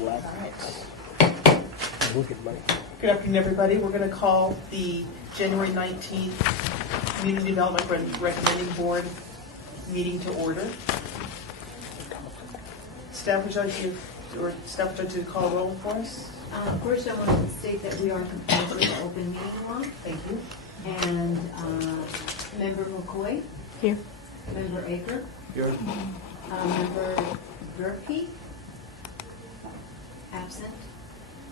Black. All right. Look at money. Good afternoon, everybody. We're going to call the January 19th Community Development Recommending Board meeting to order. Staff, would you like to call a roll for us? First, I want to state that we are compliant with the open meeting law. Thank you. And Member McCoy? Here. Member Aker? Here. Member Gerke? Absent.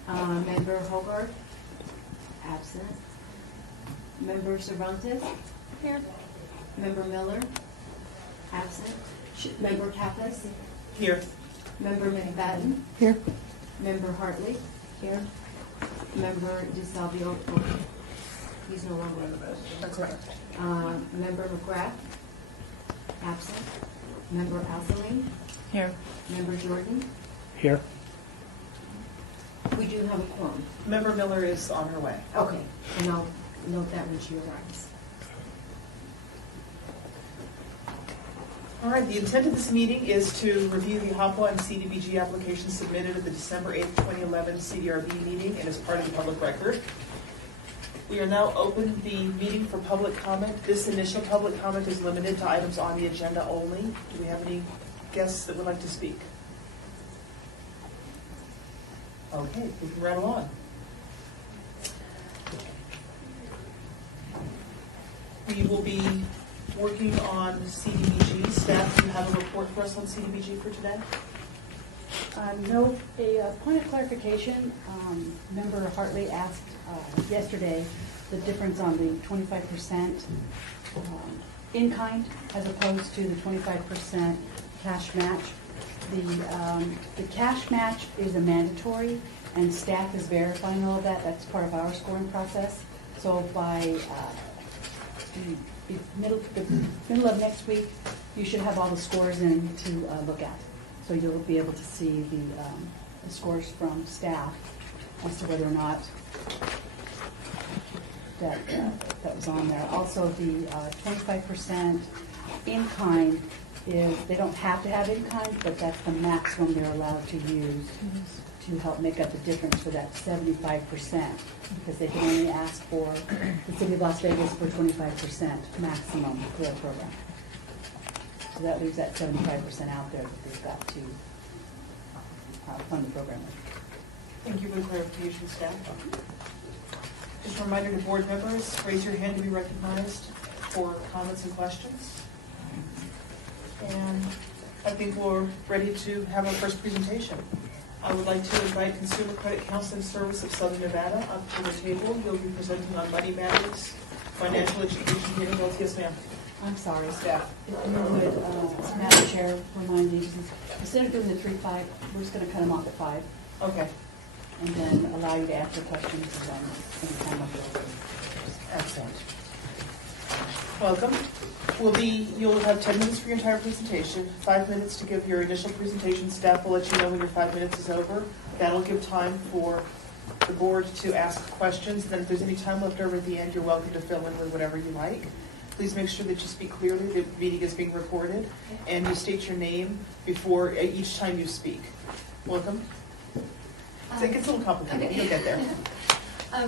Member Hogarth? Absent. Member Cervantes? Here. Member Miller? Absent. Member Kappas? Here. Member McFadden? Here. Member Hartley? Here. Member DeSalvio? He's no longer on the board. That's right. Member McGrath? Absent. Member Alseling? Here. Member Jordan? Here. We do have a quorum. Member Miller is on her way. Okay. And I'll note that when she arrives. All right, the intent of this meeting is to review the HOPWA and CDBG applications submitted at the December 8th, 2011 CDRB meeting and as part of the public record. We are now open the meeting for public comment. This initial public comment is limited to items on the agenda only. Do we have any guests that would like to speak? Okay, we can rattle on. We will be working on CDBG. Staff, do you have a report for us on CDBG for today? No, a point of clarification. Member Hartley asked yesterday the difference on the 25% in kind as opposed to the 25% cash match. The cash match is a mandatory, and staff is verifying all of that. That's part of our scoring process. So by the middle of next week, you should have all the scores in to look at. So you'll be able to see the scores from staff as to whether or not that was on there. Also, the 25% in kind is, they don't have to have in kind, but that's the maximum they're allowed to use to help make up the difference for that 75%, because they can only ask for the City of Las Vegas for 25% maximum for their program. So that leaves that 75% out there that they've got to fund the program with. Thank you for the clarification, staff. Just a reminder to board members, raise your hand to be recognized for comments and questions. And I think we're ready to have our first presentation. I would like to invite Consumer Credit Counseling Service of Southern Nevada up to the table. You'll be presenting on money matters, financial education, getting those. Yes, ma'am. I'm sorry. Staff. If you would, Madam Chair, remind me, instead of doing the 3-5, we're just going to cut them off at 5, Okay. and then allow you to answer questions anytime after. Excellent. Welcome. You'll have 10 minutes for your entire presentation, 5 minutes to give your initial presentation. Staff will let you know when your 5 minutes is over. That'll give time for the board to ask questions. Then if there's any time left over at the end, you're welcome to fill in with whatever you like. Please make sure that you speak clearly. The meeting is being recorded, and you state your name before each time you speak. Welcome. It gets a little complicated. Okay. You'll get there.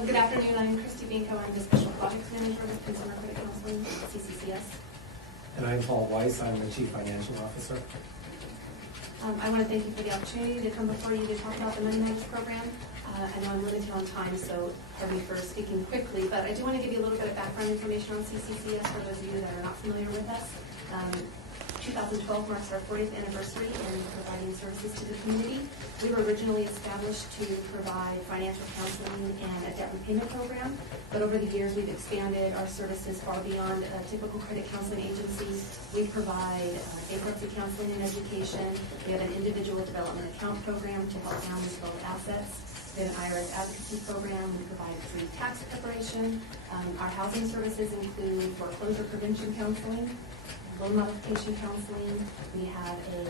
Good afternoon. I'm Christy Binko. I'm the Special Projects Manager with Consumer Credit Counseling, CCCS. And I'm Paul Weiss. I'm the Chief Financial Officer. I want to thank you for the opportunity to come before you to talk about the Money Managers Program. I know I'm limited on time, so pardon me for speaking quickly, but I do want to give you a little bit of background information on CCCS for those of you that are not familiar with us. 2012 marks our 40th anniversary in providing services to the community. We were originally established to provide financial counseling and a debt repayment program, but over the years we've expanded our services far beyond a typical credit counseling agency. We provide bankruptcy counseling and education. We have an individual development account program to help families build assets. We have an IRS advocacy program. We provide free tax preparation. Our housing services include foreclosure prevention counseling, loan modification counseling. We have a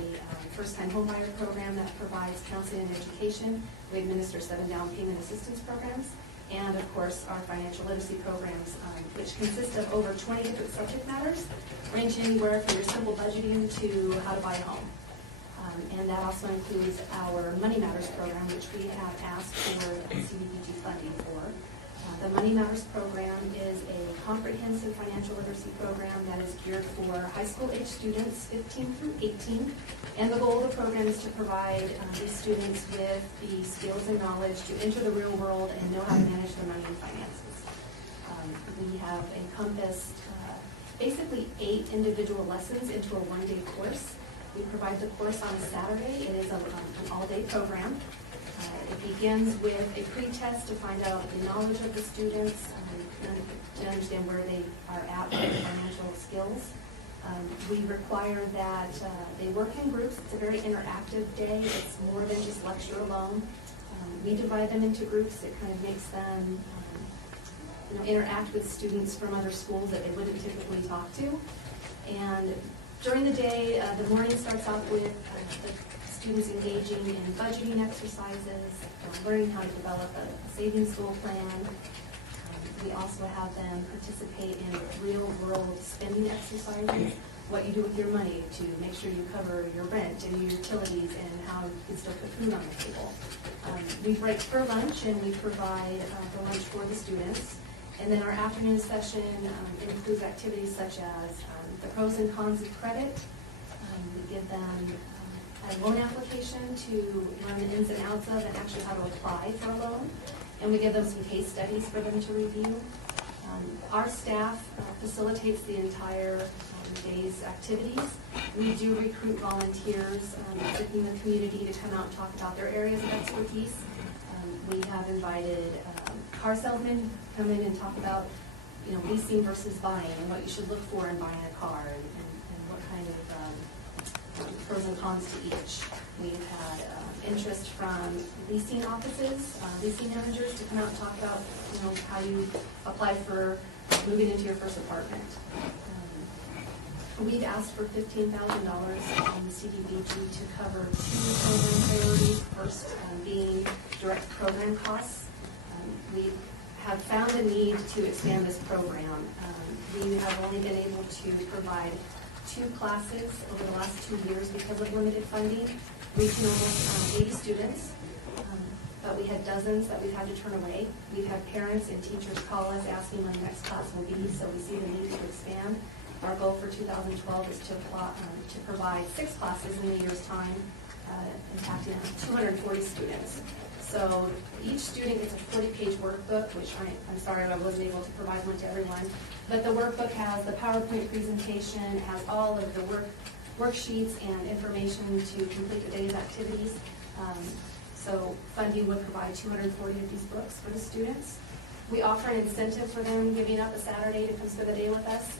first-time homebuyer program that provides counseling and education. We administer 7 down payment assistance programs. And, of course, our financial literacy programs, which consist of over 20 different subject matters, ranging anywhere from your simple budgeting to how to buy a home. And that also includes our Money Matters program, which we have asked for CDBG funding for. The Money Matters program is a comprehensive financial literacy program that is geared for high school age students 15 through 18. And the goal of the program is to provide these students with the skills and knowledge to enter the real world and know how to manage their money and finances. We have encompassed basically 8 individual lessons into a one-day course. We provide the course on a Saturday. It is an all-day program. It begins with a pre-test to find out the knowledge of the students, to understand where they are at with their financial skills. We require that they work in groups. It's a very interactive day. It's more than just lecture alone. We divide them into groups. It kind of makes them interact with students from other schools that they wouldn't typically talk to. And during the day, the morning starts out with the students engaging in budgeting exercises, learning how to develop a savings goal plan. We also have them participate in real-world spending exercises, what you do with your money to make sure you cover your rent and your utilities and how you can still put food on the table. We break for lunch and we provide the lunch for the students. And then our afternoon session includes activities such as the pros and cons of credit. We give them a loan application to learn the ins and outs of and actually how to apply for a loan. And we give them some case studies for them to review. Our staff facilitates the entire day's activities. We do recruit volunteers in the community to come out and talk about their areas of expertise. We have invited car salesmen to come in and talk about leasing versus buying and what you should look for in buying a car and what kind of pros and cons to each. We've had interest from leasing offices, leasing managers to come out and talk about how you apply for moving into your first apartment. We've asked for $15,000 from the CDBG to cover 2 program priorities. First being direct program costs. We have found a need to expand this program. We have only been able to provide 2 classes over the last 2 years because of limited funding, reaching almost 80 students. But we had dozens that we've had to turn away. We've had parents and teachers call us asking when the next class will be, so we see the need to expand. Our goal for 2012 is to provide 6 classes in a year's time, impacting 240 students. So each student gets a 40-page workbook, which I'm sorry I wasn't able to provide one to everyone. But the workbook has the PowerPoint presentation, it has all of the worksheets and information to complete the day's activities. So funding would provide 240 of these books for the students. We offer an incentive for them giving up a Saturday to come spend the day with us,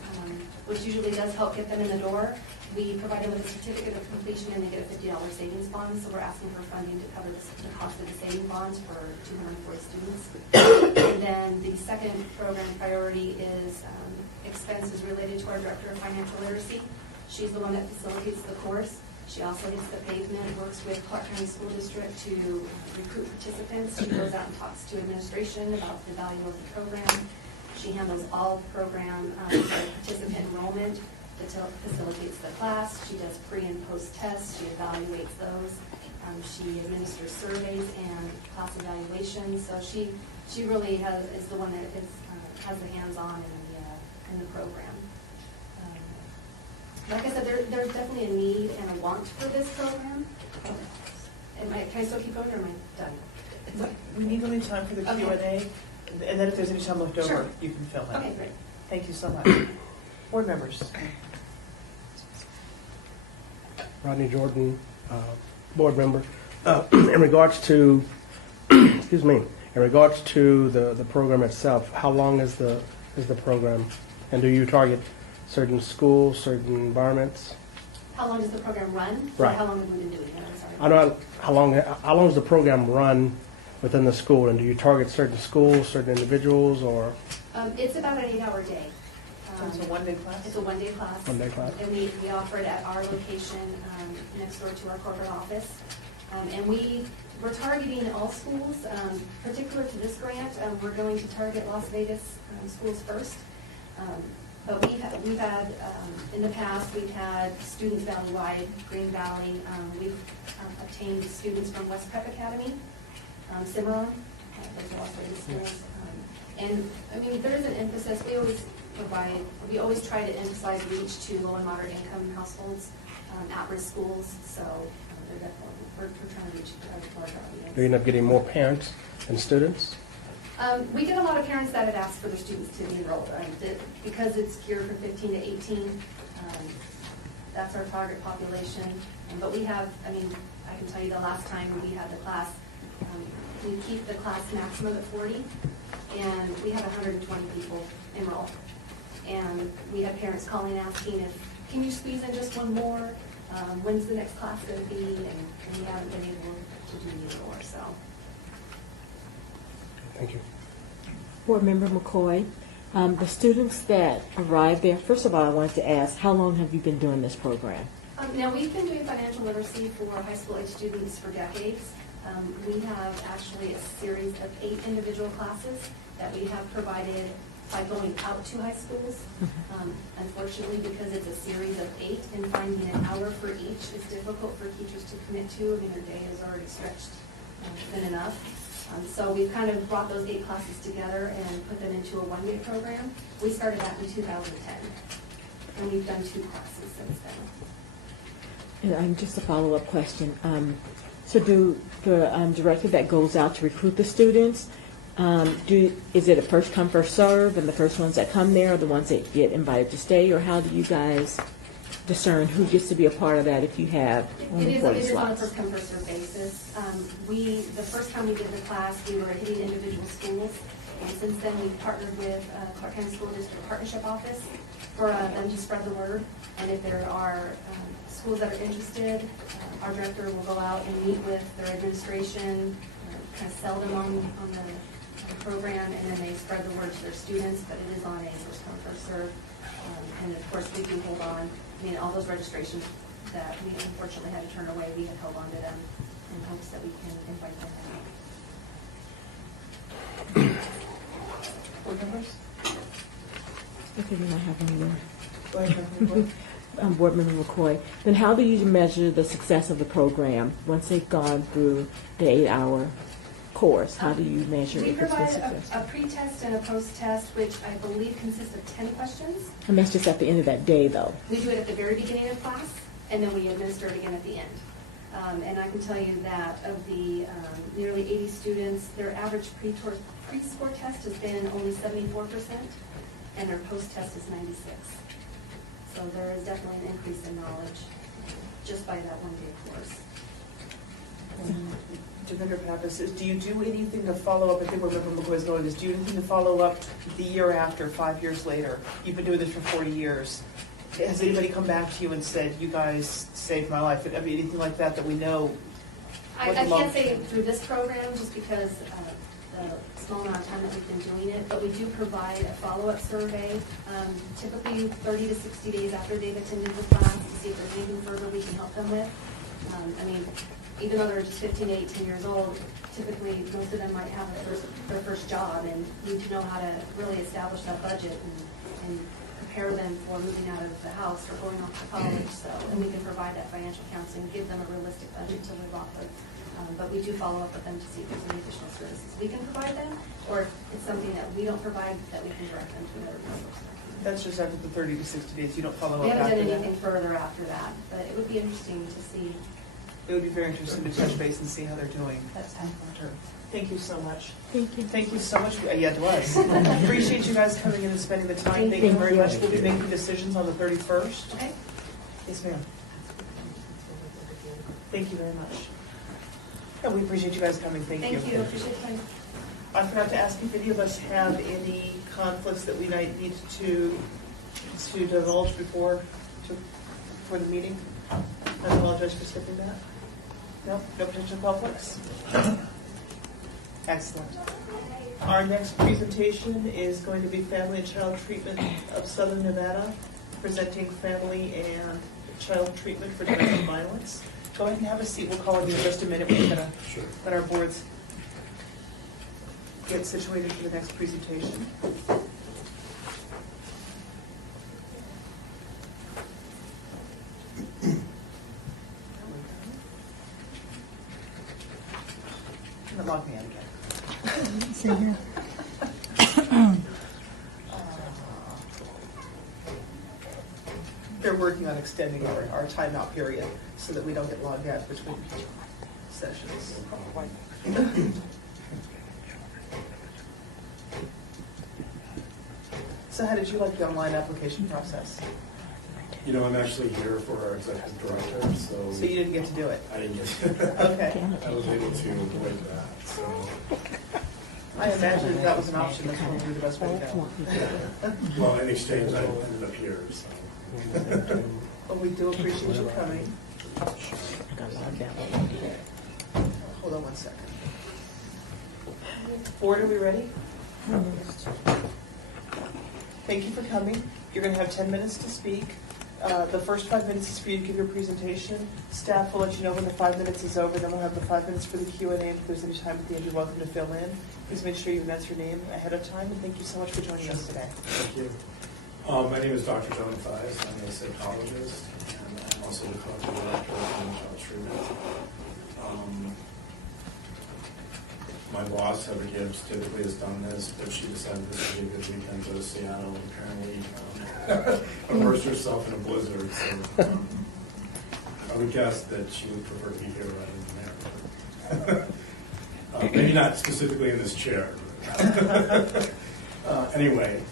which usually does help get them in the door. We provide them with a certificate of completion and they get a $50 savings bond, so we're asking for funding to cover the cost of the savings bonds for 240 students. And then the second program priority is expenses related to our Director of Financial Literacy. She's the one that facilitates the course. She also hits the pavement, works with Clark County School District to recruit participants. She goes out and talks to administration about the value of the program. She handles all program participant enrollment, facilitates the class. She does pre and post tests. She evaluates those. She administers surveys and class evaluations. So she really is the one that has the hands-on in the program. Like I said, there's definitely a need and a want for this program. Can I still keep going, or am I done? We need only time for the Okay. Q&A, and then if there's any time left over, Sure. you can fill in. Okay, great. Thank you so much. Board members. Rodney Jordan, board member. In regards to, excuse me, in regards to the program itself, how long is the program, and do you target certain schools, certain environments? How long does the program run? Right. Or how long have we been doing it? I'm sorry. I don't know how long does the program run within the school, and do you target certain schools, certain individuals, or It's about an 8-hour day. It's a one-day class? It's a one-day class. One-day class. And we offer it at our location next door to our corporate office. And we're targeting all schools. Particular to this grant, we're going to target Las Vegas schools first. But we've had, in the past, we've had students valley-wide, Green Valley. We've obtained students from West Prep Academy, Cimarron, those are also good schools. And, I mean, there is an emphasis, we always try to emphasize reach to low and moderate income households, at-risk schools, so they're definitely, we're trying to reach a larger audience. Do you end up getting more parents and students? We get a lot of parents that have asked for their students to be enrolled, because it's geared from 15 to 18. That's our target population. But we have, I mean, I can tell you the last time we had the class, we keep the class maximum at 40, and we have 120 people enroll. And we have parents calling asking can you squeeze in just one more? When's the next class going to be? And we haven't been able to do either or, so. Thank you. Board Member McCoy, the students that arrived there, first of all, I wanted to ask, how long have you been doing this program? Now, we've been doing financial literacy for high school age students for decades. We have actually a series of 8 individual classes that we have provided by going out to high schools. Unfortunately, because it's a series of 8 and finding an hour for each is difficult for teachers to commit to. I mean, their day is already stretched thin enough. So we've kind of brought those 8 classes together and put them into a one-day program. We started that in 2010, and we've done 2 classes since then. And just a follow-up question. So do the director that goes out to recruit the students, is it a first come, first serve, and the first ones that come there are the ones that get invited to stay, or how do you guys discern who gets to be a part of that if you have only 40 It is on a slots? first come, first served basis. The first time we did the class, we were hitting individual schools, and since then we've partnered with Clark County School District Partnership Office for them to spread the word. And if there are schools that are interested, our director will go out and meet with their administration, kind of sell them on the program, and then they spread the word to their students, but it is on a first come, first serve. And of course, we do hold on, I mean, all those registrations that we unfortunately had to turn away, we had held on to them in hopes that we can invite them back. Board members? Okay, then I have one more. Go ahead, Dr. McCoy. Board Member McCoy, then how do you measure the success of the program once they've gone through the 8-hour course? How do you measure We if it's been provide successful? a pre-test and a post-test, which I believe consists of 10 questions. And that's just at the end of that day, though. We do it at the very beginning of class, and then we administer it again at the end. And I can tell you that of the nearly 80 students, their average pre-score test has been only 74%, and their post-test is 96%. So there is definitely an increase in knowledge just by that one-day course. Defender Pappas says, do you do anything to follow up? I think where Member McCoy is going is, do you do anything to follow up the year after, 5 years later? You've been doing this for 40 years. Has anybody come back to you and said, you guys saved my life? I mean, anything like that we know? I can't say through this program just because the small amount of time that we've been doing it, but we do provide a follow-up survey, typically 30 to 60 days after they've attended the class to see if there's anything further we can help them with. I mean, even though they're just 15 to 18 years old, typically most of them might have their first job and need to know how to really establish that budget and prepare them for moving out of the house or going off to college. So, and we can provide that financial counseling, give them a realistic budget to live off of. But we do follow up with them to see if there's any additional services we can provide them, or if it's something that we don't provide that we can direct them to another resource. That's just after the 30 to 60 days. You don't follow We up haven't after done that? anything further after that, but it would be interesting to see. It would be very interesting to touch base and see how they're doing. That's time. Thank you so much. Thank you. Thank you so much. Yeah, it was. Appreciate you guys coming in and spending the time. Thank you very much. We'll be making decisions on the 31st. Okay. Yes, ma'am. Thank you very much. Yeah, we appreciate you guys coming. Thank you. Thank you. Appreciate your time. I forgot to ask if any of us have any conflicts that we might need to divulge before the meeting. I apologize for skipping that. No potential conflicts? Excellent. Our next presentation is going to be Family and Child Treatment of Southern Nevada, presenting family and child treatment for domestic violence. Go ahead and have a seat. We'll call on you in just a minute. We're going to let our boards get situated for the next presentation. log me in again. See here. They're working on extending our timeout period so that we don't get logged out between sessions. So how did you like the online application process? You know, I'm actually here for our executive director, so. So you didn't get to do it? I didn't get to. Okay. I was able to avoid that, so. I imagine if that was an option, that's probably the best way to go. Well, in exchange, I ended up here, so. Well, we do appreciate you coming. Hold on one second. Board, are we ready? Thank you for coming. You're going to have 10 minutes to speak. The first 5 minutes is for you to give your presentation. Staff will let you know when the 5 minutes is over. Then we'll have the 5 minutes for the Q&A. If there's any time at the end, you're welcome to fill in. Please make sure you announce your name ahead of time. And thank you so much for joining us today. Thank you. My name is Dr. John Thies. I'm a psychologist, and I'm also the clinical director of child treatment. My boss, Heather Gibbs, typically has done this, but she decided this would be a good weekend to go to Seattle and apparently immersed herself in a blizzard. So I would guess that she would prefer to be here rather than there. Maybe not specifically in this chair. Anyway,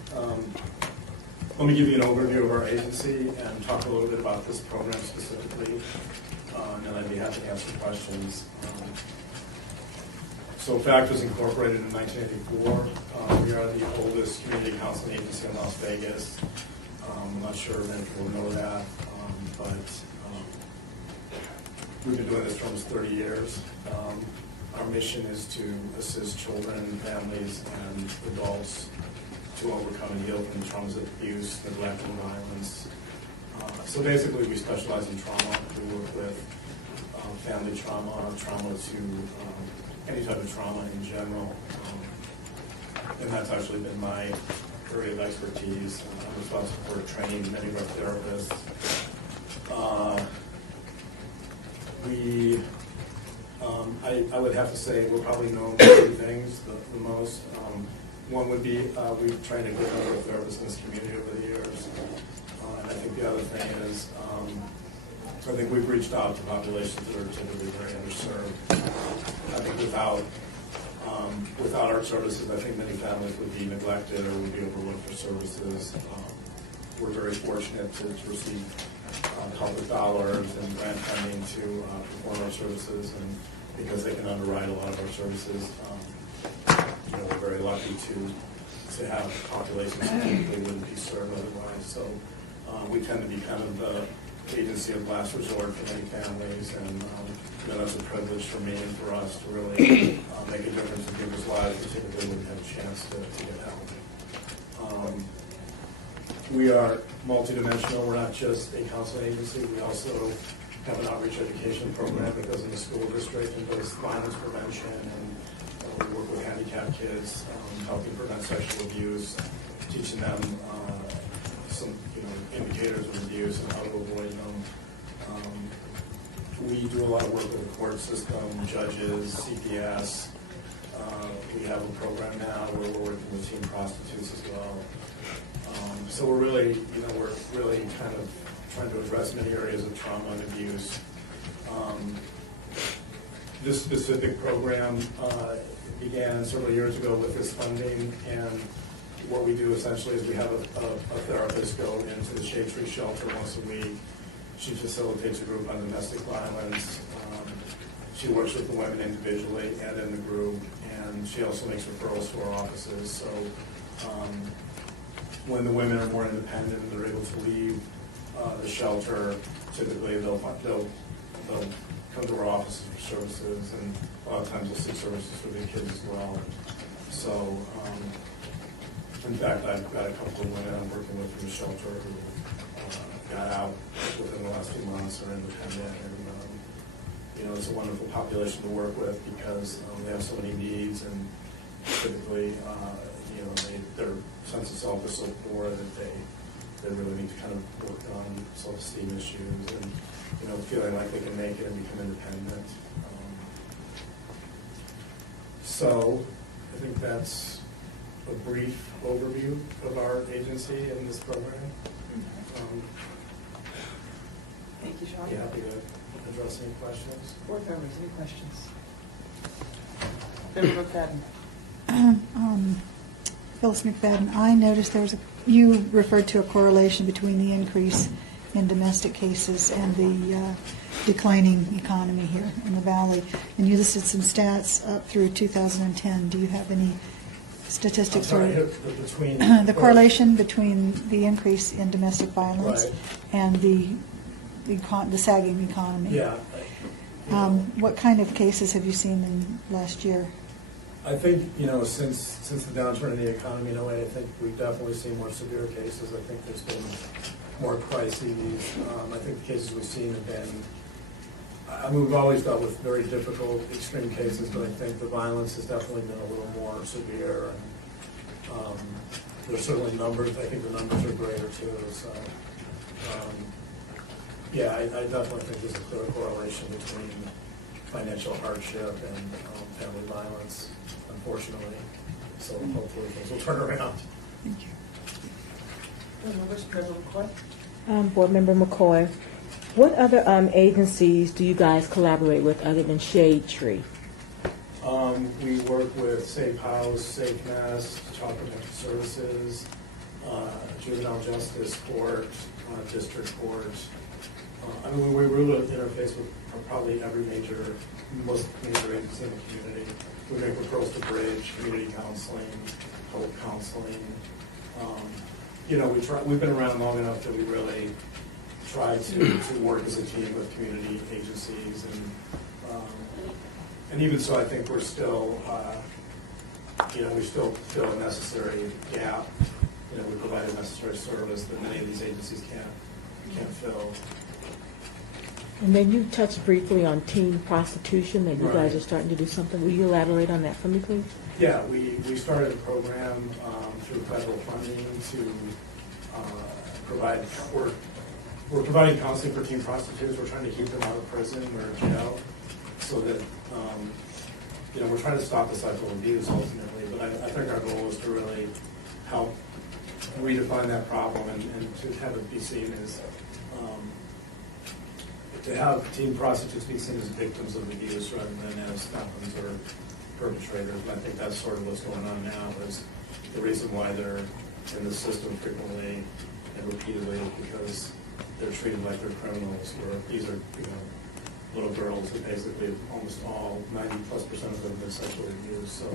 let me give you an overview of our agency and talk a little bit about this program specifically, and then I'd be happy to answer questions. So FACT was incorporated in 1984. We are the oldest community counseling agency in Las Vegas. I'm not sure many people know that, but we've been doing this for almost 30 years. Our mission is to assist children, families, and adults to overcome and heal from traumas of abuse, neglect, and violence. So basically, we specialize in trauma. We work with family trauma to any type of trauma in general. And that's actually been my area of expertise. I'm responsible for training many of our therapists. I would have to say we're probably known for two things the most. One would be we've trained a good number of therapists in this community over the years. And I think the other thing is I think we've reached out to populations that are typically very underserved. I think without our services, I think many families would be neglected or would be overlooked for services. We're very fortunate to receive public dollars and grant funding to perform our services, and because they can underwrite a lot of our services, we're very lucky to have populations that typically wouldn't be served otherwise. So we tend to be kind of the agency of last resort for many families, and that's a privilege for me and for us to really make a difference in people's lives who typically wouldn't have a chance to get help. We are multidimensional. We're not just a counseling agency. We also have an outreach education program that goes in the school district and does violence prevention, and we work with handicapped kids, helping prevent sexual abuse, teaching them some indicators of abuse and how to avoid them. We do a lot of work with the court system, judges, CPS. We have a program now where we're working with teen prostitutes as well. So we're really kind of trying to address many areas of trauma and abuse. This specific program began several years ago with this funding, and what we do essentially is we have a therapist go into the Shade Tree Shelter once a week. She facilitates a group on domestic violence. She works with the women individually and in the group, and she also makes referrals to our offices. So when the women are more independent and they're able to leave the shelter, typically they'll come to our offices for services, and a lot of times they'll seek services for their kids as well. So in fact, I've got a couple of women I'm working with from the shelter who got out within the last few months, are independent, and it's a wonderful population to work with because they have so many needs, and typically, their sense of self is so poor that they really need to kind of work on self-esteem issues and feeling like they can make it and become independent. So I think that's a brief overview of our agency and this program. Thank you, Sean. Be happy to address any questions. Board members, any questions? Member McFadden. Phyllis McFadden, I noticed you referred to a correlation between the increase in domestic cases and the declining economy here in the valley. And you listed some stats up through 2010. Do you have any statistics? I'm sorry, or between the correlation between the increase in domestic violence Right. and the sagging economy? Yeah. What kind of cases have you seen in last year? I think, since the downturn in the economy, in a way, I think we've definitely seen more severe cases. I think there's been more crises. I think the cases we've seen have been, we've always dealt with very difficult, extreme cases, but I think the violence has definitely been a little more severe. And there's certainly numbers, I think the numbers are greater too. So, yeah, I definitely think there's a clear correlation between financial hardship and family violence, unfortunately. So hopefully things will turn around. Thank you. Members, President McCoy. Board Member McCoy, what other agencies do you guys collaborate with other than Shade Tree? We work with Safe House, Safe Nest, Child Protective Services, Juvenile Justice Court, District Court. We really interface with probably most major agency in the community. We make referrals to Bridge, community counseling, public counseling. We've been around long enough that we really try to work as a team with community agencies, and even so, I think we're still, we still fill a necessary gap. We provide a necessary service that many of these agencies can't fill. And then you touched briefly on teen prostitution, that you Right. guys are starting to do something. Will you elaborate on that for me, please? Yeah, we started a program through federal funding to provide, we're providing counseling for teen prostitutes. We're trying to keep them out of prison or jail so that, we're trying to stop the cycle of abuse ultimately. But I think our goal is to really help redefine that problem and to have it be seen as, to have teen prostitutes be seen as victims of abuse rather than as felons or perpetrators. And I think that's sort of what's going on now, is the reason why they're in the system frequently and repeatedly is because they're treated like they're criminals, where these are, little girls who basically almost all, 90+% of them have been sexually abused. So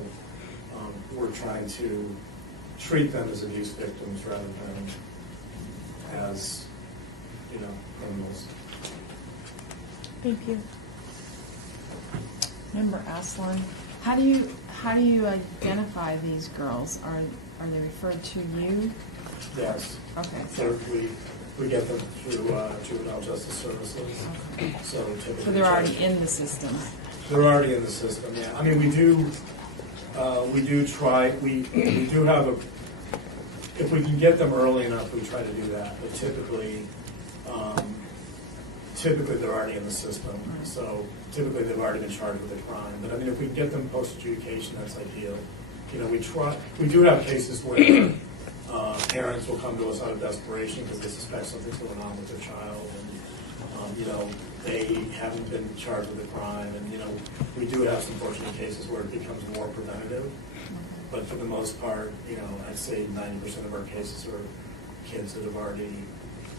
we're trying to treat them as abuse victims rather than as, criminals. Thank you. Member Aslan, how do you identify these girls? Are they referred to you? Yes. Okay. So we get them through Juvenile Justice Services. So typically. So they're already in the system. They're already in the system. Yeah. I mean, we do try. We do have a. If we can get them early enough, we try to do that. But typically they're already in the system. So typically they've already been charged with a crime. But I mean, if we can get them post adjudication, that's ideal. We try. We do have cases where parents will come to us out of desperation because they suspect something's going on with their child, and they haven't been charged with a crime. And we do have some fortunate cases where it becomes more preventative. But for the most part, I'd say 90% of our cases are kids that have already,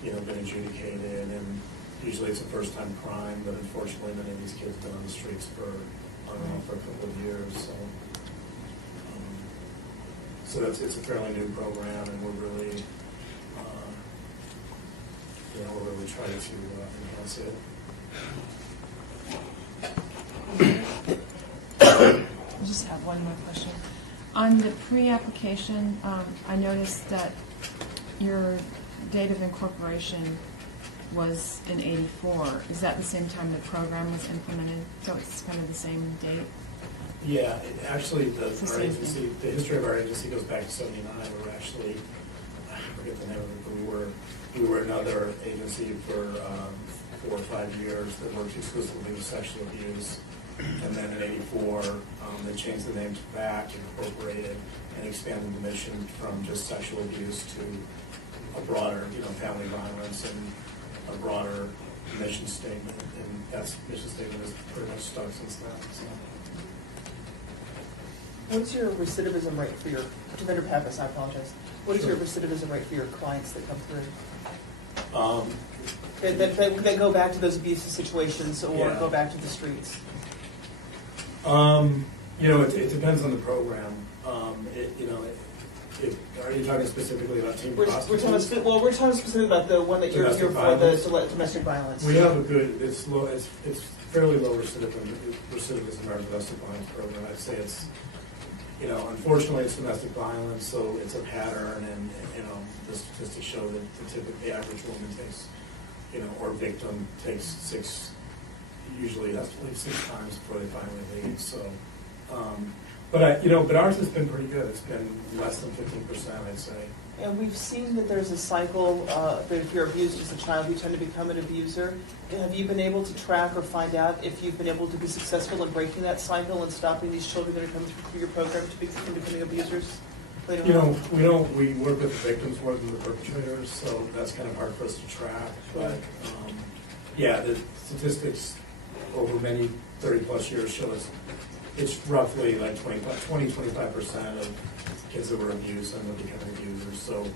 been adjudicated, and usually it's a first-time crime. But unfortunately, many of these kids have been on the streets for a couple of years. So it's a fairly new program, and we're really, trying to enhance it. I just have one more question. On the pre-application, I noticed that your date of incorporation was in '84. Is that the same time the program was implemented? So it's kind of the same date? Yeah, actually, the history of our agency goes back to '79. We're actually, I forget the name of it, but we were another agency for 4 or 5 years that worked exclusively with sexual abuse. And then in '84, they to change the name to BAC, incorporate it, and expanded the mission from just sexual abuse to a broader, family violence and a broader mission statement. And that mission statement has pretty much stuck since then. So. What's your recidivism rate for your, to better Pappas, I apologize. What is your recidivism rate for your clients that come through? That go back to those abusive situations or Yeah. go back to the streets? It depends on the program. Are you talking specifically about teen We're prostitutes? we're talking specifically about the one that you're Domestic here for, the violence? domestic violence. We have a good, it's low, it's fairly low recidivism in our domestic violence program. I'd say it's, unfortunately it's domestic violence, so it's a pattern, and, the statistics show that the average woman takes, or victim takes usually has to leave 6 times before they finally leave, so. But ours has been pretty good. It's been less than 15%, I'd say. And we've seen that there's a cycle, that if you're abused as a child, you tend to become an abuser. Have you been able to track or find out if you've been able to be successful in breaking that cycle and stopping these children that are coming through your program from becoming abusers later on? We work with the victims more than the perpetrators, so that's kind of hard for us to track. But, the statistics over many 30-plus years show us it's roughly like 20-25% of kids that were abused and are becoming abusers. So,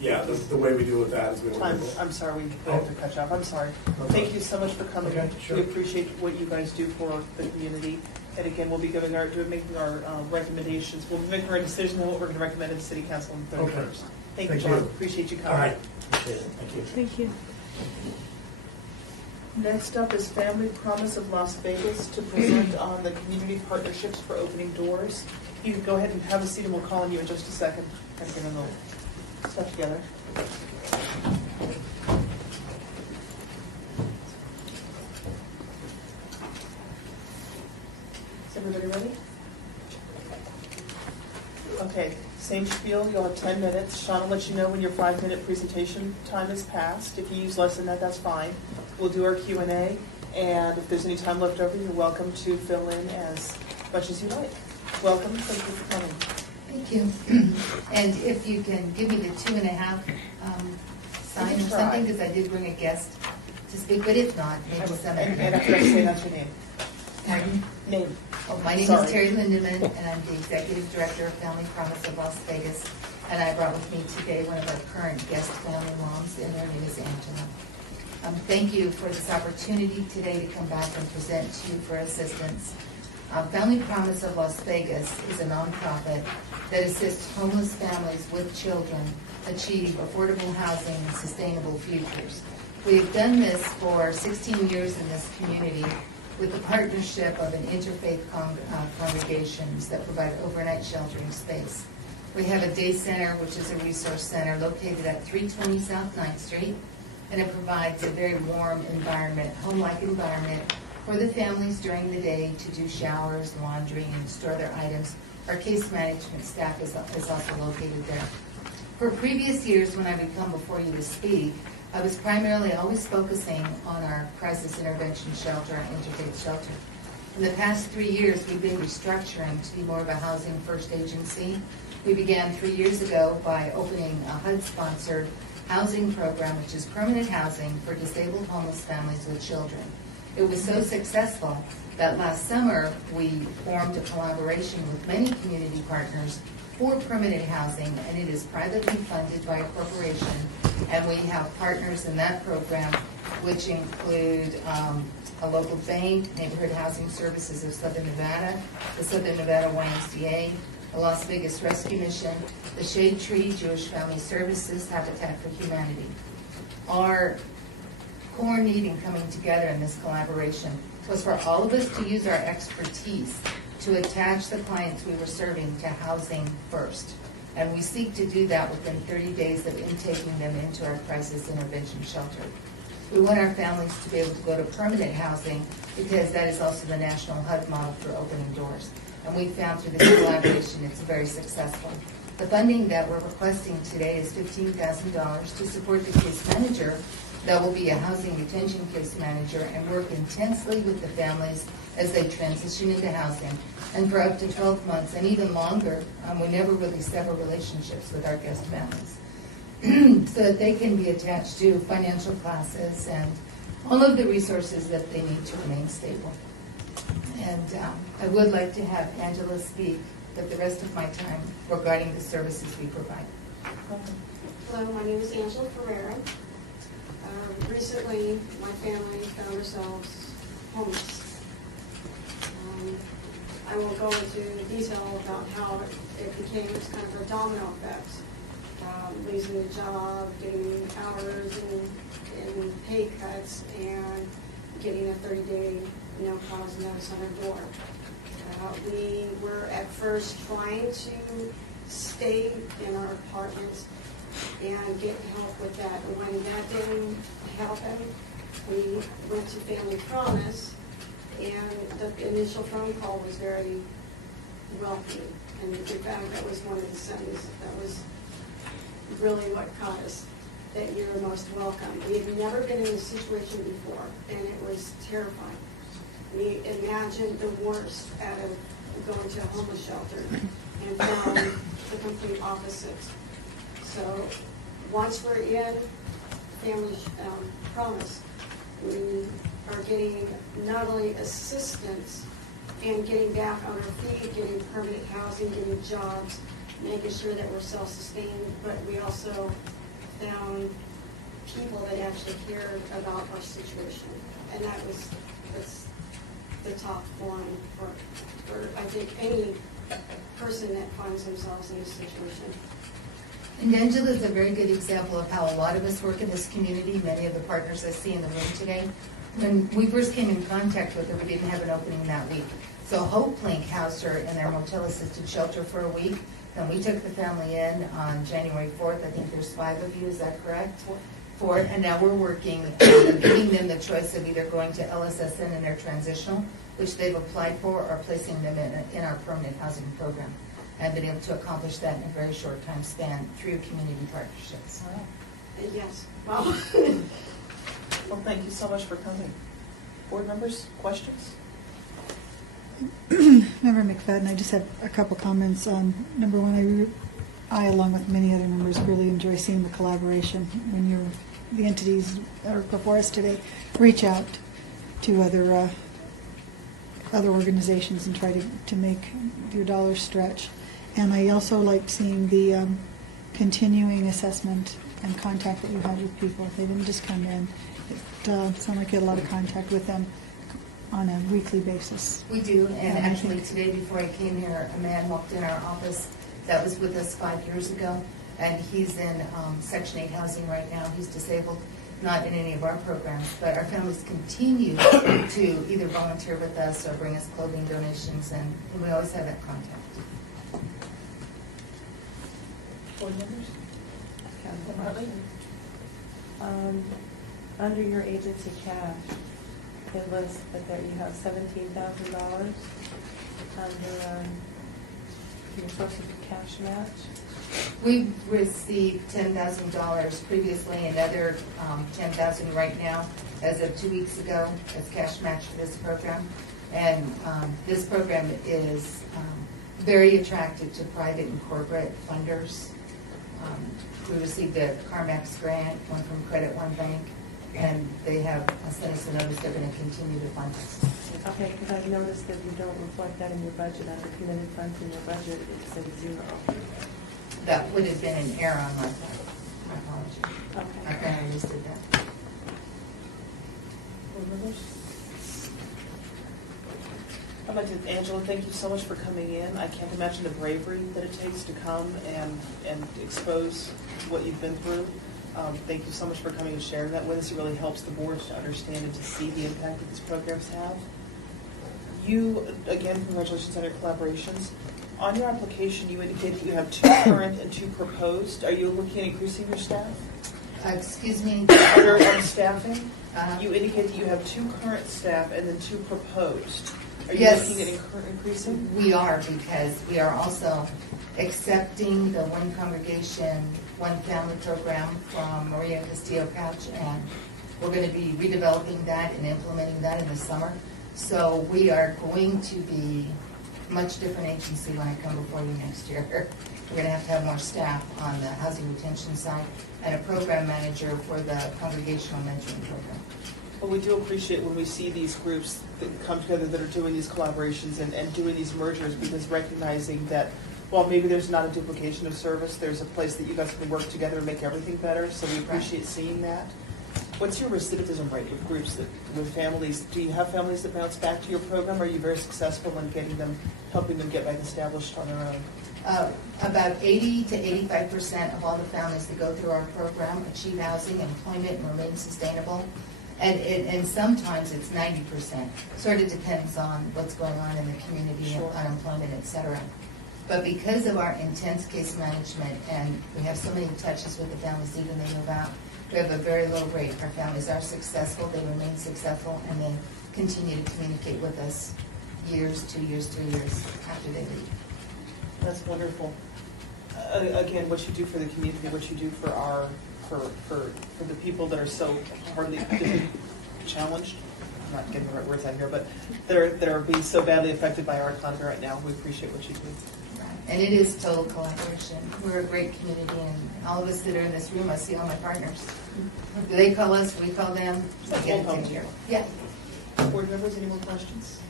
the way we deal with that is we work with. I'm sorry, we have to cut you off. I'm sorry. Thank you so much for coming. Okay, sure. We appreciate what you guys do for the community. And again, we'll be making our recommendations. We'll be making our decision on what we're going to recommend to the city council on the 31st. Okay. Thank you, Thank John. you. Appreciate you coming. All right. Appreciate it. Thank you. Thank you. Next up is Family Promise of Las Vegas to present on the community partnerships for opening doors. You can go ahead and have a seat and we'll call on you in just a second. Kind of get a little stuff together. Is everybody ready? Okay, same spiel, you'll have 10 minutes. Sean will let you know when your 5-minute presentation time is passed. If you use less than that, that's fine. We'll do our Q&A, and if there's any time left over, you're welcome to fill in as much as you like. Welcome, thank you for coming. Thank you. And if you can give me the 2.5 sign or something, because I did bring a guest to speak, but if not, maybe some. And after I say that's your name. Pardon? Name. Oh, my name Sorry. is Terry Lindeman, and I'm the Executive Director of Family Promise of Las Vegas. And I brought with me today one of our current guest family moms, and her name is Angela. Thank you for this opportunity today to come back and present to you for assistance. Family Promise of Las Vegas is a nonprofit that assists homeless families with children achieve affordable housing and sustainable futures. We have done this for 16 years in this community with the partnership of an interfaith congregations that provide overnight sheltering space. We have a day center, which is a resource center located at 320 South 9th Street, and it provides a very warm environment, home-like environment for the families during the day to do showers, laundry, and store their items. Our case management staff is also located there. For previous years, when I would come before you to speak, I was primarily always focusing on our crisis intervention shelter, our interfaith shelter. In the past 3 years, we've been restructuring to be more of a housing first agency. We began 3 years ago by opening a HUD-sponsored housing program, which is permanent housing for disabled homeless families with children. It was so successful that last summer we formed a collaboration with many community partners for permanent housing, and it is privately funded by a corporation. And we have partners in that program, which include a local bank, Neighborhood Housing Services of Southern Nevada, the Southern Nevada YMCA, the Las Vegas Rescue Mission, the Shade Tree, Jewish Family Services, Habitat for Humanity. Our core need in coming together in this collaboration was for all of us to use our expertise to attach the clients we were serving to housing first. And we seek to do that within 30 days of intaking them into our crisis intervention shelter. We want our families to be able to go to permanent housing because that is also the national HUD model for opening doors. And we found through this collaboration it's very successful. The funding that we're requesting today is $15,000 to support the case manager that will be a housing retention case manager and work intensely with the families as they transition into housing. And for up to 12 months and even longer, we never really sever relationships with our guest families so that they can be attached to financial classes and all of the resources that they need to remain stable. And I would like to have Angela speak with the rest of my time regarding the services we provide. Hello, my name is Angela Ferreira. Recently, my family found ourselves homeless. I won't go into detail about how it became this kind of a domino effect. Losing a job, getting hours and pay cuts, and getting a 30-day no-cause notice on our door. We were at first trying to stay in our apartments and get help with that. And when that didn't happen, we went to Family Promise, and the initial phone call was very welcoming. And in fact, that was one of the sentences that was really what caught us, that you're most welcome. We had never been in this situation before, and it was terrifying. We imagined the worst out of going to a homeless shelter and found the complete opposite. So once we're in Family Promise, we are getting not only assistance and getting back on our feet, getting permanent housing, getting jobs, making sure that we're self-sustained, but we also found people that actually cared about our situation. And that's the top line for I think any person that finds themselves in this situation. And Angela is a very good example of how a lot of us work in this community, many of the partners I see in the room today. When we first came in contact with her, we didn't have an opening that week. So Hope Link housed her in their motel-assisted shelter for a week. Then we took the family in on January 4th. I think there's 5 of you, is that correct? 4. And now we're working, giving them the choice of either going to LSSN in their transitional, which they've applied for, or placing them in our permanent housing program. And been able to accomplish that in a very short time span through community partnerships. Wow. Yes. Well, Well, thank you so much for coming. Board members, questions? Member McFadden, I just have a couple comments. Number one, I, along with many other members, really enjoy seeing the collaboration when the entities that are before us today reach out to other organizations and try to make your dollars stretch. And I also liked seeing the continuing assessment and contact that you had with people. They didn't just come in. It sounded like you had a lot of contact with them on a weekly basis. We do, and actually today before I came here, a man walked in our office that was with us 5 years ago, and he's in Section 8 housing right now. He's disabled, not in any of our programs, but our families continue to either volunteer with us or bring us clothing donations, and we always have that contact. Board members? Councilman Hartley? Under your agency cash, it lists that you have $17,000 under your sources of cash match. We've received $10,000 previously, another $10,000 right now, as of 2 weeks ago, as cash match for this program. And this program is very attractive to private and corporate funders. We received a CarMax grant, one from Credit One Bank, and they have sent us a notice they're going to continue to fund us. Okay, because I've noticed that you don't reflect that in your budget. Under committed funds in your budget, it says 0. That would have been an error on my part. My apologies. Okay. I kind of listed that. Board members? I'd like to, Angela, thank you so much for coming in. I can't imagine the bravery that it takes to come and expose what you've been through. Thank you so much for coming and sharing that with us. It really helps the board to understand and to see the impact that these programs have. You, again, congratulations on your collaborations. On your application, you indicate that you have 2 current and 2 proposed. Are you looking at increasing your staff? Excuse me? Under staffing, you indicate that you have 2 current staff and then 2 proposed. Are you Yes. looking at increasing? We are, because we are also accepting the One Congregation, One Family program from Maria Castillo Couch, and we're going to be redeveloping that and implementing that in the summer. So we are going to be a much different agency when I come before you next year. We're going to have more staff on the housing retention side and a program manager for the congregational mentoring program. Well, we do appreciate when we see these groups that come together that are doing these collaborations and doing these mergers, because recognizing that while maybe there's not a duplication of service, there's a place that you guys can work together and make everything better, so we appreciate seeing that. What's your recidivism rate with groups, with families? Do you have families that bounce back to your program? Are you very successful in getting them, helping them get back established on their own? About 80 to 85% of all the families that go through our program achieve housing, employment, and remain sustainable. And sometimes it's 90%. Sort of depends on what's going on in the community, Sure. unemployment, et cetera. But because of our intense case management and we have so many touches with the families even they move out, we have a very low rate. Our families are successful, they remain successful, and they continue to communicate with us years, 2 years, 3 years after they leave. That's wonderful. Again, what you do for the community, what you do for our, for the people that are so hardly challenged, I'm not getting the right words out here, but that are being so badly affected by our economy right now, we appreciate what you do. And it is total collaboration. We're a great community, and all of us that are in this room, I see all my partners. Do they call us, we call them? Like We get old it homes taken here. care of. Yeah. Board members, any more questions?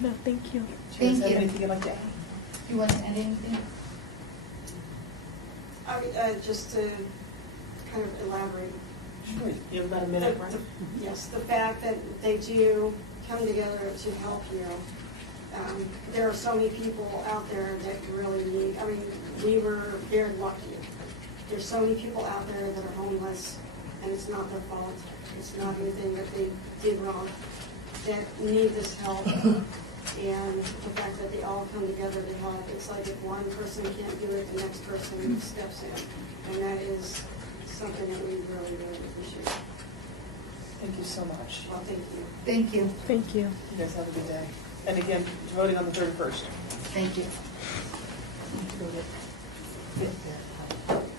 No, thank you. Do you guys Thank have you. anything you'd like to add? You want to add anything? Just to kind of elaborate. Sure. You have about a minute, right? Yes, the fact that they do come together to help you. There are so many people out there that really need, I mean, we were very lucky. There's so many people out there that are homeless, and it's not their fault. It's not anything that they did wrong, that need this help. And the fact that they all come together to help, it's like if one person can't do it, the next person steps in. And that is something that we really, really appreciate. Thank you so much. Well, thank you. Thank you. Thank you. You guys have a good day. And again, voting on the 31st. Thank you.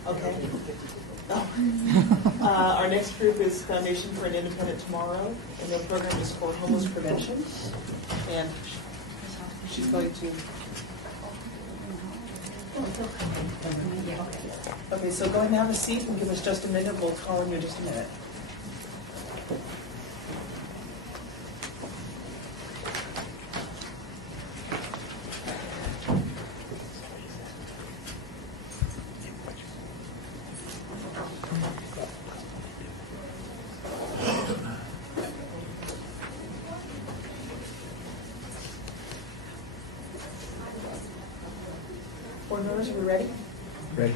Okay. Our next group is Foundation for an Independent Tomorrow, and their program is for homeless prevention. And she's going to. Okay, so go ahead and have a seat and give us just a minute. We'll call on you in just a minute. Board members, are we ready? Ready?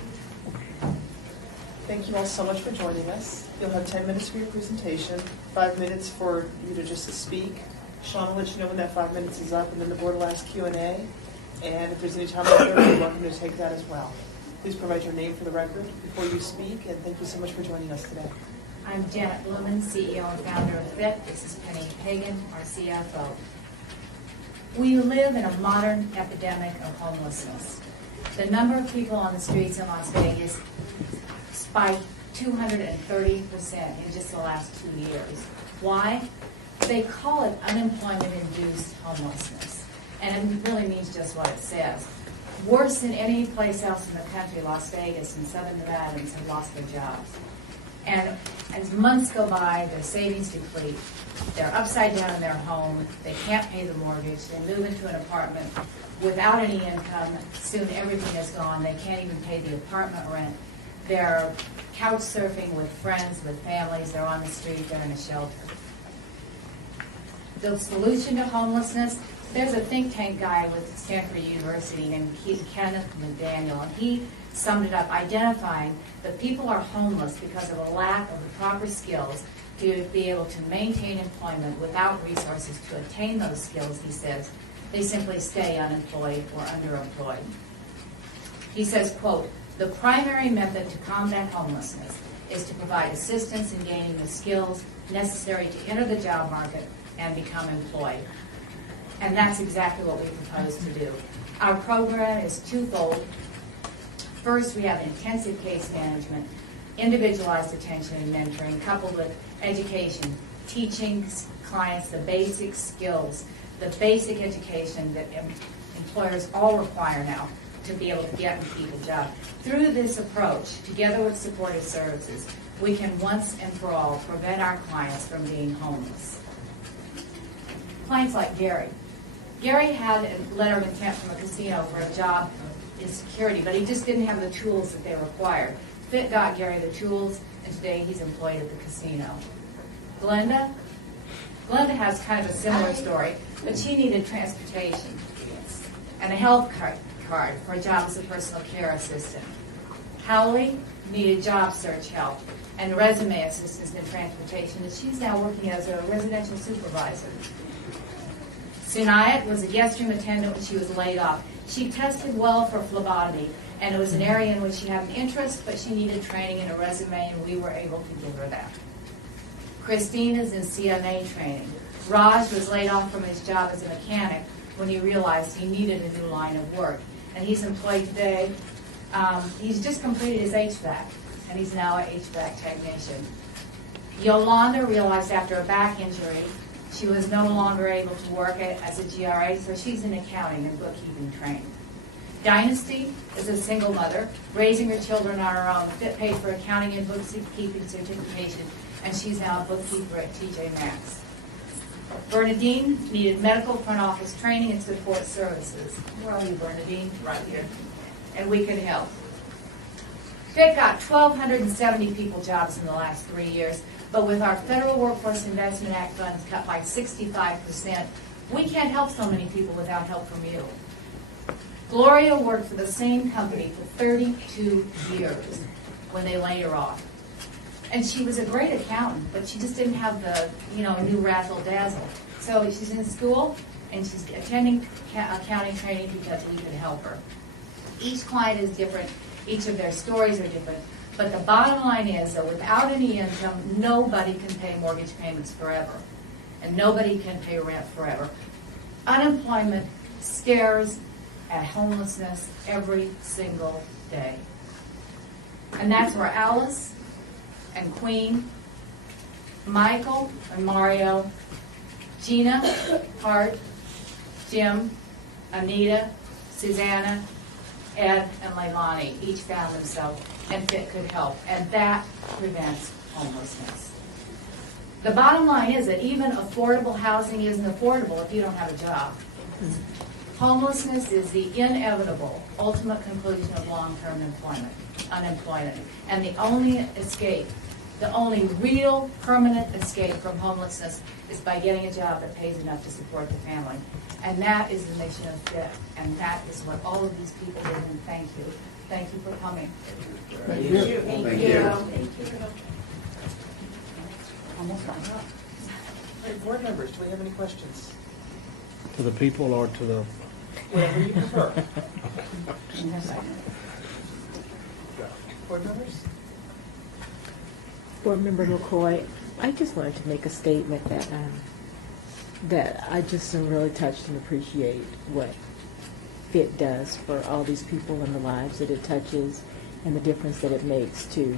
Thank you all so much for joining us. You'll have 10 minutes for your presentation, 5 minutes for you to just speak. Sean will let you know when that 5 minutes is up, and then the board will ask Q&A. And if there's any time left over, you're welcome to take that as well. Please provide your name for the record before you speak, and thank you so much for joining us today. I'm Janet Blumen, CEO and founder of FIT. This is Penny Hagan, our CFO. We live in a modern epidemic of homelessness. The number of people on the streets in Las Vegas spiked 230% in just the last 2 years. Why? They call it unemployment-induced homelessness, and it really means just what it says. Worse than any place else in the country, Las Vegas and Southern Nevadans have lost their jobs. And as months go by, their savings deplete. They're upside down in their home. They can't pay the mortgage. They move into an apartment without any income. Soon everything is gone. They can't even pay the apartment rent. They're couch surfing with friends, with families. They're on the street. They're in a shelter. The solution to homelessness, there's a think tank guy with Stanford University named Kenneth McDaniel, and he summed it up, identifying that people are homeless because of a lack of the proper skills to be able to maintain employment without resources to attain those skills, he says. They simply stay unemployed or underemployed. He says, quote, "The primary method to combat homelessness is to provide assistance in gaining the skills necessary to enter the job market and become employed." And that's exactly what we propose to do. Our program is twofold. First, we have intensive case management, individualized attention and mentoring, coupled with education teaching clients the basic skills, the basic education that employers all require now to be able to get and keep a job. Through this approach, together with supportive services, we can once and for all prevent our clients from being homeless. Clients like Gary. Gary had a letter of intent from a casino for a job in security, but he just didn't have the tools that they required. Fit got Gary the tools, and today he's employed at the casino. Glenda has kind of a similar story, but she needed transportation and a health card for a job as a personal care assistant. Howley needed job search help and resume assistance in transportation, and she's now working as a residential supervisor. Sunayat was a guest room attendant when she was laid off. She tested well for phlebotomy, and it was an area in which she had an interest, but she needed training and a resume, and we were able to give her that. Christine is in CNA training. Raj was laid off from his job as a mechanic when he realized he needed a new line of work, and he's employed today. He's just completed his HVAC, and he's now an HVAC technician. Yolanda realized after a back injury she was no longer able to work as a GRA, so she's in accounting and bookkeeping trained. Dynasty is a single mother, raising her children on her own, paid for accounting and bookkeeping certification, and she's now a bookkeeper at TJ Maxx. Bernadine needed medical front office training and support services. Where are you, Bernadine? Right here. And we could help. Fit got 1,270 people jobs in the last 3 years, but with our Federal Workforce Investment Act funds cut by 65%, we can't help so many people without help from you. Gloria worked for the same company for 32 years when they laid her off. And she was a great accountant, but she just didn't have the, new razzle-dazzle. So she's in school, and she's attending accounting training because we could help her. Each client is different. Each of their stories are different. But the bottom line is that without any income, nobody can pay mortgage payments forever. And nobody can pay rent forever. Unemployment stares at homelessness every single day. And that's where Alice and Queen, Michael and Mario, Gina, Hart, Jim, Anita, Susanna, Ed, and Leilani each found themselves, and Fit could help, and that prevents homelessness. The bottom line is that even affordable housing isn't affordable if you don't have a job. Homelessness is the inevitable ultimate conclusion of long-term unemployment, and the only escape, the only real permanent escape from homelessness is by getting a job that pays enough to support the family. And that is the mission of Fit, and that is what all of these people did, and thank you. Thank you for coming. Thank you. Thank you. Almost done. All right, board members, do we have any questions? To the people or to the? Whatever you prefer. Board members? Board Member McCoy, I just wanted to make a statement that I just am really touched and appreciate what Fit does for all these people and the lives that it touches and the difference that it makes to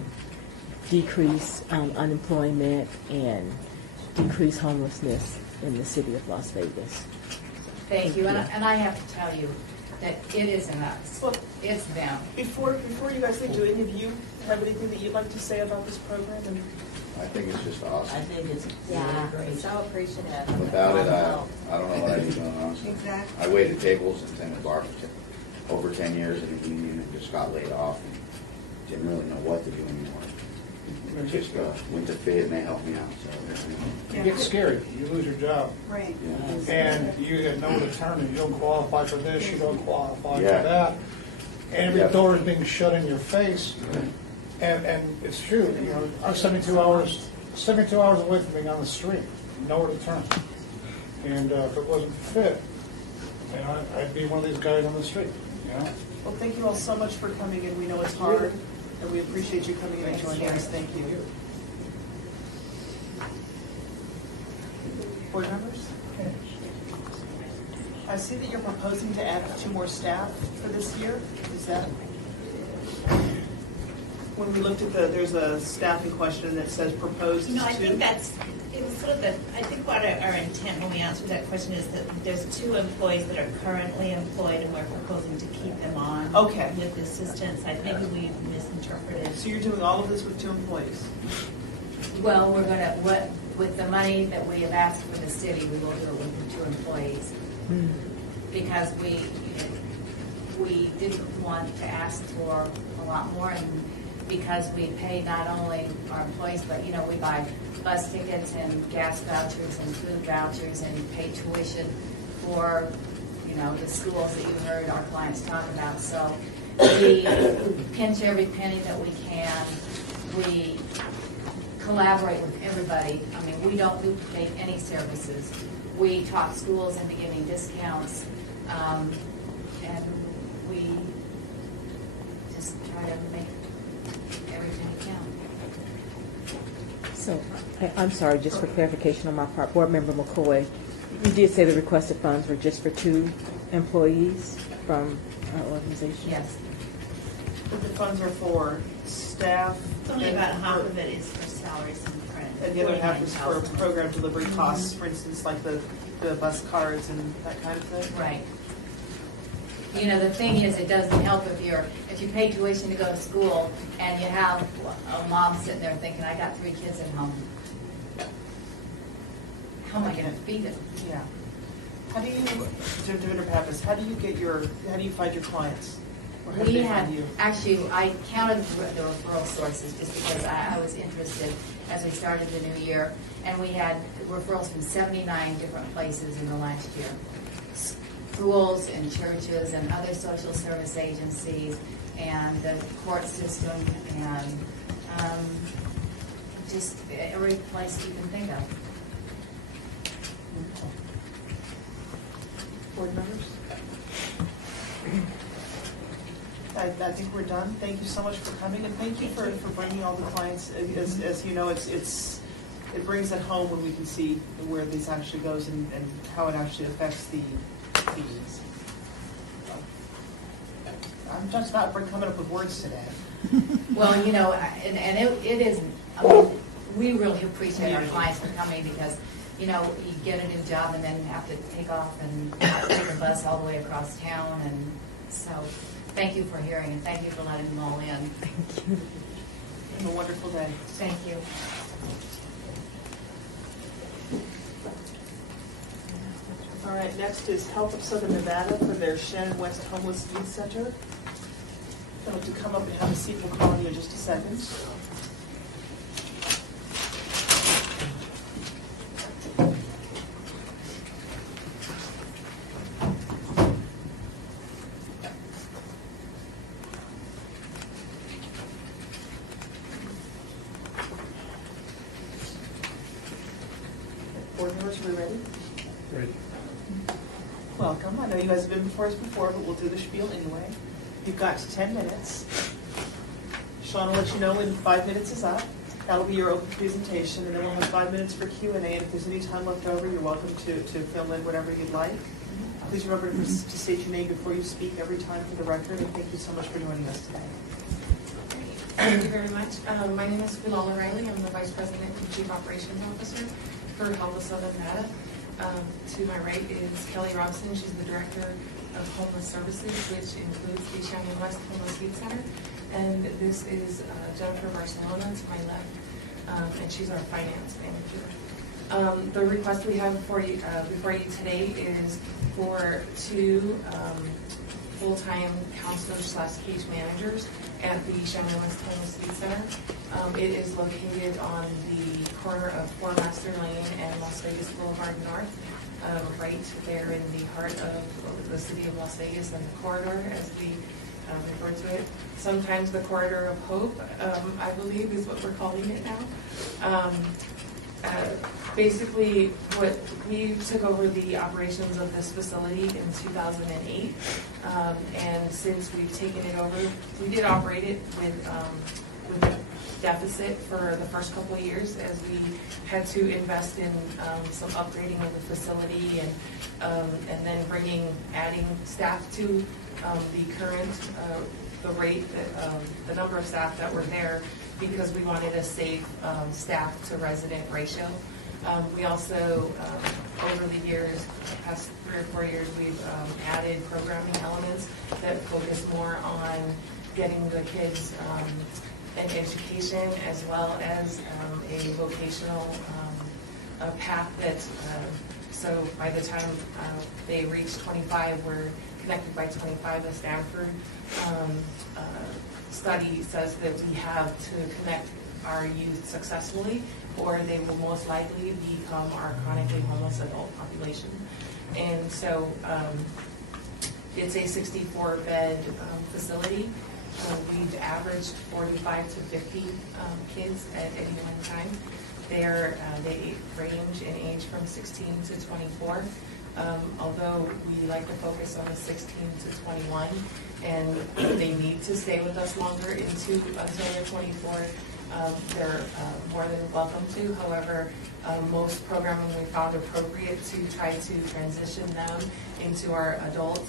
decrease unemployment and decrease homelessness in the city of Las Vegas. Thank you, and I have to tell you that it isn't us, Well, it's them. Before you guys leave, do any of you have anything that you'd like to say about this program? And I think it's just awesome. I think it's really great. So appreciative. Without it, I don't know what I'd be doing, honestly. Exactly. I waited tables and tended bar for over 10 years in the union and just got laid off and didn't really know what to do anymore. I just went to Fit and they helped me out. So, You get scared, you lose your job. Right. Yeah. And you get no return, and you don't qualify for this, you don't qualify Yeah. for that. And every Yeah. door is being shut in your face. And it's true, I was 72 hours away from being on the street, nowhere to turn. And if it wasn't Fit, I'd be one of these guys on the street, well, thank you all so much for coming in. We know it's hard, and we appreciate you coming in and joining us. Thank you. Board members? I see that you're proposing to add 2 more staff for this year. Is that? when we looked at there's a staffing question that says proposed You know, I to. think it was sort of I think what our intent when we answered that question is that there's 2 employees that are currently employed and we're proposing to keep them on. Okay. With assistance. I think we misinterpreted. So you're doing all of this with 2 employees? Well, with the money that we have asked for the city, we will do it with the 2 employees. Because we didn't want to ask for a lot more, and because we pay not only our employees, but, we buy bus tickets and gas vouchers and food vouchers and pay tuition for, the schools that you heard our clients talk about. So we pinch every penny that we can. We collaborate with everybody. I mean, we don't duplicate any services. We talk schools into giving discounts, and we just try to make everything count. So, I'm sorry, just for clarification on my part, Board Member McCoy, you did say the requested funds were just for 2 employees from our organization? Yes. But the funds are for staff. It's only about half of it is for salaries and print. And the other half is for 49,000. program delivery costs, for instance, like the bus cards and that kind of thing? Right. The thing is, it doesn't help if you pay tuition to go to school and you have a mom sitting there thinking, I got 3 kids at home. How am I going to feed them? Yeah. How do you, Director Pappas, how do you find your clients? Or how do We they had, find you? actually, I counted the referral sources just because I was interested as we started the new year. And we had referrals from 79 different places in the last year. Schools and churches and other social service agencies and the court system and just every place you can think of. Board members? I think we're done. Thank you so much for coming, and thank you for bringing all the clients. As you know, it brings it home when we can see where this actually goes and how it actually affects the fees. I'm just not coming up with words today. Well, and it is, I mean, we really appreciate our clients for coming because, you get a new job and then have to take off and take a bus all the way across town. And so thank you for hearing and thank you for letting them all in. Thank you. Have a wonderful day. Thank you. All right, next is Health of Southern Nevada for their Shannon West Homeless Youth Center. They'll have to come up and have a seat. We'll call you in just a second. Board members, are we ready? Ready. Welcome. I know you guys have been before us before, but we'll do the spiel anyway. You've got 10 minutes. Sean will let you know when 5 minutes is up. That'll be your open presentation, and then we'll have 5 minutes for Q&A. And if there's any time left over, you're welcome to fill in whatever you'd like. Please remember to state your name before you speak every time for the record, and thank you so much for joining us today. Thank you very much. My name is Philala Riley. I'm the Vice President and Chief Operations Officer for Health of Southern Nevada. To my right is Kelly Robson. She's the Director of Homeless Services, which includes the Shannon West Homeless Youth Center. And this is Jennifer Barcelona to my left, and she's our finance manager. The request we have for you, before you today is for 2 full-time counselors/case managers at the Shannon West Homeless Youth Center. It is located on the corner of Four Master Lane and Las Vegas Boulevard North, right there in the heart of the city of Las Vegas, and the corridor, as we refer to it. Sometimes the Corridor of Hope, I believe, is what we're calling it now. Basically, what we took over the operations of this facility in 2008, and since we've taken it over, we did operate it with a deficit for the first couple of years as we had to invest in some upgrading of the facility and then adding staff to the current the rate, the number of staff that were there because we wanted a safe staff to resident ratio. We also, over the years, the past 3 or 4 years, we've added programming elements that focus more on getting the kids an education as well as a vocational path that, so by the time they reach 25, we're connected by 25. The Stanford study says that we have to connect our youth successfully, or they will most likely become our chronically homeless adult population. And so it's a 64-bed facility. We've averaged 45 to 50 kids at any one time. They range in age from 16 to 24. Although we like to focus on the 16 to 21, and they need to stay with us longer until they're 24. They're more than welcome to. However, most programming we found appropriate to try to transition them into our adult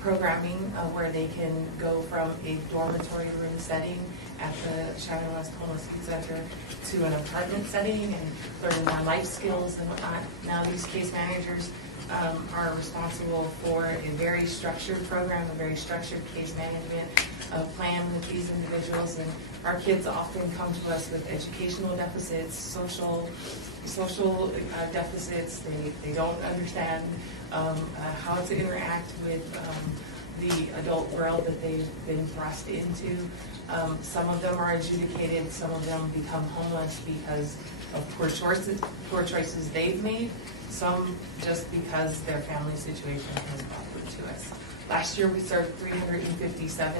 programming where they can go from a dormitory room setting at the Shannon West Homeless Youth Center to an apartment setting and learn more life skills and whatnot. Now these case managers are responsible for a very structured program, a very structured case management plan with these individuals, and our kids often come to us with educational deficits, social deficits. They don't understand how to interact with the adult world that they've been thrust into. Some of them are adjudicated, some of them become homeless because of poor choices they've made, some just because their family situation has brought them to us. Last year we served 357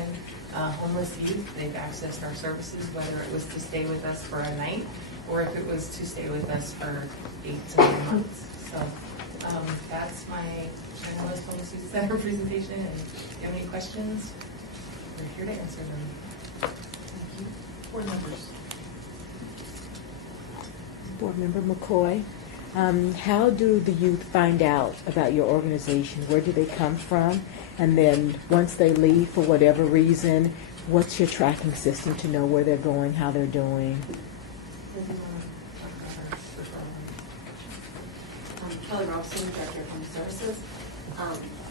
homeless youth. They've accessed our services, whether it was to stay with us for a night or if it was to stay with us for 8 to 9 months. So that's my Shannon West Homeless Youth Center presentation. And if you have any questions, we're here to answer them. Thank you. Board members. Board Member McCoy, how do the youth find out about your organization? Where do they come from? And then once they leave for whatever reason, what's your tracking system to know where they're going, how they're doing? Kelly Robson, Director of Home Services.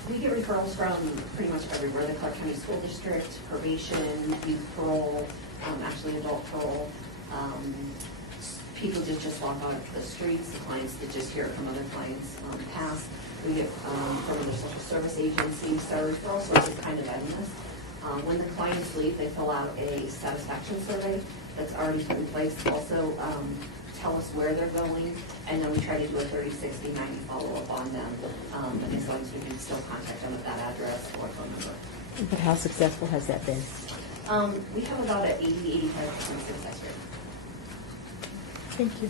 We get referrals from pretty much everywhere, the Clark County School District, probation, youth parole, actually adult parole. People that just walk out the streets, the clients that just hear it from other clients pass. We get from other social service agencies, so referral sources kind of endless. When the clients leave, they fill out a satisfaction survey that's already put in place. Also tell us where they're going, and then we try to do a 30, 60, 90 follow-up on them. And as long as we can still contact them at that address or phone number. But how successful has that been? We have about an 80, 85% success rate. Thank you.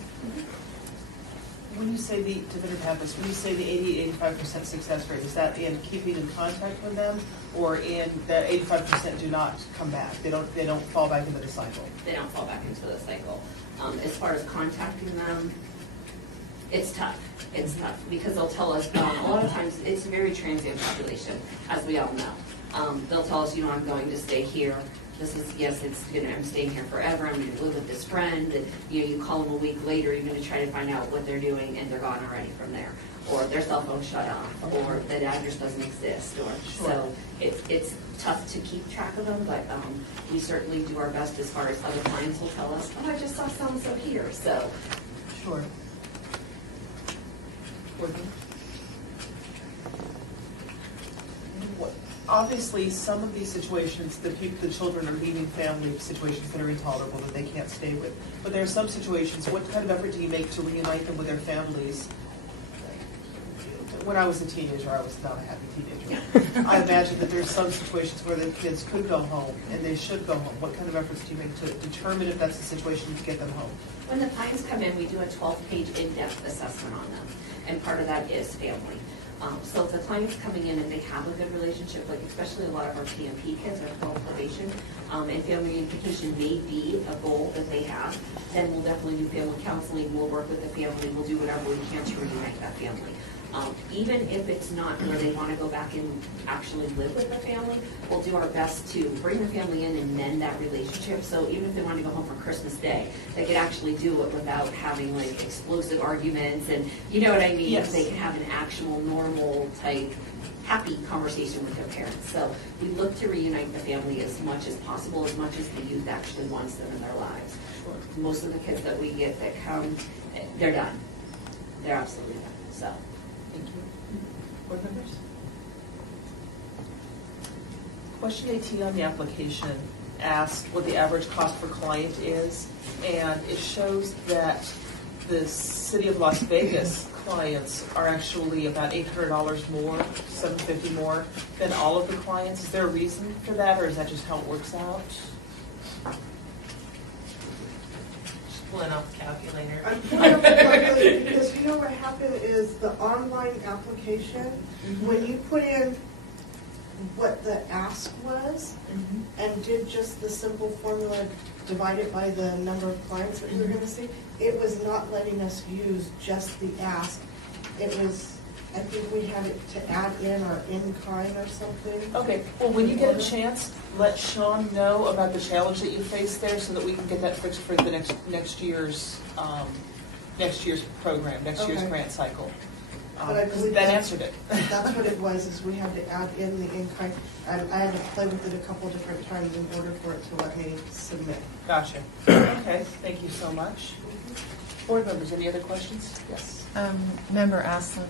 When you say the, to better have this, when you say the 80-85% success rate, is that in keeping in contact with them, or in that 85% do not come back? They don't fall back into the cycle. They don't fall back into the cycle. As far as contacting them, it's tough. It's tough because they'll tell us, a lot of times it's a very transient population, as we all know. They'll tell us, I'm going to stay here. I'm staying here forever. I'm going to live with this friend. And, you call them a week later, you're going to try to find out what they're doing, and they're gone already from there. Or their cell phone shut off, or that address doesn't exist. So it's tough to keep track of them, but we certainly do our best as far as other clients will tell us, I just saw so-and-so here. So. Sure. Obviously, some of these situations, the children are leaving family situations that are intolerable that they can't stay with. But there are some situations, what kind of effort do you make to reunite them with their families? When I was a teenager, I was not a happy teenager. I imagine that there's some situations where the kids could go home and they should go home. What kind of efforts do you make to determine if that's the situation to get them home? When the clients come in, we do a 12-page in-depth assessment on them, and part of that is family. So if the client's coming in and they have a good relationship, like especially a lot of our PMP kids are parole probation, and family reunification may be a goal that they have, then we'll definitely do family counseling. We'll work with the family. We'll do whatever we can to reunite that family. Even if it's not where they want to go back and actually live with the family, we'll do our best to bring the family in and mend that relationship. So even if they want to go home for Christmas Day, they could actually do it without having like explosive arguments and, you know what I mean? Yes. They can have an actual normal type happy conversation with their parents. So we look to reunite the family as much as possible, as much as the youth actually wants them in their lives. Most of the kids that we get that come, they're done. They're absolutely done, so. Thank you. Board members? Question 18 on the application asked what the average cost per client is, and it shows that the City of Las Vegas clients are actually about $800 more, $750 more than all of the clients. Is there a reason for that, or is that just how it works out? Just pulling out the calculator. I'm pulling up the calculator because you know what happened is the online application, when you put in what the ask was and did just the simple formula divided by the number of clients that we were going to see, it was not letting us use just the ask. It was, I think we had it to add in our in-kind or something. Okay, well, when you get a chance, let Sean know about the challenge that you faced there so that we can get that fixed for the next year's program, next year's Okay. grant cycle. But I believe That answered it. That's what it was, is we had to add in the in-kind. I had to play with it a couple different times in order for it to let me submit. Gotcha. Okay, thank you so much. Board members, any other questions? Yes. Member Aslam,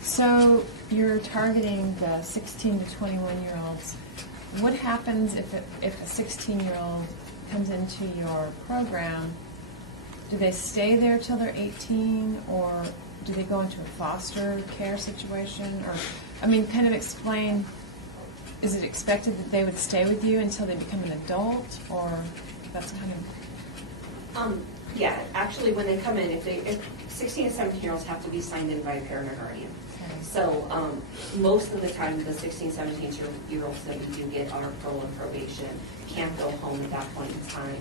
so you're targeting the 16 to 21-year-olds. What happens if a 16-year-old comes into your program? Do they stay there till they're 18, or do they go into a foster care situation? Or, I mean, kind of explain, is it expected that they would stay with you until they become an adult, or that's kind of... Yeah, actually, when they come in, if 16 and 17-year-olds have to be signed in by a parent or guardian. So most of the time, the 16, 17-year-olds that we do get on our parole and probation can't go home at that point in time.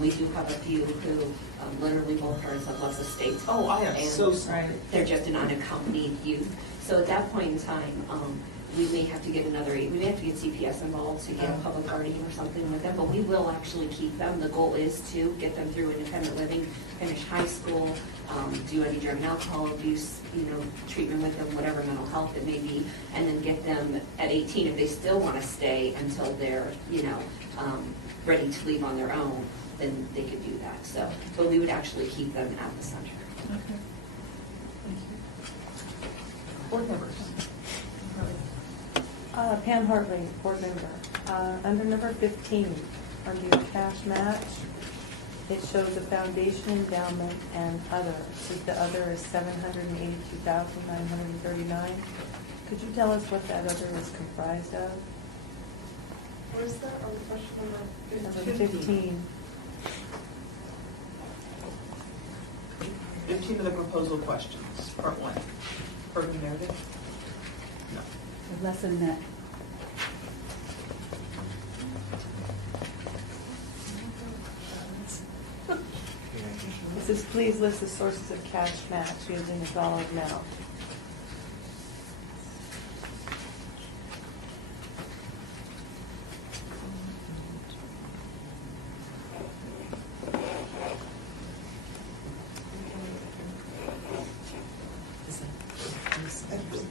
We do have a few who literally both parents have left the state. Oh, I am so sorry. They're just an unaccompanied youth. So at that point in time, we may have to get we may have to get CPS involved to get a public guardian or something with them, but we will actually keep them. The goal is to get them through independent living, finish high school, do any drug and alcohol abuse, treatment with them, whatever mental health it may be, and then get them at 18 if they still want to stay until they're, ready to leave on their own, then they could do that. So, but we would actually keep them at the center. Okay. Thank you. Board members. Pam Hartley, board member. Under number 15, under your cash match, it shows a foundation endowment and other. So the other is $782,939. Could you tell us what that other is comprised of? What is that on question number 15? Number 15. 15 of the proposal questions, part 1. Program narrative? No. Lesson net. It says, please list the sources of cash match using a dollar amount.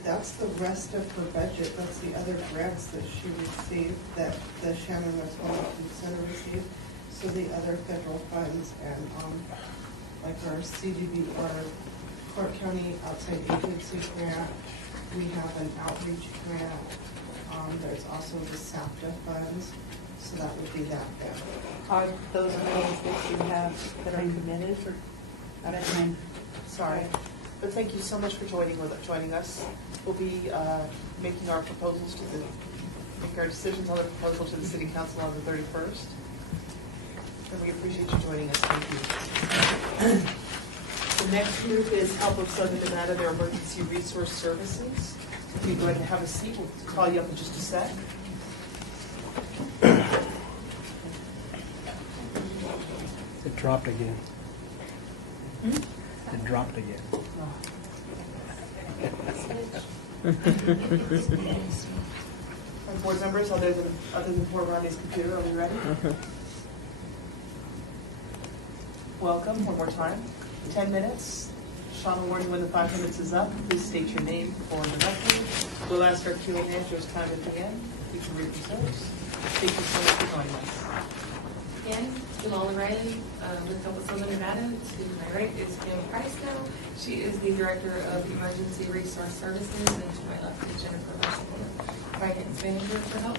That's the rest of her budget. That's the other grants that she received, that the Shannon Metropolitan Center received. So the other federal funds and like our CDB, our Clark County Outside Agency grant, we have an outreach grant. There's also the SAPTA funds, so that would be that there. Are those monies that you have that are committed for that time? Sorry. But thank you so much for joining us. We'll be making our proposals make our decisions on the proposal to the City Council on the 31st. And we appreciate you joining us. Thank you. The next group is Help of Southern Nevada, their Emergency Resource Services. If you go ahead and have a seat, we'll call you up in just a sec. It dropped again. It dropped again. And board members, other than poor Ronnie's computer, are we ready? Welcome, one more time. 10 minutes. Sean will warn you when the 5 minutes is up. Please state your name for the record. We'll ask our Q&A if there's time at the end. You can read yourselves. Thank you so much for joining us. Again, Jamal O'Reilly with Help of Southern Nevada. To my right is Kim Price now. She is the Director of Emergency Resource Services, and to my left is Jennifer Russell, Finance Manager for Help.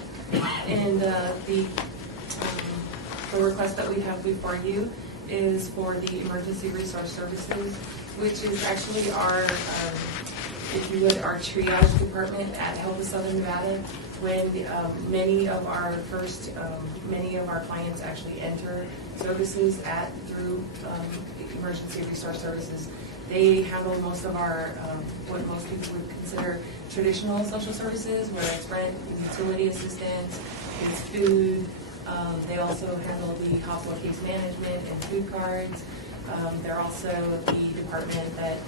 And the request that we have before you is for the Emergency Resource Services, which is actually our, if you would, our triage department at Help of Southern Nevada. When many of our clients actually enter services through Emergency Resource Services, they handle most of our, what most people would consider traditional social services, whether it's rent, utility assistance, it's food. They also handle the hospital case management and food cards. They're also the department that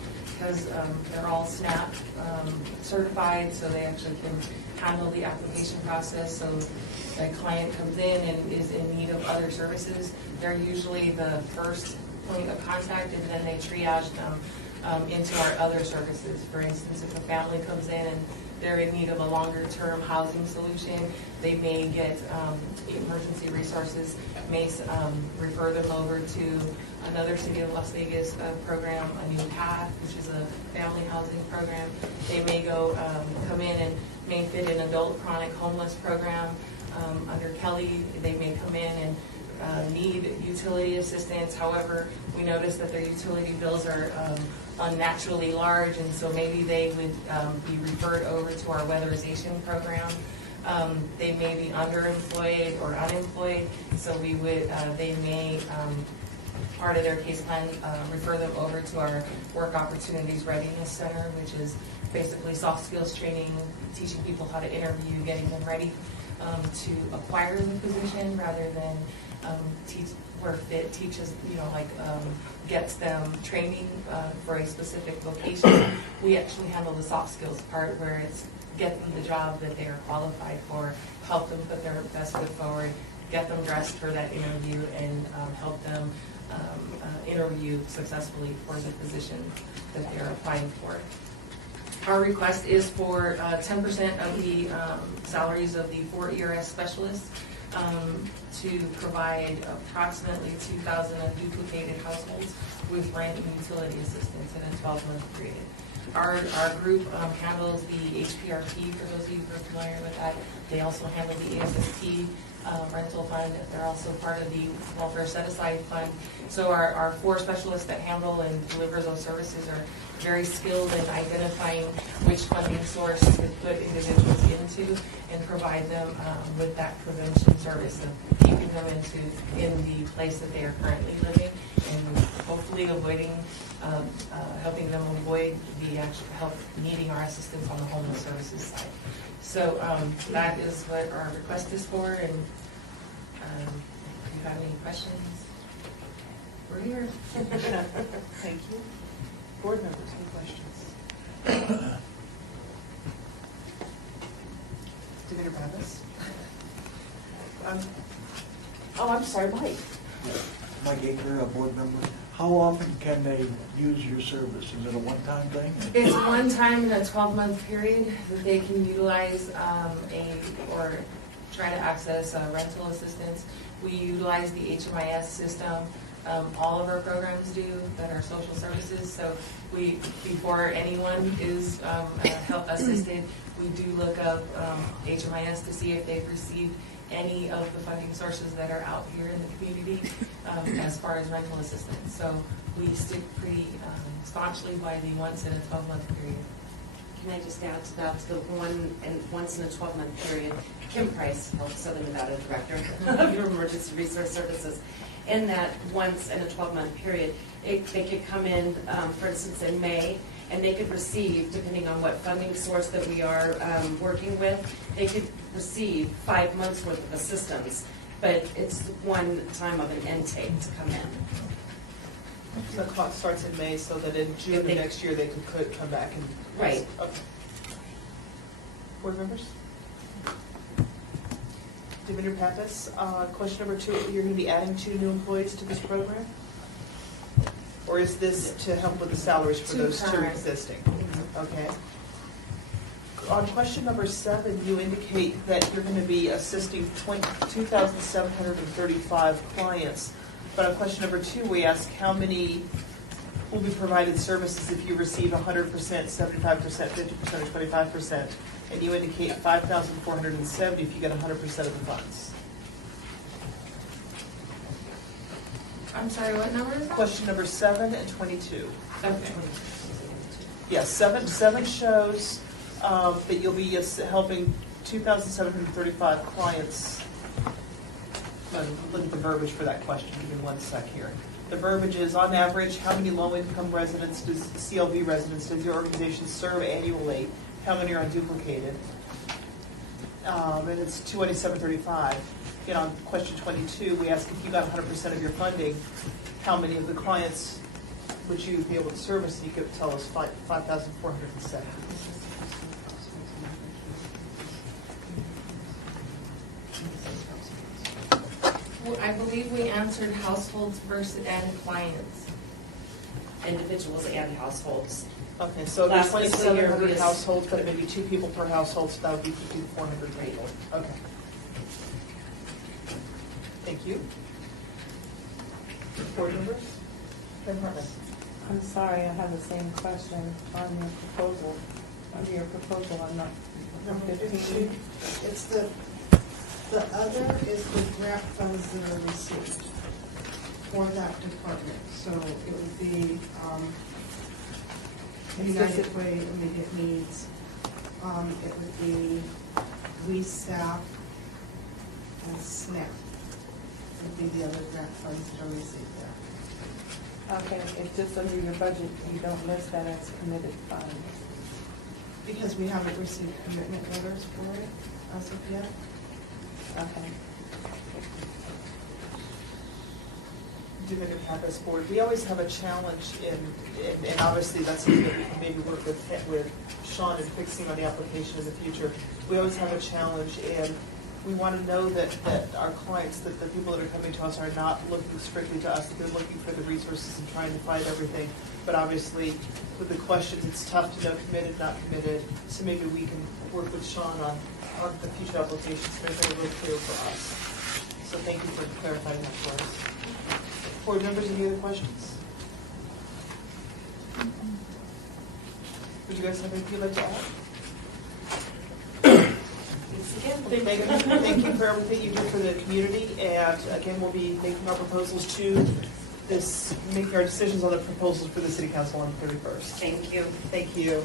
has, they're all SNAP certified, so they actually can handle the application process. So a client comes in and is in need of other services, they're usually the first point of contact, and then they triage them into our other services. For instance, if a family comes in and they're in need of a longer-term housing solution, they may get Emergency Resources may refer them over to another City of Las Vegas program, a New Path, which is a family housing program. They may go come in and may fit an adult chronic homeless program under Kelly. They may come in and need utility assistance. However, we notice that their utility bills are unnaturally large, and so maybe they would be referred over to our weatherization program. They may be underemployed or unemployed, so we would, they may, part of their case plan, refer them over to our Work Opportunities Readiness Center, which is basically soft skills training, teaching people how to interview, getting them ready to acquire the position rather than teach where fit teaches, gets them training for a specific vocation. We actually handle the soft skills part where it's get them the job that they are qualified for, help them put their best foot forward, get them dressed for that interview, and help them interview successfully for the position that they're applying for. Our request is for 10% of the salaries of the 4 ERS specialists to provide approximately 2,000 unduplicated households with rent and utility assistance in a 12-month period. Our group handles the HPRP, for those of you who are familiar with that. They also handle the ASST rental fund. They're also part of the welfare set-aside fund. So our 4 specialists that handle and deliver those services are very skilled in identifying which funding source to put individuals into and provide them with that prevention service of keeping them in the place that they are currently living and hopefully avoiding, helping them avoid the actual help needing our assistance on the homeless services side. So that is what our request is for, and if you have any questions, we're here. Thank you. Board members, any questions? Director Babis? I'm sorry, Mike. Mike Aker, a board member. How often can they use your service? Is it a one-time thing? It's one time in a 12-month period that they can utilize or try to access rental assistance. We utilize the HMIS system. All of our programs do that are social services. So we, before anyone is help assisted, we do look up HMIS to see if they've received any of the funding sources that are out here in the community as far as rental assistance. So we stick pretty staunchly by the once in a 12-month period. Can I just add to that, the once in a 12-month period, Kim Price, Help Southern Nevada Director of your Emergency Resource Services, in that once in a 12-month period, they could come in, for instance, in May, and they could receive, depending on what funding source that we are working with, they could receive 5 months worth of assistance, but it's one time of an intake to come in. The clock starts in May, so that in June of next year they could come back and Right. Okay. Board members? Divender Pappas, question number 2, you're going to be adding 2 new employees to this program? Or is this to help with the salaries for those 2 current. existing? Okay. On question number 7, you indicate that you're going to be assisting 2,735 clients. But on question number 2, we ask how many will be provided services if you receive 100%, 75%, 50%, or 25%. And you indicate 5,470 if you get 100% of the funds. I'm sorry, what number is that? Question number 7 and 22. Okay. Yes, seven shows that you'll be helping 2,735 clients. Look at the verbiage for that question. Give me 1 sec here. The verbiage is, on average, how many low-income residents does CLV residents does your organization serve annually? How many are unduplicated? And it's 22735. Again, on question 22, we ask if you got 100% of your funding, how many of the clients would you be able to service? And you could tell us 5,407. Well, I believe we answered households versus and clients. Individuals and households. Okay, so there's Last fiscal year 2,700 was- households, but it may be 2 people per household, so that would be 5,400 people. Okay. Thank you. Board members? Ben Hartman. I'm sorry, I have the same question on your proposal. Under your proposal, I'm not, Number 15. 15, it's the other is the grant funds that are received for that department. So it would be United Way Immediate Needs. It would be We Staff and SNAP would be the other grant funds that are received there. Okay, it's just under your budget, you don't list that as committed funds. Because we haven't received commitment letters for it as of yet. Okay. Divender Pappas Board, we always have a challenge and obviously that's something that we can maybe work with Sean in fixing on the application in the future. We always have a challenge and we want to know that our clients, that the people that are coming to us are not looking strictly to us, that they're looking for the resources and trying to find everything. But obviously, with the questions, it's tough to know committed, not committed. So maybe we can work with Sean on the future applications, make it a little clear for us. So thank you for clarifying that for us. Board members, any other questions? Would you guys have anything you'd like to add? Megan, thank you for everything you do for the community, and again, we'll be making our proposals to this, making our decisions on the proposals for the city council on the 31st. Thank you. Thank you.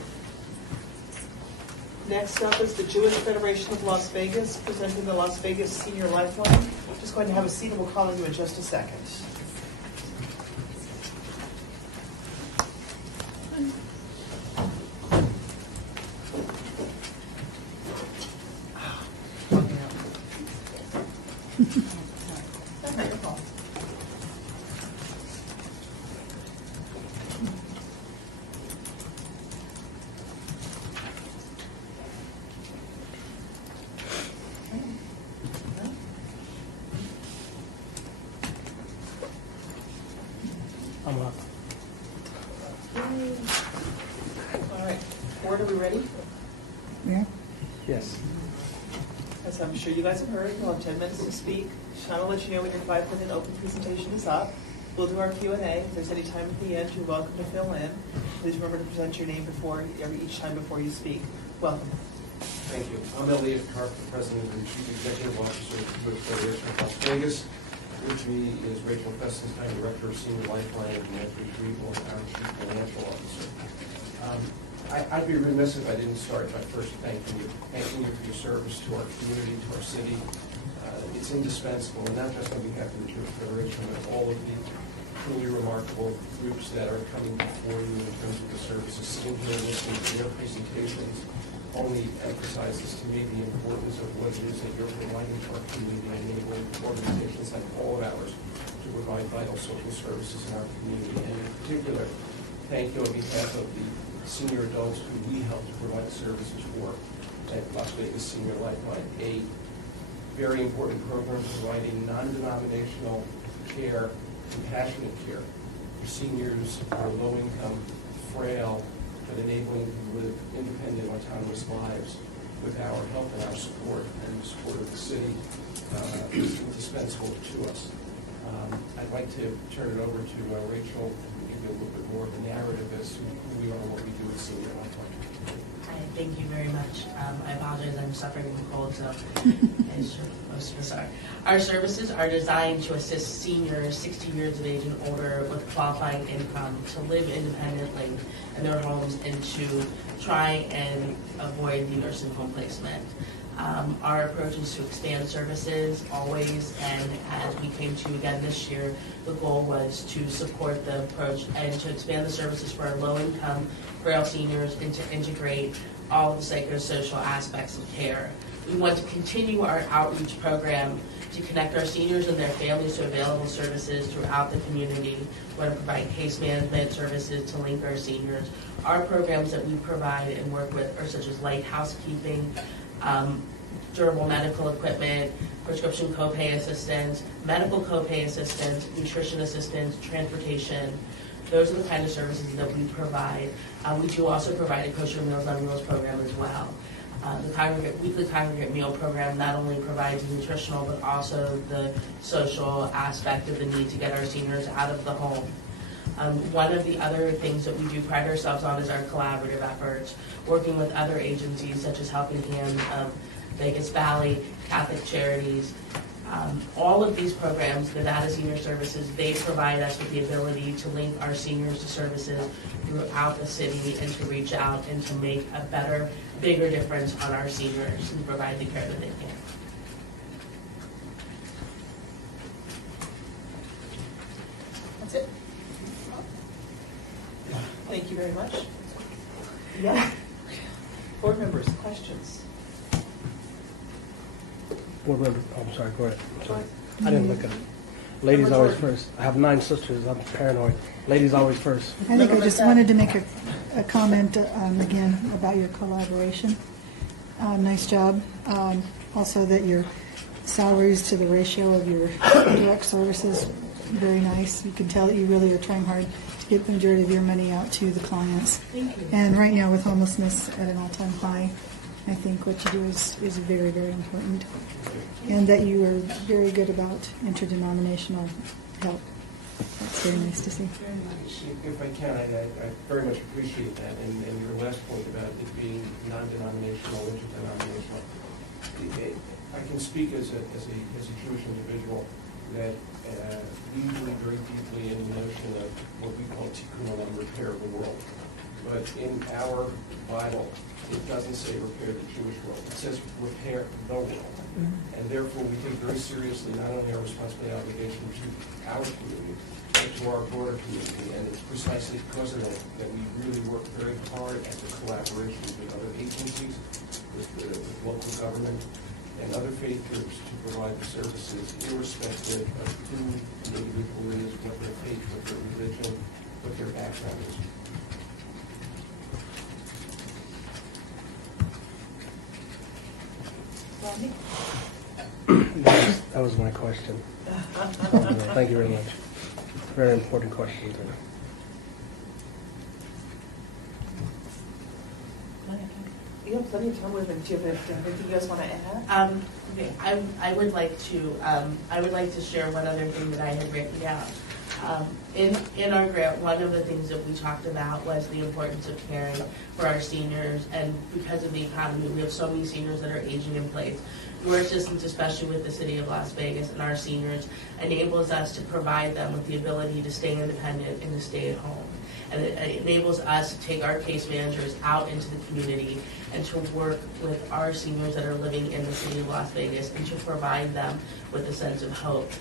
Next up is the Jewish Federation of Las Vegas, presenting the Las Vegas Senior Lifeline. Just going to have a seat and we'll call on you in just a second. I'm up. All right, board, are we ready? Yeah. Yes. As I'm sure you guys have heard, you'll have 10 minutes to speak. Sean will let you know when your 5-minute open presentation is up. We'll do our Q&A. If there's any time at the end, you're welcome to fill in. Please remember to present your name each time before you speak. Welcome. Thank you. I'm Elliot Karp, the President and Chief Executive Officer of the Jewish Federation of Las Vegas. With me is Rachel Festenstein, Director of Senior Lifeline, and Anthony Greenwald, our Chief Financial Officer. I'd be remiss if I didn't start by first thanking you for your service to our community, to our city. It's indispensable, and not just on behalf of the Jewish Federation, but all of the truly remarkable groups that are coming before you in terms of the services. Sitting here listening to their presentations only emphasizes to me the importance of what it is that you're providing to our community, enabling organizations like all of ours to provide vital social services in our community. And in particular, thank you on behalf of the senior adults who we help to provide services for at Las Vegas Senior Lifeline, a very important program providing non-denominational care, compassionate care for seniors who are low-income, frail, but enabling them to live independent, autonomous lives with our help and our support and the support of the city is indispensable to us. I'd like to turn it over to Rachel to give you a little bit more of the narrative as to who we are and what we do at Senior Lifeline. Hi, thank you very much. I apologize, I'm suffering from a cold, so most of us are. Our services are designed to assist seniors 60 years of age and older with qualifying income to live independently in their homes and to try and avoid the nursing home placement. Our approach is to expand services always, and as we came to again this year, the goal was to support the approach and to expand the services for our low-income, frail seniors and to integrate all of the psychosocial aspects of care. We want to continue our outreach program to connect our seniors and their families to available services throughout the community. We want to provide case management services to link our seniors. Our programs that we provide and work with are such as light housekeeping, durable medical equipment, prescription copay assistance, medical copay assistance, nutrition assistance, transportation. Those are the kind of services that we provide. We do also provide a kosher Meals on Wheels program as well. The weekly congregate meal program not only provides nutritional but also the social aspect of the need to get our seniors out of the home. One of the other things that we do pride ourselves on is our collaborative efforts, working with other agencies such as Helping Hands of Vegas Valley, Catholic Charities. All of these programs, Nevada Senior Services, they provide us with the ability to link our seniors to services throughout the city and to reach out and to make a better, bigger difference on our seniors and provide the care that they can. That's it. Thank you very much. Yeah. Board members, questions? Board member, oh, I'm sorry, go ahead. I'm sorry. I didn't look at it. Ladies always first. I have 9 sisters. I'm paranoid. Ladies always first. I think I just wanted to make a comment again about your collaboration. Nice job. Also that your salaries to the ratio of your direct services, very nice. You can tell that you really are trying hard to get the majority of your money out to the clients. Thank you. And right now with homelessness at an all-time high, I think what you do is very, very important. And that you are very good about interdenominational help. That's very nice to see. If I can, I very much appreciate that, and your last point about it being non-denominational, interdenominational. I can speak as a Jewish individual that we believe very deeply in the notion of what we call tikkun olam, repair of the world. But in our Bible, it doesn't say repair the Jewish world. It says repair the world. And therefore, we take very seriously not only our responsibility and obligation to our community, but to our broader community. And it's precisely because of that that we really work very hard at the collaboration with other agencies, with local government, and other faith groups to provide the services, irrespective of who the individual is, what their faith, what their religion, what their background is. That was my question. Thank you very much. Very important question. You have plenty of time with them. Do you have anything you guys want to add? Okay. I would like to share one other thing that I had written down. In our grant, one of the things that we talked about was the importance of caring for our seniors, and because of the economy, we have so many seniors that are aging in place. Your assistance, especially with the city of Las Vegas and our seniors, enables us to provide them with the ability to stay independent and to stay at home. And it enables us to take our case managers out into the community and to work with our seniors that are living in the city of Las Vegas and to provide them with a sense of hope.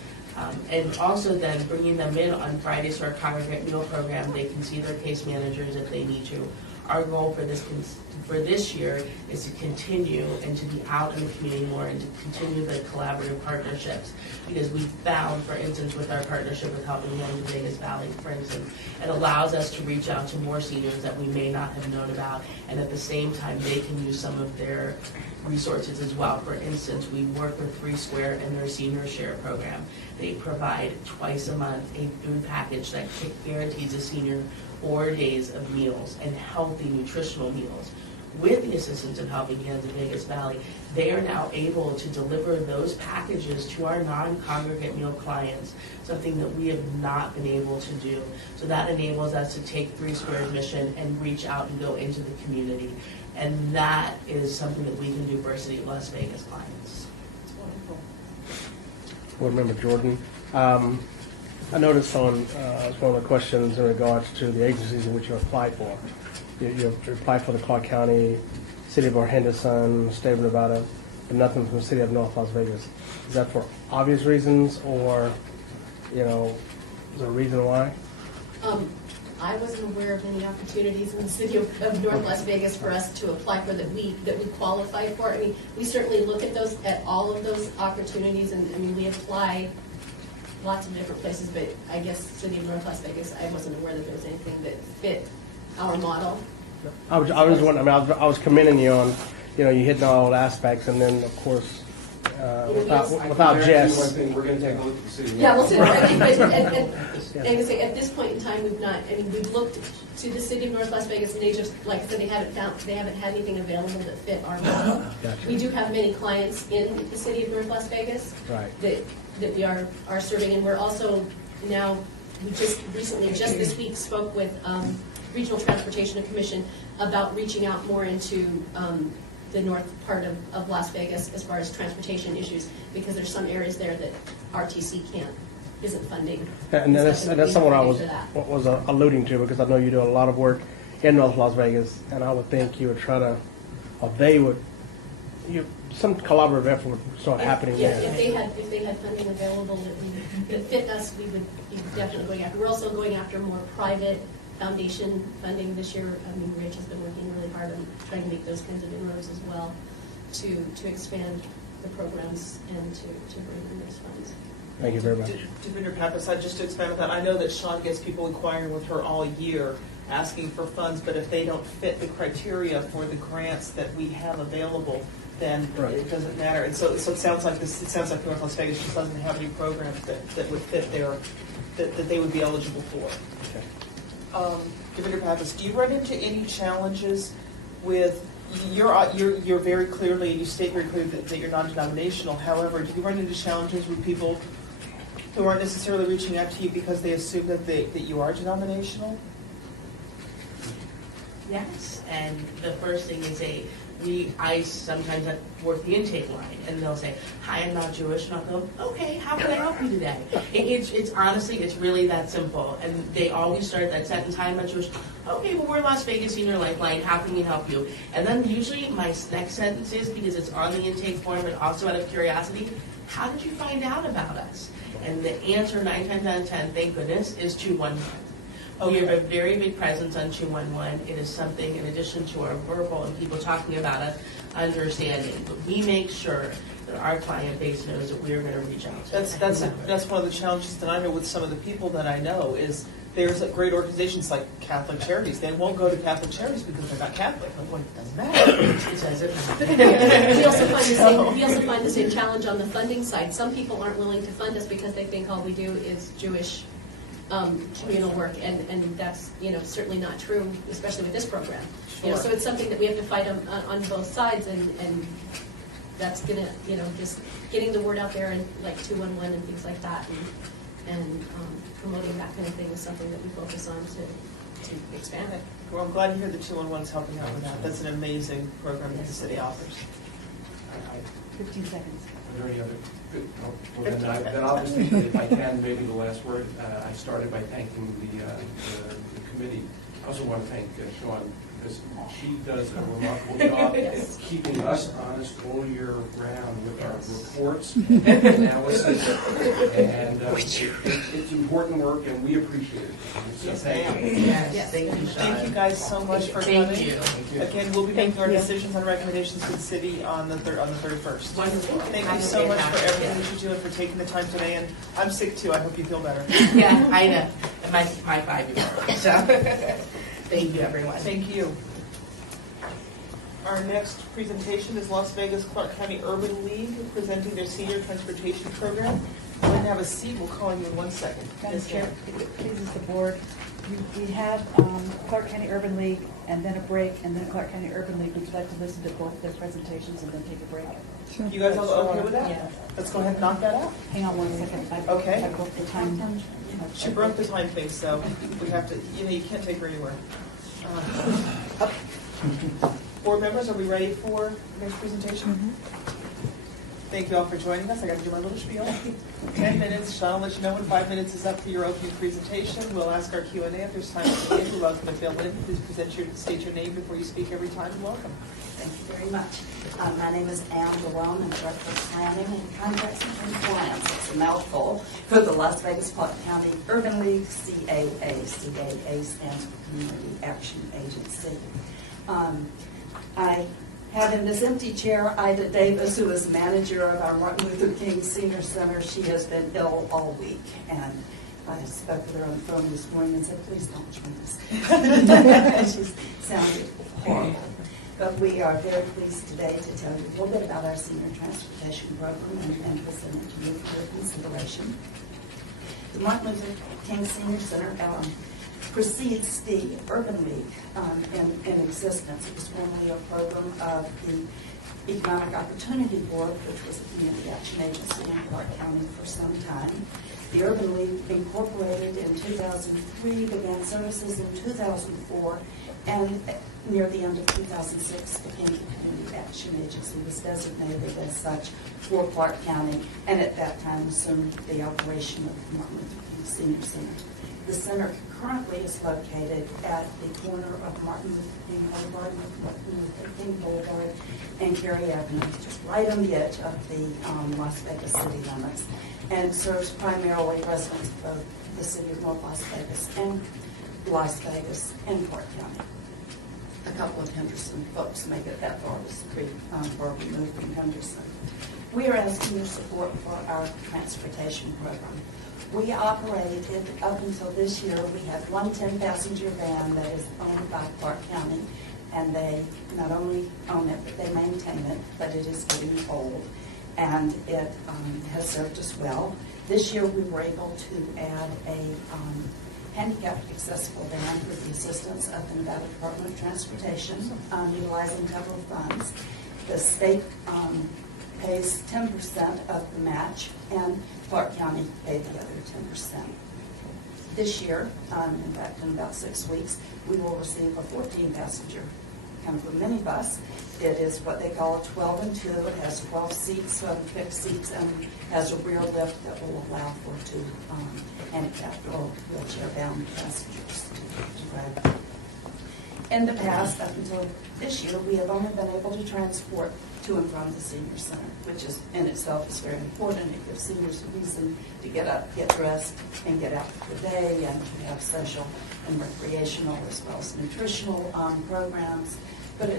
And also then bringing them in on Fridays to our congregate meal program. They can see their case managers if they need to. our goal for this year is to continue and to be out in the community more and to continue the collaborative partnerships. Because we found, for instance, with our partnership with Helping Hands of Vegas Valley, for instance, it allows us to reach out to more seniors that we may not have known about, and at the same time, they can use some of their resources as well. For instance, we work with 3 Square and their Senior Share program. They provide twice a month a food package that guarantees a senior 4 days of meals and healthy nutritional meals. With the assistance of Helping Hands of Vegas Valley, they are now able to deliver those packages to our non-congregate meal clients, something that we have not been able to do. So that enables us to take 3 Square's mission and reach out and go into the community. And that is something that we can do for our City of Las Vegas clients. Board Member Jordan. I noticed on one of the questions in regards to the agencies in which you applied for. You applied for the Clark County, City of Henderson, State of Nevada, but nothing from the City of North Las Vegas. Is that for obvious reasons, or, is there a reason why? I wasn't aware of any opportunities in the City of North Las Vegas for us to apply for that we qualified for. I mean, we certainly look at all of those opportunities, and I mean, we apply lots of different places, but I guess City of North Las Vegas, I wasn't aware that there was anything that fit our model. I was wondering. I was commending you on, you hitting all aspects, and then of course, without Jess. We're going to take a look at the city. Yeah, we'll see. And I say at this point in time, we've looked to the City of North Las Vegas, and they just, like I said, they haven't had anything available that fit our model. Gotcha. We do have many clients in the City of North Las Vegas Right. that we are serving, and we're also now, we just recently, just this week, spoke with Regional Transportation Commission about reaching out more into the north part of Las Vegas as far as transportation issues, because there's some areas there that RTC isn't funding. And that's something I was alluding to, because I know you do a lot of work in North Las Vegas, and I would think you would try to, or they would, some collaborative effort would start happening Yeah, there. if they had funding available that fit us, we would be definitely going after. We're also going after more private foundation funding this year. I mean, Rich has been working really hard on trying to make those kinds of inroads as well to expand the programs and to bring in those funds. Thank you very much. Devinder Pappas, just to expand on that, I know that Sean gets people inquiring with her all year, asking for funds, but if they don't fit the criteria for the grants that we have available, then it doesn't matter. And so it sounds like North Las Vegas just doesn't have any programs that would fit that they would be eligible for. Okay. Devinder Pappas, do you run into any challenges with, you're very clearly, you state very clearly that you're non-denominational. However, do you run into challenges with people who aren't necessarily reaching out to you because they assume that you are denominational? Yes, and the first thing is I sometimes work the intake line, and they'll say, "Hi, I'm not Jewish," and I'll go, "Okay, how can I help you today?" It's honestly, it's really that simple, and they always start that sentence, "Hi, I'm not Jewish." "Okay, well, we're Las Vegas Senior Lifeline. How can we help you?" And then usually my next sentence is, because it's on the intake form, and also out of curiosity, "How did you find out about us?" And the answer 9 times out of 10, thank goodness, is 211. We have a very big presence on 211. It is something, in addition to our verbal and people talking about us, understanding. But we make sure that our client base knows that we are going to reach out to them. That's one of the challenges that I know with some of the people that I know is there's great organizations like Catholic Charities. They won't go to Catholic Charities because they're not Catholic. I'm like, it doesn't matter. We also find the same challenge on the funding side. Some people aren't willing to fund us because they think all we do is Jewish communal work, and that's certainly not true, especially with this program. Sure. So it's something that we have to fight on both sides, and that's gonna just getting the word out there, and like 211 and things like that, and promoting that kind of thing is something that we focus on to expand it. Well, I'm glad to hear the 211 is helping out with that. That's an amazing program that the city offers. 15 seconds. Are there any other? Good. Well, then obviously, if I can, maybe the last word. I started by thanking the committee. I also want to thank Sean because she does a remarkable job keeping us honest all year round with our reports and analysis. And it's important work, and we appreciate it. So thank you. Yes. Thank you guys so much for coming. Thank you. Again, we'll be making our decisions on recommendations to the city on the 31st. Wonderful. Thank you so much for everything that you do and for taking the time today. And I'm sick too. I hope you feel better. Yeah, I know. And my 5-year-old. So, thank you, everyone. Thank you. Our next presentation is Las Vegas Clark County Urban League presenting their senior transportation program. We're going to have a seat. We'll call you in 1 second. Madam Chair, if it pleases the board, we have Clark County Urban League and then a break, and then Clark County Urban League. Would you like to listen to both their presentations and then take a break? Sure. You guys all okay with that? Yeah. Let's go ahead and knock that out. Hang on 1 second. Okay. I broke the time. She broke the time thing, so we have to, you can't take her anywhere. Board members, are we ready for the next presentation? Thank you all for joining us. I got to do my little spiel. 10 minutes. Sean will let you know when 5 minutes is up for your opening presentation. We'll ask our Q&A if there's time at the end. We're welcome to fill in. Please state your name before you speak every time. Welcome. Thank you very much. My name is Ann Barone. I'm Director of Planning and Contracts and Compliance. It's a mouthful for the Las Vegas Clark County Urban League, CAA. CAA stands for Community Action Agency. I have in this empty chair Ida Davis, who is manager of our Martin Luther King Senior Center. She has been ill all week, and I spoke with her on the phone this morning and said, please don't join us. She sounded horrible. But we are very pleased today to tell you a little bit about our senior transportation program and present it to you for your consideration. The Martin Luther King Senior Center precedes the Urban League in existence. It was formerly a program of the Economic Opportunity Board, which was a community action agency in Clark County for some time. The Urban League incorporated in 2003, began services in 2004, and near the end of 2006, the King Community Action Agency was designated as such for Clark County, and at that time assumed the operation of the Martin Luther King Senior Center. The center currently is located at the corner of Martin Luther King Boulevard, Martin Luther King Boulevard, and Cary Avenue, just right on the edge of the Las Vegas city limits, and serves primarily residents of both the city of North Las Vegas and Clark County. A couple of Henderson folks make it that far, was pretty far removed from Henderson. We are asking your support for our transportation program. We operated, up until this year, we had one 10-passenger van that is owned by Clark County, and they not only own it, but they maintain it, but it is getting old, and it has served us well. This year, we were able to add a handicapped accessible van with the assistance of the Nevada Department of Transportation, utilizing federal funds. The state pays 10% of the match, and Clark County paid the other 10%. This year, in fact, in about 6 weeks, we will receive a 14-passenger kind of a minibus. It is what they call a 12 and 2. It has 12 seats, 7 fixed seats, and has a rear lift that will allow for 2 handicapped or wheelchair-bound passengers to ride. In the past, up until this year, we have only been able to transport to and from the senior center, which is in itself is very important. It gives seniors a reason to get up, get dressed, and get out for the day, and to have social and recreational as well as nutritional programs. But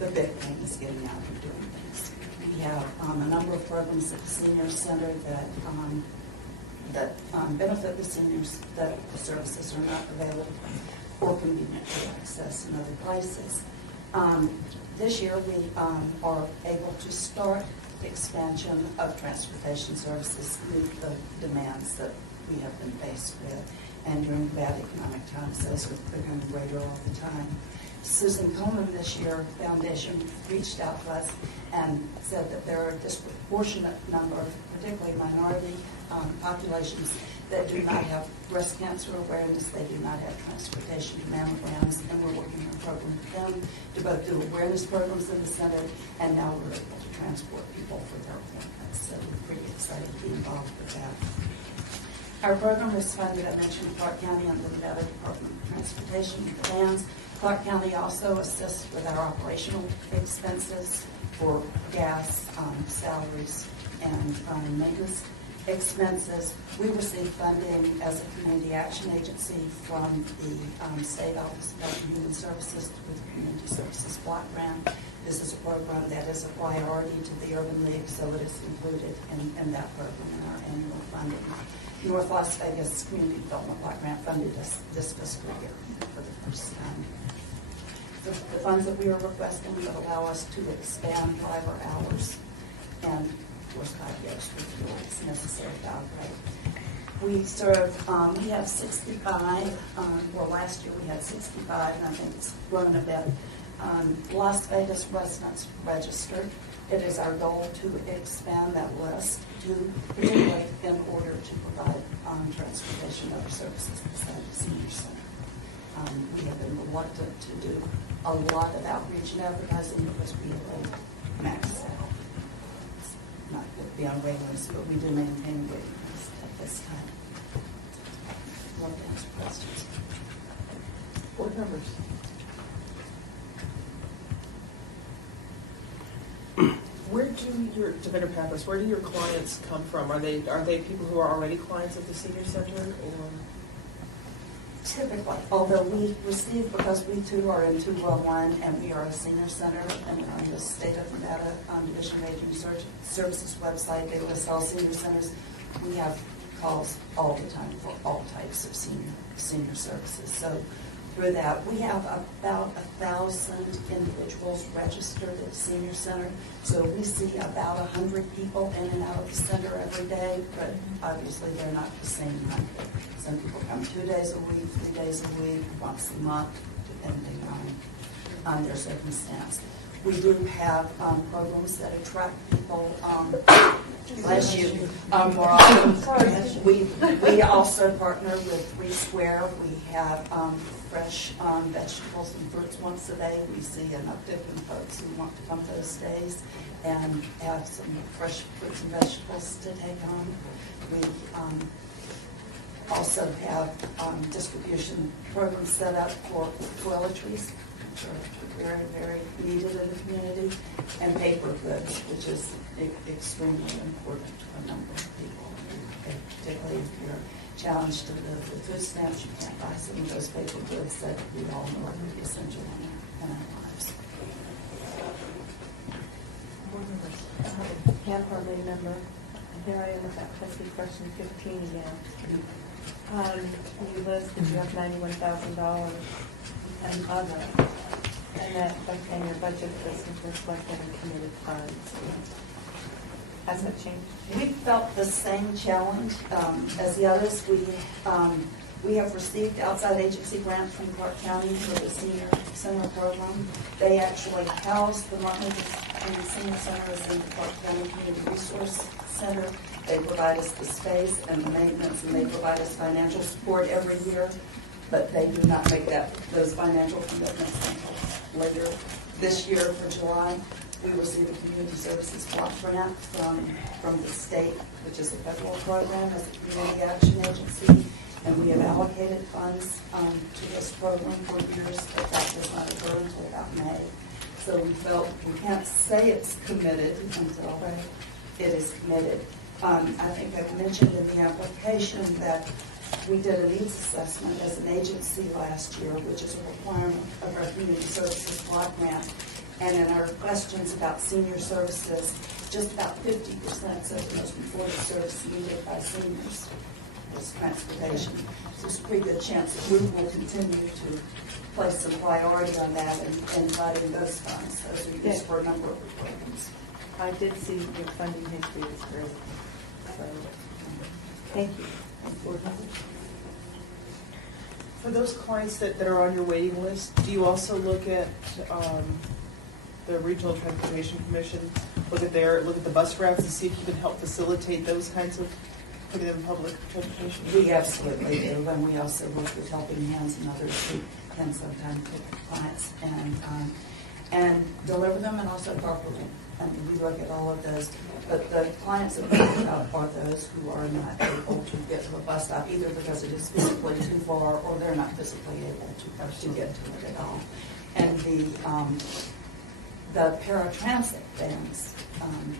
the big thing is getting out and doing things. We have a number of programs at the senior center that benefit the seniors, that the services are not available or convenient to access in other places. This year, we are able to start the expansion of transportation services to meet the demands that we have been faced with. And during bad economic times, those are becoming greater all the time. Susan Coleman this year, Foundation, reached out to us and said that there are a disproportionate number of particularly minority populations that do not have breast cancer awareness, they do not have transportation to mammograms, and we're working on a program with them to both do awareness programs in the center, and now we're able to transport people for their appointments. So we're pretty excited to be involved with that. Our program is funded, I mentioned, Clark County under the Nevada Department of Transportation. The vans Clark County also assists with our operational expenses for gas, salaries, and maintenance expenses. We receive funding as a community action agency from the State Office of Health and Human Services with the Community Services Block Grant. This is a program that is a priority to the Urban League, so it is included in that program in our annual funding. North Las Vegas Community Development Block Grant funded us this fiscal year for the first time. The funds that we are requesting would allow us to expand fiber hours and, of course, 5 years for the fuel that's necessary to operate. We serve, we have 65, well, last year we had 65, and I think it's grown a bit. Las Vegas residents registered. It is our goal to expand that list to particularly in order to provide transportation and other services to the senior center. We have been reluctant to do a lot of outreach and advertising because we have a max out. It's not going to be on waiting lists, but we do maintain waiting lists at this time. Love to answer questions. Board members. Where do your, to better preface, where do your clients come from? Are they people who are already clients of the senior center, or? Typically, although we receive, because we too are in 211 and we are a senior center and we're on the State of Nevada Division of Aging Services website, they list all senior centers. We have calls all the time for all types of senior services. So through that, we have about 1,000 individuals registered at Senior Center. So we see about 100 people in and out of the center every day, but obviously they're not the same 100. Some people come 2 days a week, 3 days a week, once a month, depending on their circumstance. We do have programs that attract people. Bless you. More often. We also partner with 3 Square. We have fresh vegetables and fruits once a day. We see an uptick in folks who want to come those days and have some fresh fruits and vegetables to take home. We also have distribution programs set up for toiletries, which are very, very needed in the community, and paper goods, which is extremely important to a number of people. Particularly if you're challenged to live with food stamps, you can't buy some of those paper goods that we all know are really essential in our lives. Pam Hartley, member. Here I am with that pesky question 15 again. You list that you have $91,000 and other, and that in your budget this is reflected in committed funds. Has that changed? We felt the same challenge as the others. We have received outside agency grants from Clark County for the senior center program. They actually house the Martin Luther King Senior Center is in the Clark County Community Resource Center. They provide us the space and the maintenance, and they provide us financial support every year, but they do not make those financial commitments until later this year for July. We received a community services block grant from the state, which is a federal program as a community action agency, and we have allocated funds to this program for years, but that does not occur until about May. So we felt we can't say it's committed until it is committed. I think I've mentioned in the application that we did a needs assessment as an agency last year, which is a requirement of our community services block grant. And in our questions about senior services, just about 50% said the most important service needed by seniors was transportation. So there's a pretty good chance that we will continue to place some priority on that and providing those funds. Those are used for a number of programs. I did see your funding history is great. So, thank you. For those clients that are on your waiting list, do you also look at the Regional Transportation Commission, look at the bus routes and see if you can help facilitate those kinds of putting them in public transportation? We absolutely do, and we also work with Helping Hands and others who can sometimes pick clients and deliver them, and also carpool them I mean, we look at all of those, but the clients that we think about are those who are not able to get to a bus stop, either because it is physically too far or they're not physically able to get to it at all. And the paratransit vans,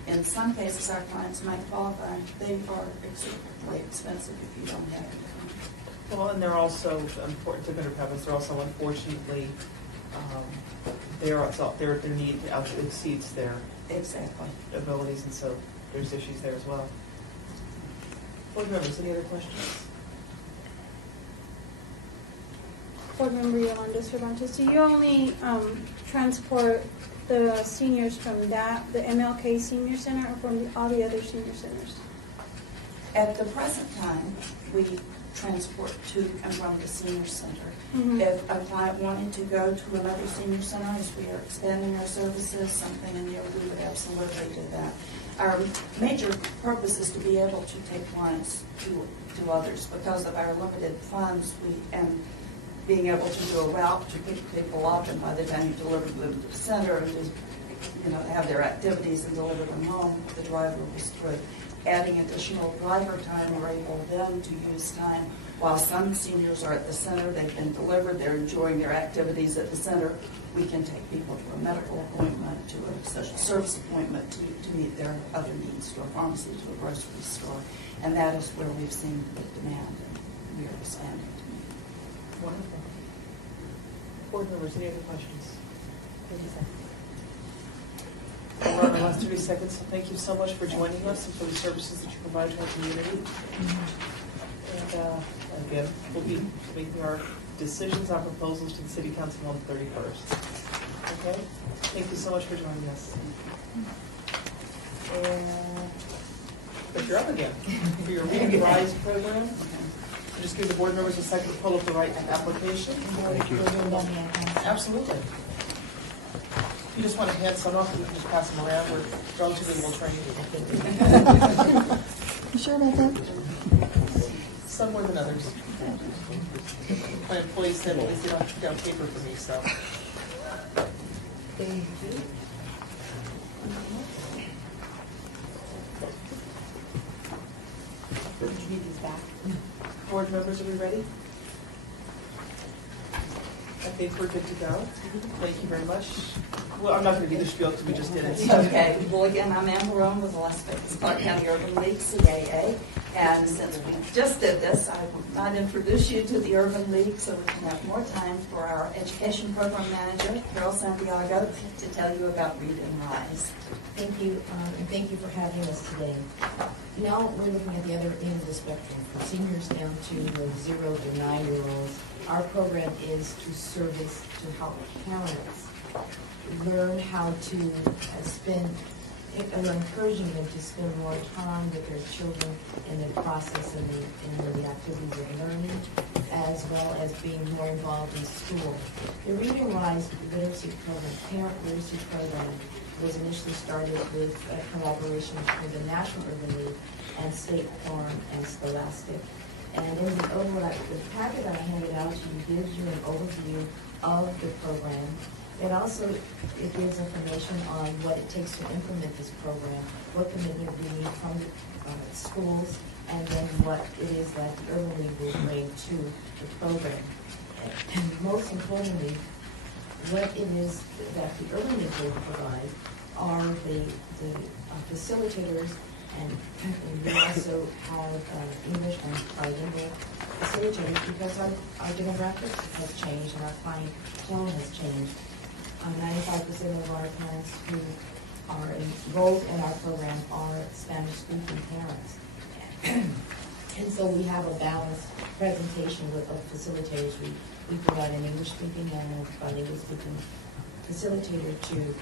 in some cases, our clients might qualify. They are extremely expensive if you don't have it. Well, and they're also important to Good Province. They're also unfortunately, their need exceeds their exactly abilities, and so there's issues there as well. Board members, any other questions? Board Member Yolanda Cervantes, do you only transport the seniors from the MLK Senior Center or from all the other senior centers? At the present time, we transport to and from the senior center. Mhm. If a client wanted to go to another senior center, as we are expanding our services, something in there, we would absolutely do that. Our major purpose is to be able to take clients to others. Because of our limited funds, and being able to do a route to pick people up, and by the time you deliver them to the center and just, have their activities and deliver them home, the driver was through. Adding additional driver time, we're able then to use time while some seniors are at the center, they've been delivered, they're enjoying their activities at the center. We can take people to a medical appointment, to a social service appointment, to meet their other needs, to a pharmacy, to a grocery store. And that is where we've seen the demand, and we are expanding to meet. Wonderful. Board members, any other questions? We're on the last 30 seconds, so thank you so much for joining us and for the services that you provide to our community. And again, we'll be making our decisions on proposals to the City Council on the 31st. Okay? Thank you so much for joining us. And but you're up again for your Read and Rise program. So just give the board members a second to pull up the right application. Thank you. Absolutely. You just want to hand some off, you can just pass them around. We're relatively well trained. You sure about that? Some more than others. My employees said, at least they don't put down paper for me, so. Thank you. Need these back. Board members, are we ready? I think we're good to go. Thank you very much. Well, I'm not going to do the spiel because we just did it. Okay. Well, again, I'm Ann Barone with the Las Vegas Clark County Urban League, CAA. And since we just did this, I will not introduce you to the Urban League so we can have more time for our Education Program Manager, Carol Santiago, to tell you about Read and Rise. Thank you, and thank you for having us today. Now we're looking at the other end of the spectrum, from seniors down to the 0 to 9-year-olds. Our program is to service, to help parents learn how to we're encouraging them to spend more time with their children in the process and the activities of learning, as well as being more involved in school. The Read and Rise literacy program, parent literacy program, was initially started with a collaboration between the National Urban League and State Farm and Scholastic. And in the overlap, the packet that I handed out to you gives you an overview of the program. It also gives information on what it takes to implement this program, what commitment we need from schools, and then what it is that the Urban League will bring to the program. And most importantly, what it is that the Urban League will provide are the facilitators, and we also have English and bilingual facilitators because our demographics has changed and our clientele has changed. 95% of our parents who are enrolled in our program are Spanish-speaking parents. And so we have a balanced presentation of facilitators. We provide an English-speaking and a bilingual-speaking facilitator to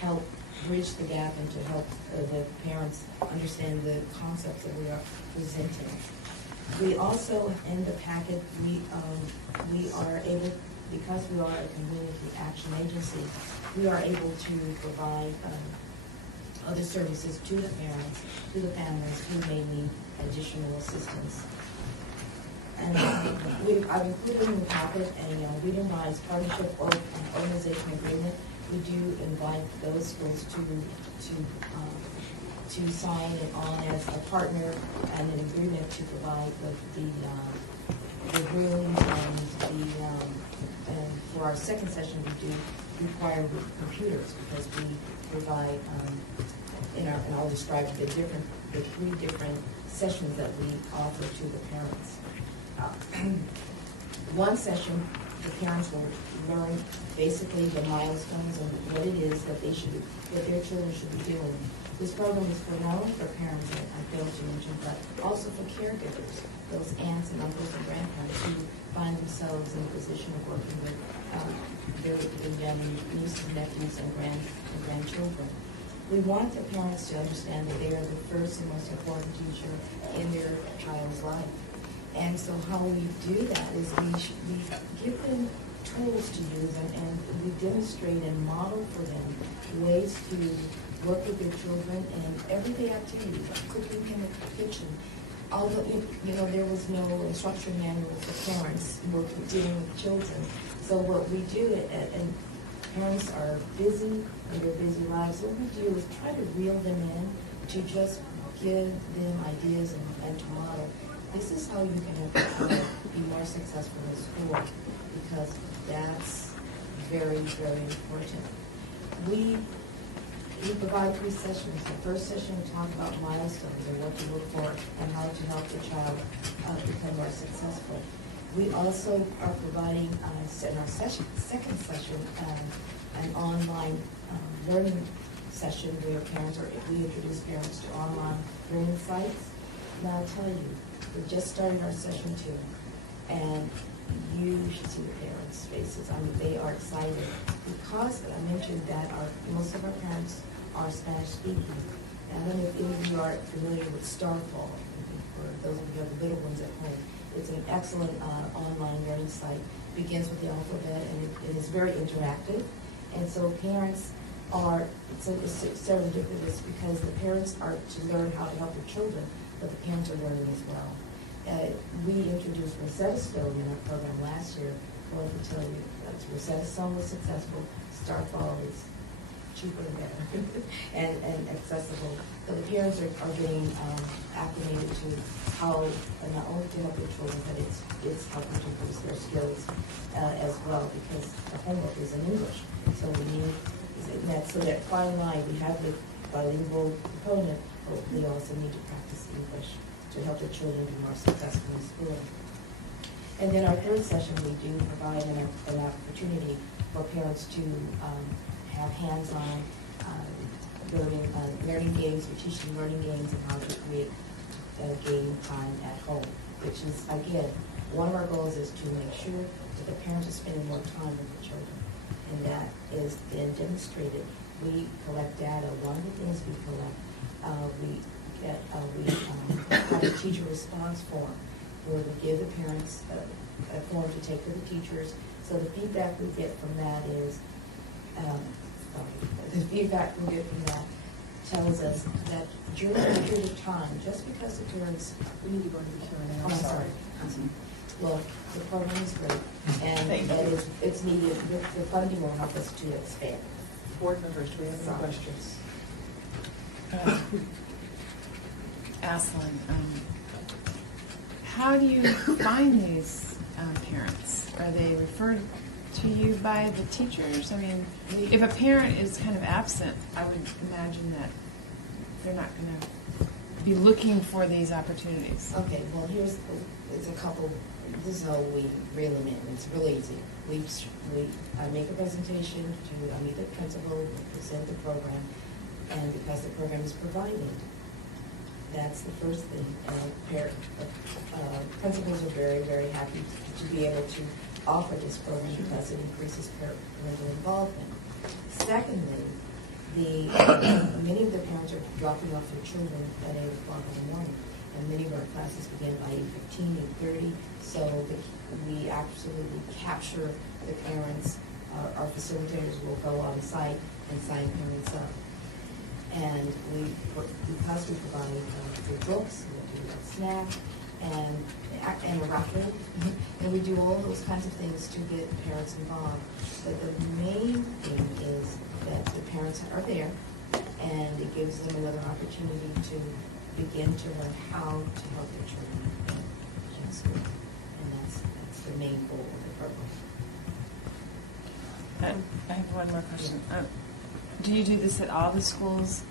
help bridge the gap and to help the parents understand the concepts that we are presenting. We also, in the packet, we are able, because we are a community action agency, we are able to provide other services to the parents, to the families who may need additional assistance. And I've included in the packet a Read and Rise partnership or an organization agreement we do invite those schools to sign it on as a partner and an agreement to provide the rooms and for our second session, we do require computers because we provide, and I'll describe the three different sessions that we offer to the parents. One session, the parents will learn basically the milestones and what it is that what their children should be doing. This program is for not only for parents, I failed to mention, but also for caregivers, those aunts and uncles and grandparents who find themselves in a position of working with their nieces, nephews, and grandchildren. We want the parents to understand that they are the first and most important teacher in their child's life. And so how we do that is we give them tools to use and we demonstrate and model for them ways to work with their children in everyday activities, like cooking in the kitchen. Although, there was no instruction manual for parents working, dealing with children. So what we do, and parents are busy in their busy lives, what we do is try to reel them in to just give them ideas and to model. This is how you can be more successful in school, because that's very, very important. We provide 3 sessions. The first session we talk about milestones and what to look for and how to help the child become more successful. We also are providing in our second session an online learning session where we introduce parents to online learning sites. Now I'll tell you, we just started our session 2, and you should see the parents' faces. I mean, they are excited because I mentioned that most of our parents are Spanish speaking. And I don't know if any of you are familiar with Starfall, for those of you who have the little ones at home. It's an excellent online learning site. It begins with the alphabet, and it is very interactive. And so parents are, it's serendipitous because the parents are to learn how to help their children, but the parents are learning as well. We introduced Rosetta Stone in our program last year. I want to tell you that Rosetta Stone was successful. Starfall is cheaper and better and accessible. So the parents are getting acclimated to how not only to help their children, but it's helping to increase their skills as well, because the homework is in English. So we need that fine line. We have the bilingual component, but we also need to practice English to help their children be more successful in school. And then our third session, we do provide an opportunity for parents to have hands-on learning games. We teach them learning games and how to create game time at home, which is, again, one of our goals is to make sure that the parents are spending more time with the children. And that is then demonstrated. We collect data. One of the things we collect, we have a teacher response form where we give the parents a form to take to the teachers. So the feedback we get from that is, tells us that during a period of time, just because the parents, we need to go to the Q&A. I'm sorry. Well, the program is great, and it's needed. The funding will help us to expand. Board members, do we have any questions? Aslan, how do you find these parents? Are they referred to you by the teachers? I mean, if a parent is kind of absent, I would imagine that they're not going to be looking for these opportunities. Okay, well, there's a couple. This is how we reel them in. It's really easy. I make a presentation I meet the principal, we present the program, and because the program is provided, that's the first thing. Principals are very, very happy to be able to offer this program because it increases parental involvement. Secondly, many of the parents are dropping off their children at 8 o'clock in the morning, and many of our classes begin by 8:15, 8:30, so we absolutely capture the parents. Our facilitators will go on site and sign parents up. And because we provide the books, we do a snack, and a raffle. And we do all those kinds of things to get parents involved. But the main thing is that the parents are there, and it gives them another opportunity to begin to learn how to help their children in school. And that's the main goal of the program. I have one more question. Do you do this at all the schools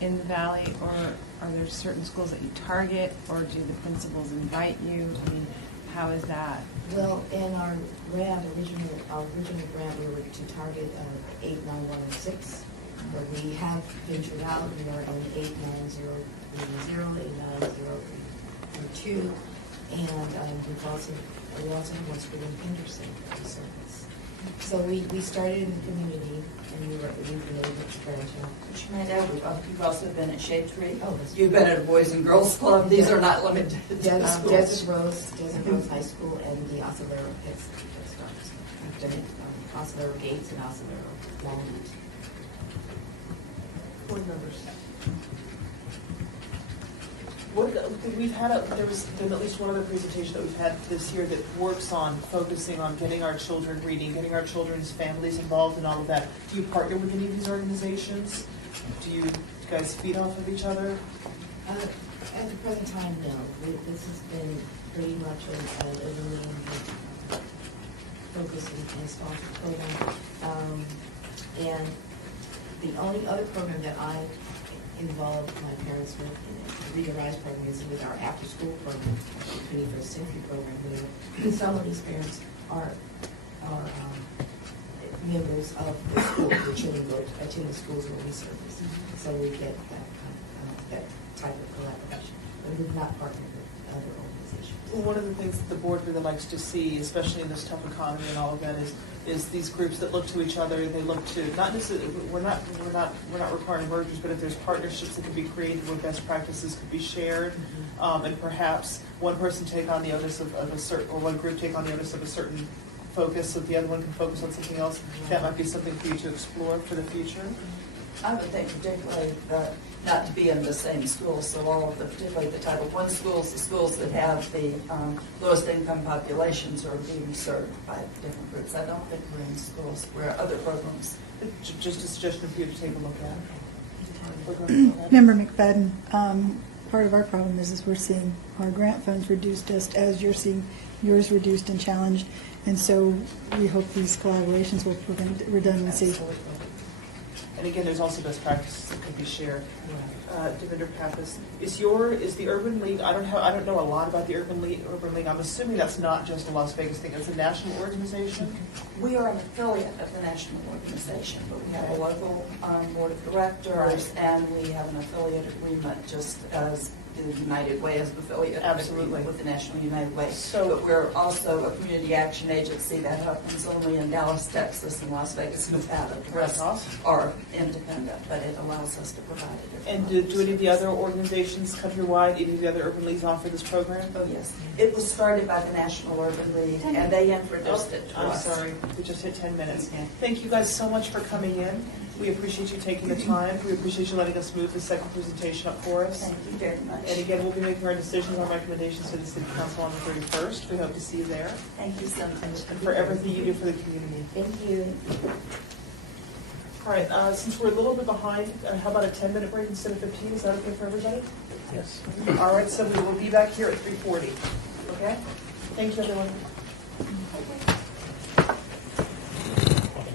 in the Valley, or are there certain schools that you target, or do the principals invite you? I mean, how is that? Well, in our grant, original grant, we were to target 8, 9, 1, and 6. But we have ventured out. We are on 8, 9, 0, 3, 0, 8, 9, 0, 3, 2. And we also have one school in Henderson for service. So we started in the community, and we've been able to branch out. But you might add, you've also been at Shade Tree. Oh, that's You've been at a Boys and Girls Club. These are not limited to schools. Desert Rose High School, and the Osceola Head Start. I've done it Osceola Gates and Osceola Walnut. Board members. There's been at least one other presentation that we've had this year that works on focusing on getting our children reading, getting our children's families involved in all of that. Do you partner with any of these organizations? Do you guys feed off of each other? At the present time, no. This has been pretty much an overly focused and sponsored program. And the only other program that I involved my parents with in the Read and Rise program is with our after-school program, the 21st Century program, where some of these parents are members of the school, the children go to attend the schools where we service. So we get that type of collaboration. But we've not partnered with other organizations. Well, one of the things that the board really likes to see, especially in this tough economy and all of that, is these groups that look to each other. They look to not necessarily we're not requiring mergers, but if there's partnerships that can be created where best practices could be shared, and perhaps one person take on the onus of a certain, or one group take on the onus of a certain focus, so the other one can focus on something else. That might be something for you to explore for the future. I would think particularly not to be in the same schools, so all of the, particularly the Title I schools, the schools that have the lowest income populations are being served by different groups. I don't think we're in schools where other programs. Just a suggestion for you to take a look at. Member McFadden, part of our problem is we're seeing our grant funds reduced just as you're seeing yours reduced and challenged, and so we hope these collaborations will prevent redundancy. And again, there's also best practices that could be shared. Devinder Pappas, is the Urban League? I don't know a lot about the Urban League. I'm assuming that's not just a Las Vegas thing. It's a national organization. We are an affiliate of the national organization, but we have a local board of directors, and we have an affiliate agreement, just as the United Way has an affiliate agreement with the National United Way. But we're also a community action agency that happens only in Dallas, Texas, and Las Vegas, Nevada. The rest are independent, but it allows us to provide it. And do any of the other organizations countrywide, any of the other urban leagues offer this program? Oh, yes. It was started by the National Urban League, and they introduced it to us. I'm sorry, we just hit 10 minutes. Thank you guys so much for coming in. We appreciate you taking the time. We appreciate you letting us move the second presentation up for us. Thank you very much. And again, we'll be making our decisions on recommendations to the City Council on the 31st. We hope to see you there. Thank you so much. And for everything you do for the community. Thank you. All right, since we're a little bit behind, how about a 10-minute break instead of 15? Is that okay for everybody? Yes. All right, so we will be back here at 3:40. Okay? Thank you, everyone.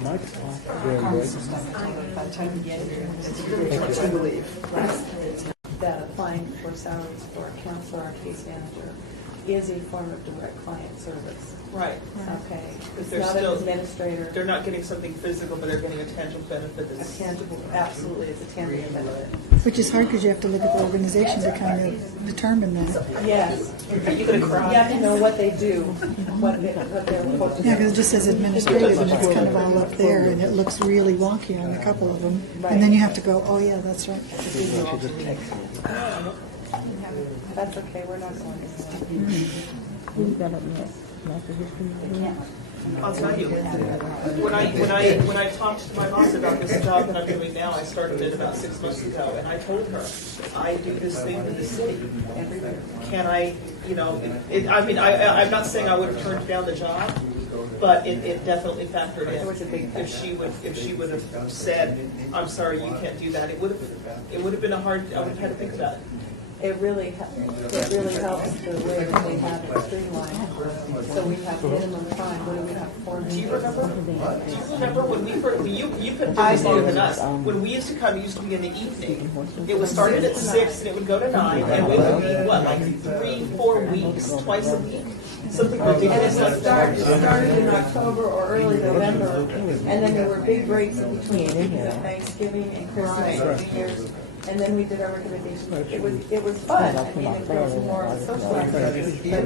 Mike's off during break. By the time we get here, it's really hard to believe. That applying for salaries for a counselor or case manager is a form of direct client service. Right. Okay. It's They're not still, an administrator. They're not getting something physical, but they're getting a tangible benefit. A tangible, absolutely, it's a tangible benefit. Which is hard because you have to look at the organization to kind of determine that. Yes. You have to know what they do, what they're supposed to do. Yeah, because it just says administrative, and it's kind of all up there, and it looks really wonky on a couple of them. And then you have to go, oh yeah, that's right. That's okay, we're not going to. Development. I'll tell you, when I talked to my boss about this job that I'm doing now, I started it about 6 months ago, and I told her, I do this thing for the city. Can I, I'm not saying I would have turned down the job, but it definitely factored in. If she would have said, I'm sorry, you can't do that, it would have been I would have had to think about it. It really helps the way that they have it streamlined. So we have minimum time, what do we have, 4 Do you meetings? remember when we first, you could do this longer than us. When we used to come, it used to be in the evening. It was started at 6 and it would go to 9, and it would be, like 3-4 weeks, twice a week? Something ridiculous like that. It started in October or early November, and then there were big breaks in between Thanksgiving and Christmas and New Year's. And then we did our recommendations. It was fun. I mean, there was more of a social activity, but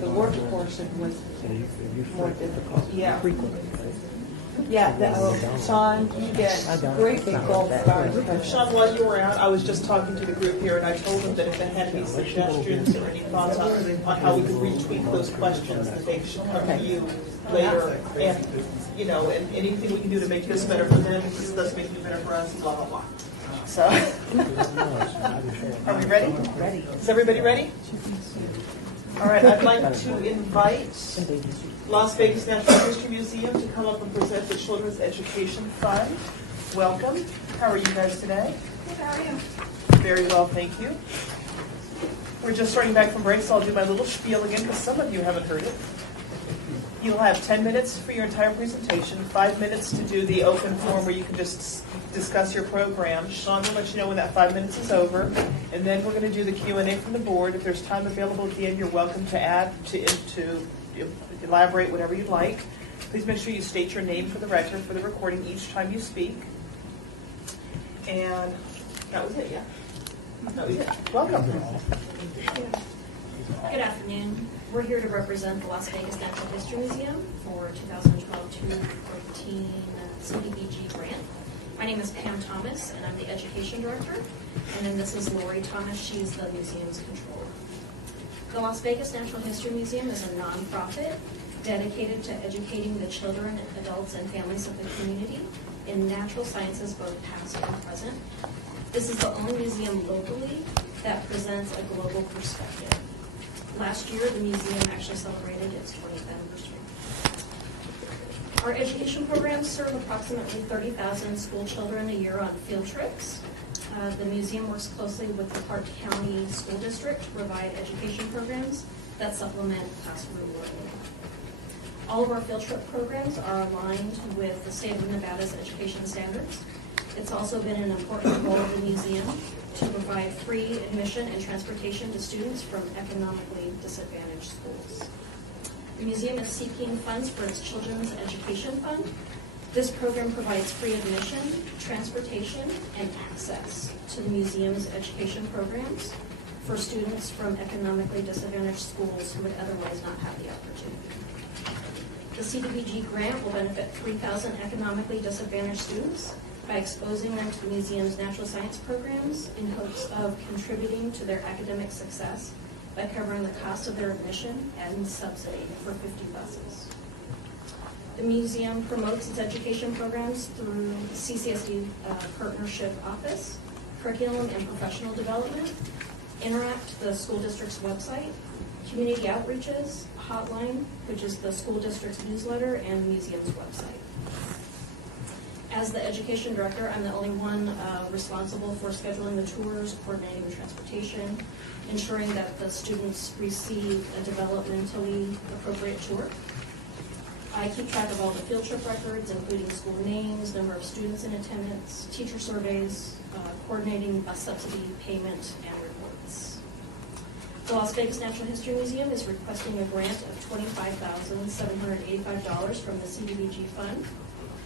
the work portion was more difficult. Yeah. Yeah, Sean, you get great big gold stars. Sean, while you were out, I was just talking to the group here, and I told them that if they had any suggestions or any thoughts on how we could retweak those questions, that they should come to you later. And, and anything we can do to make this better for them, because that's making it better for us, blah, blah, blah. So, are we ready? Ready. Is everybody ready? All right, I'd like to invite Las Vegas Natural History Museum to come up and present the Children's Education Fund. Welcome. How are you guys today? Good, how are you? Very well, thank you. We're just starting back from break, so I'll do my little spiel again because some of you haven't heard it. You'll have 10 minutes for your entire presentation, 5 minutes to do the open forum where you can just discuss your program. Sean will let you know when that 5 minutes is over, and then we're going to do the Q&A from the board. If there's time available at the end, you're welcome to add, to elaborate whatever you'd like. Please make sure you state your name for the record, for the recording each time you speak. And that was it, yeah? That was it. Welcome. Good afternoon. We're here to represent the Las Vegas Natural History Museum for 2012-2014 CDBG grant. My name is Pam Thomas, and I'm the Education Director. And then this is Lori Thomas. She's the museum's controller. The Las Vegas Natural History Museum is a nonprofit dedicated to educating the children, adults, and families of the community in natural sciences, both past and present. This is the only museum locally that presents a global perspective. Last year, the museum actually celebrated its 20th anniversary. Our education programs serve approximately 30,000 school children a year on field trips. The museum works closely with the Clark County School District to provide education programs that supplement classroom learning. All of our field trip programs are aligned with the state of Nevada's education standards. It's also been an important role of the museum to provide free admission and transportation to students from economically disadvantaged schools. The museum is seeking funds for its Children's Education Fund. This program provides free admission, transportation, and access to the museum's education programs for students from economically disadvantaged schools who would otherwise not have the opportunity. The CDBG grant will benefit 3,000 economically disadvantaged students by exposing them to the museum's natural science programs in hopes of contributing to their academic success by covering the cost of their admission and subsidy for 50 buses. The museum promotes its education programs through CCSD Partnership Office, curriculum and professional development, Interact, the school district's website, community outreaches, hotline, which is the school district's newsletter, and the museum's website. As the education director, I'm the only one responsible for scheduling the tours, coordinating the transportation, ensuring that the students receive a developmentally appropriate tour. I keep track of all the field trip records, including school names, number of students in attendance, teacher surveys, coordinating bus subsidy payment, and reports. The Las Vegas Natural History Museum is requesting a grant of $25,785 from the CDBG fund.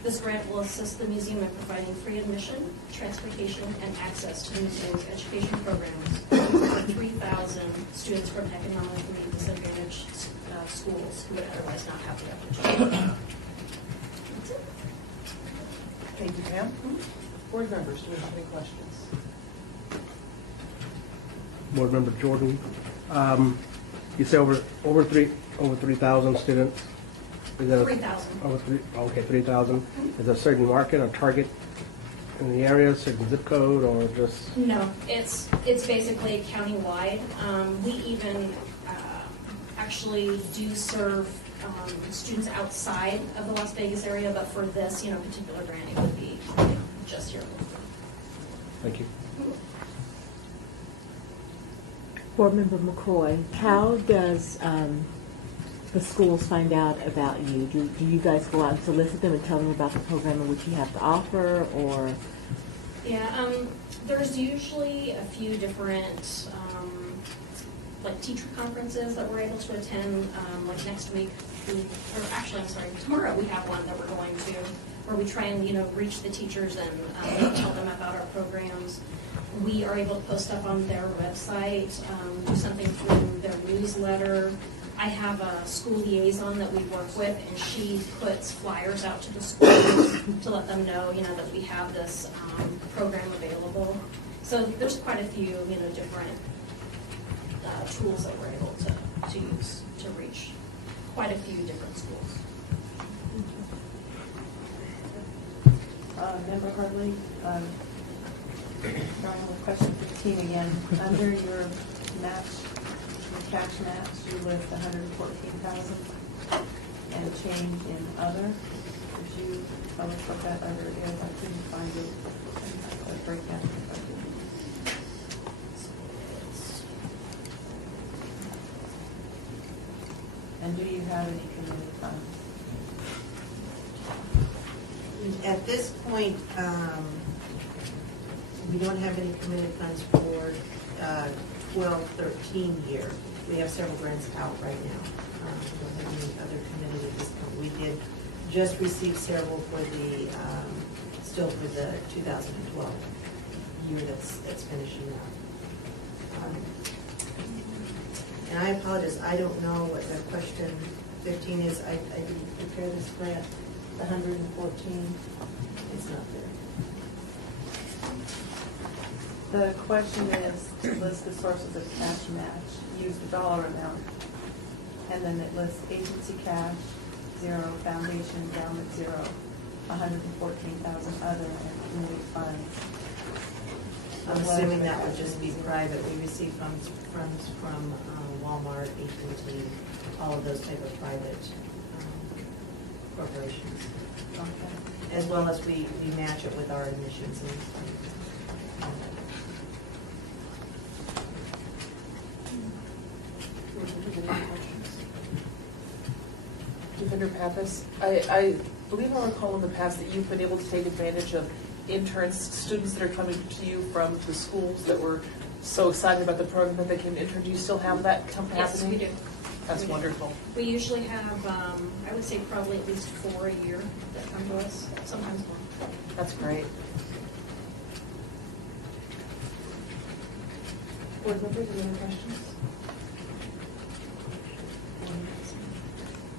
This grant will assist the museum in providing free admission, transportation, and access to the museum's education programs for 3,000 students from economically disadvantaged schools who would otherwise not have the opportunity. That's it. Thank you, Pam. Board members, do we have any questions? Board Member Jordan, you say over over 3,000 students? Is that a- 3,000. Over three, okay, 3,000. Is there a certain market or target in the area, certain zip code, or just? No, it's basically countywide. We even actually do serve students outside of the Las Vegas area, but for this, particular grant, it would be just here. Thank you. Board Member McCroy, how does the schools find out about you? Do you guys go out and solicit them and tell them about the program and what you have to offer, or? Yeah, there's usually a few different, like teacher conferences that we're able to attend, like next week, tomorrow we have one that we're going to, where we try and, reach the teachers and tell them about our programs. We are able to post stuff on their website, do something through their newsletter. I have a school liaison that we work with, and she puts flyers out to the schools to let them know, that we have this program available. So there's quite a few, different tools that we're able to use to reach quite a few different schools. Member Hartley, I have a question for the team again. Under your match, your cash match, you list 114,000 and change in other. Could you tell us what that other is? I couldn't find it. A breakdown. And do you have any committed funds? At this point, we don't have any committed funds for 12-13 year. We have several grants out right now. We don't have any other committed at this point. We did just receive several for the, still for the 2012 year that's finishing up. And I apologize, I don't know what the question 15 is. I didn't prepare this grant. The 114, it's not there. The question is to list the sources of cash match, use the dollar amount, and then it lists agency cash, 0, foundation, endowment, 0, 114,000 other, and committed funds. I'm assuming that would just be private. We receive funds from Walmart, AT&T, all of those type of private corporations. Okay. As well as we match it with our admissions and Defender Pappas, I believe I recall in the past that you've been able to take advantage of interns, students that are coming to you from the schools that were so excited about the program that they came to intern. Do you still have that capacity? Yes, we do. That's We do. wonderful. We usually have, I would say probably at least 4 a year that come to us, sometimes more. That's great. Board members, any other questions?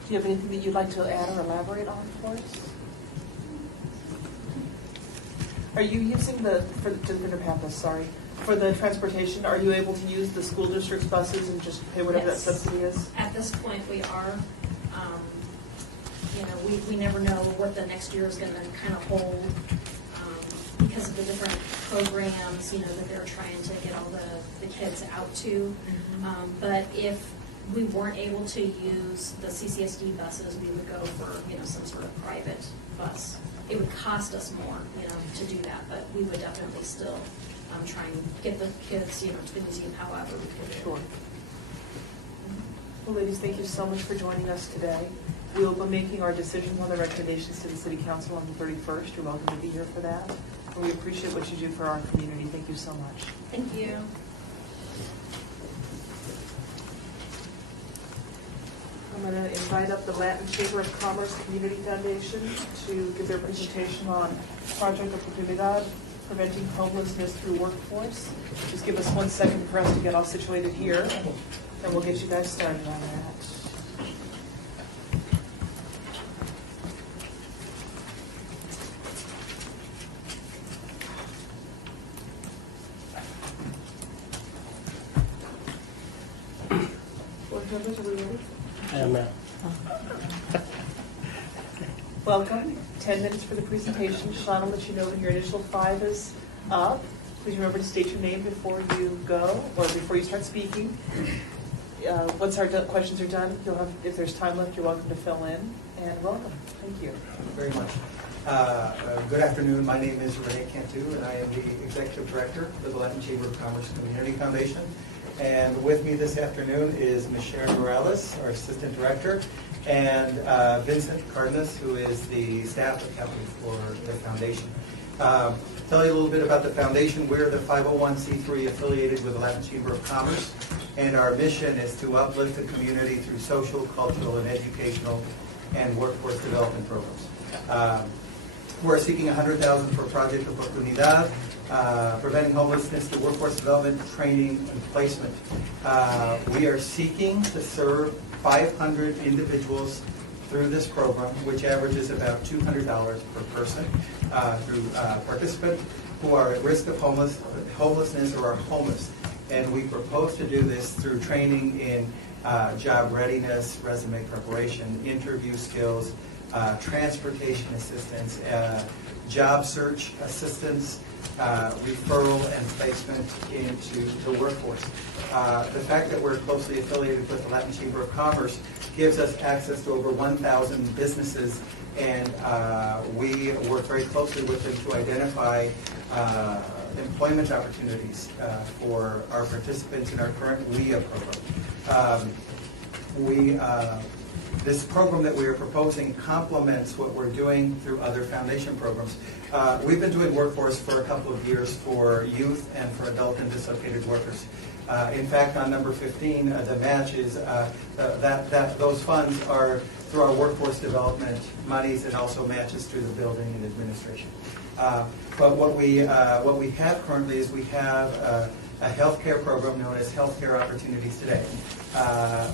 Do you have anything that you'd like to add or elaborate on for us? Are you using for Defender Pappas, sorry, for the transportation, are you able to use the school district's buses and just pay whatever Yes. that subsidy is? At this point, we are. We never know what the next year is going to kind of hold because of the different programs, that they're trying to get all the kids out to. But if we weren't able to use the CCSD buses, we would go for, some sort of private bus. It would cost us more, to do that, but we would definitely still try and get the kids, to the museum however we could. Sure. Well, ladies, thank you so much for joining us today. We will be making our decisions on the recommendations to the City Council on the 31st. You're welcome to be here for that. And we appreciate what you do for our community. Thank you so much. Thank you. I'm going to invite up the Latin Chamber of Commerce Community Foundation to give their presentation on Project Oportunidad, Preventing Homelessness Through Workforce. Just give us 1 second for us to get all situated here, and we'll get you guys started on that. Board members, are we ready? I am now. Welcome. 10 minutes for the presentation. Sean will let you know when your initial 5 is up. Please remember to state your name before you go or before you start speaking. Once our questions are done, you'll have, if there's time left, you're welcome to fill in. And welcome. Thank you. Very much. Good afternoon. My name is Rene Cantu, and I am the Executive Director of the Latin Chamber of Commerce Community Foundation. And with me this afternoon is Ms. Sharon Morales, our Assistant Director, and Vincent Cardenas, who is the staff accountant for the foundation. Tell you a little bit about the foundation. We're the 501c3 affiliated with the Latin Chamber of Commerce, and our mission is to uplift the community through social, cultural, and educational and workforce development programs. We're seeking $100,000 for Project Oportunidad, preventing homelessness through workforce development, training, and placement. We are seeking to serve 500 individuals through this program, which averages about $200 per person through participants who are at risk of homelessness or are homeless. And we propose to do this through training in job readiness, resume preparation, interview skills, transportation assistance, job search assistance, referral and placement into the workforce. The fact that we're closely affiliated with the Latin Chamber of Commerce gives us access to over 1,000 businesses, and we work very closely with them to identify employment opportunities for our participants in our current WIA program. This program that we are proposing complements what we're doing through other foundation programs. We've been doing workforce for a couple of years for youth and for adult and dislocated workers. In fact, on number 15, the match is those funds are through our workforce development monies and also matches through the building and administration. But what we have currently is we have a healthcare program known as Healthcare Opportunities Today,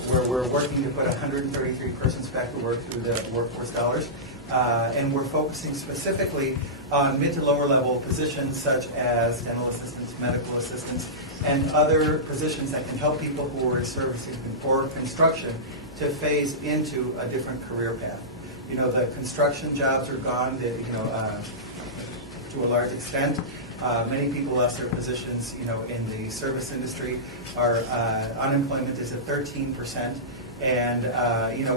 where we're working to put 133 persons back to work through the workforce dollars. And we're focusing specifically on mid to lower level positions such as dental assistants, medical assistants, and other positions that can help people who are in servicing or construction to phase into a different career path. You know, the construction jobs are gone, to a large extent. Many people lost their positions, in the service industry. Our unemployment is at 13%. And,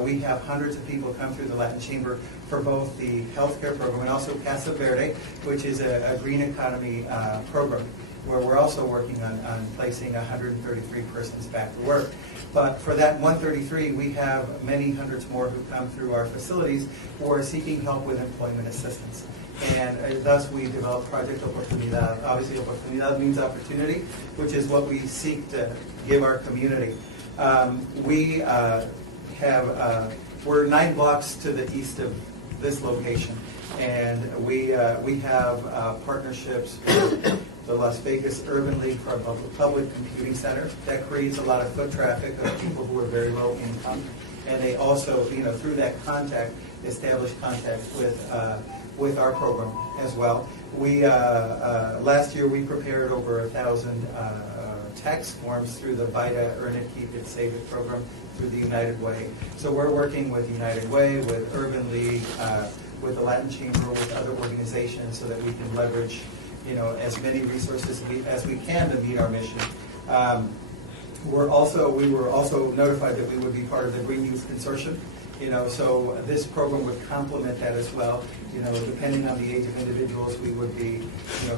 we have hundreds of people come through the Latin Chamber for both the healthcare program and also Casa Verde, which is a green economy program, where we're also working on placing 133 persons back to work. But for that 133, we have many hundreds more who come through our facilities who are seeking help with employment assistance. And thus we developed Project Oportunidad. Obviously, Oportunidad means opportunity, which is what we seek to give our community. We're 9 blocks to the east of this location, and we have partnerships with the Las Vegas Urban League for a public computing center that creates a lot of foot traffic of people who are very low income, and they also, through that contact, establish contact with our program as well. We last year we prepared over 1,000 tax forms through the BIDA Earn It, Keep It, Save It program through the United Way. So we're working with United Way, with Urban League, with the Latin Chamber, with other organizations so that we can leverage, as many resources as we can to meet our mission. We were also notified that we would be part of the Green Youth Consortium. So this program would complement that as well. Depending on the age of individuals, we would be,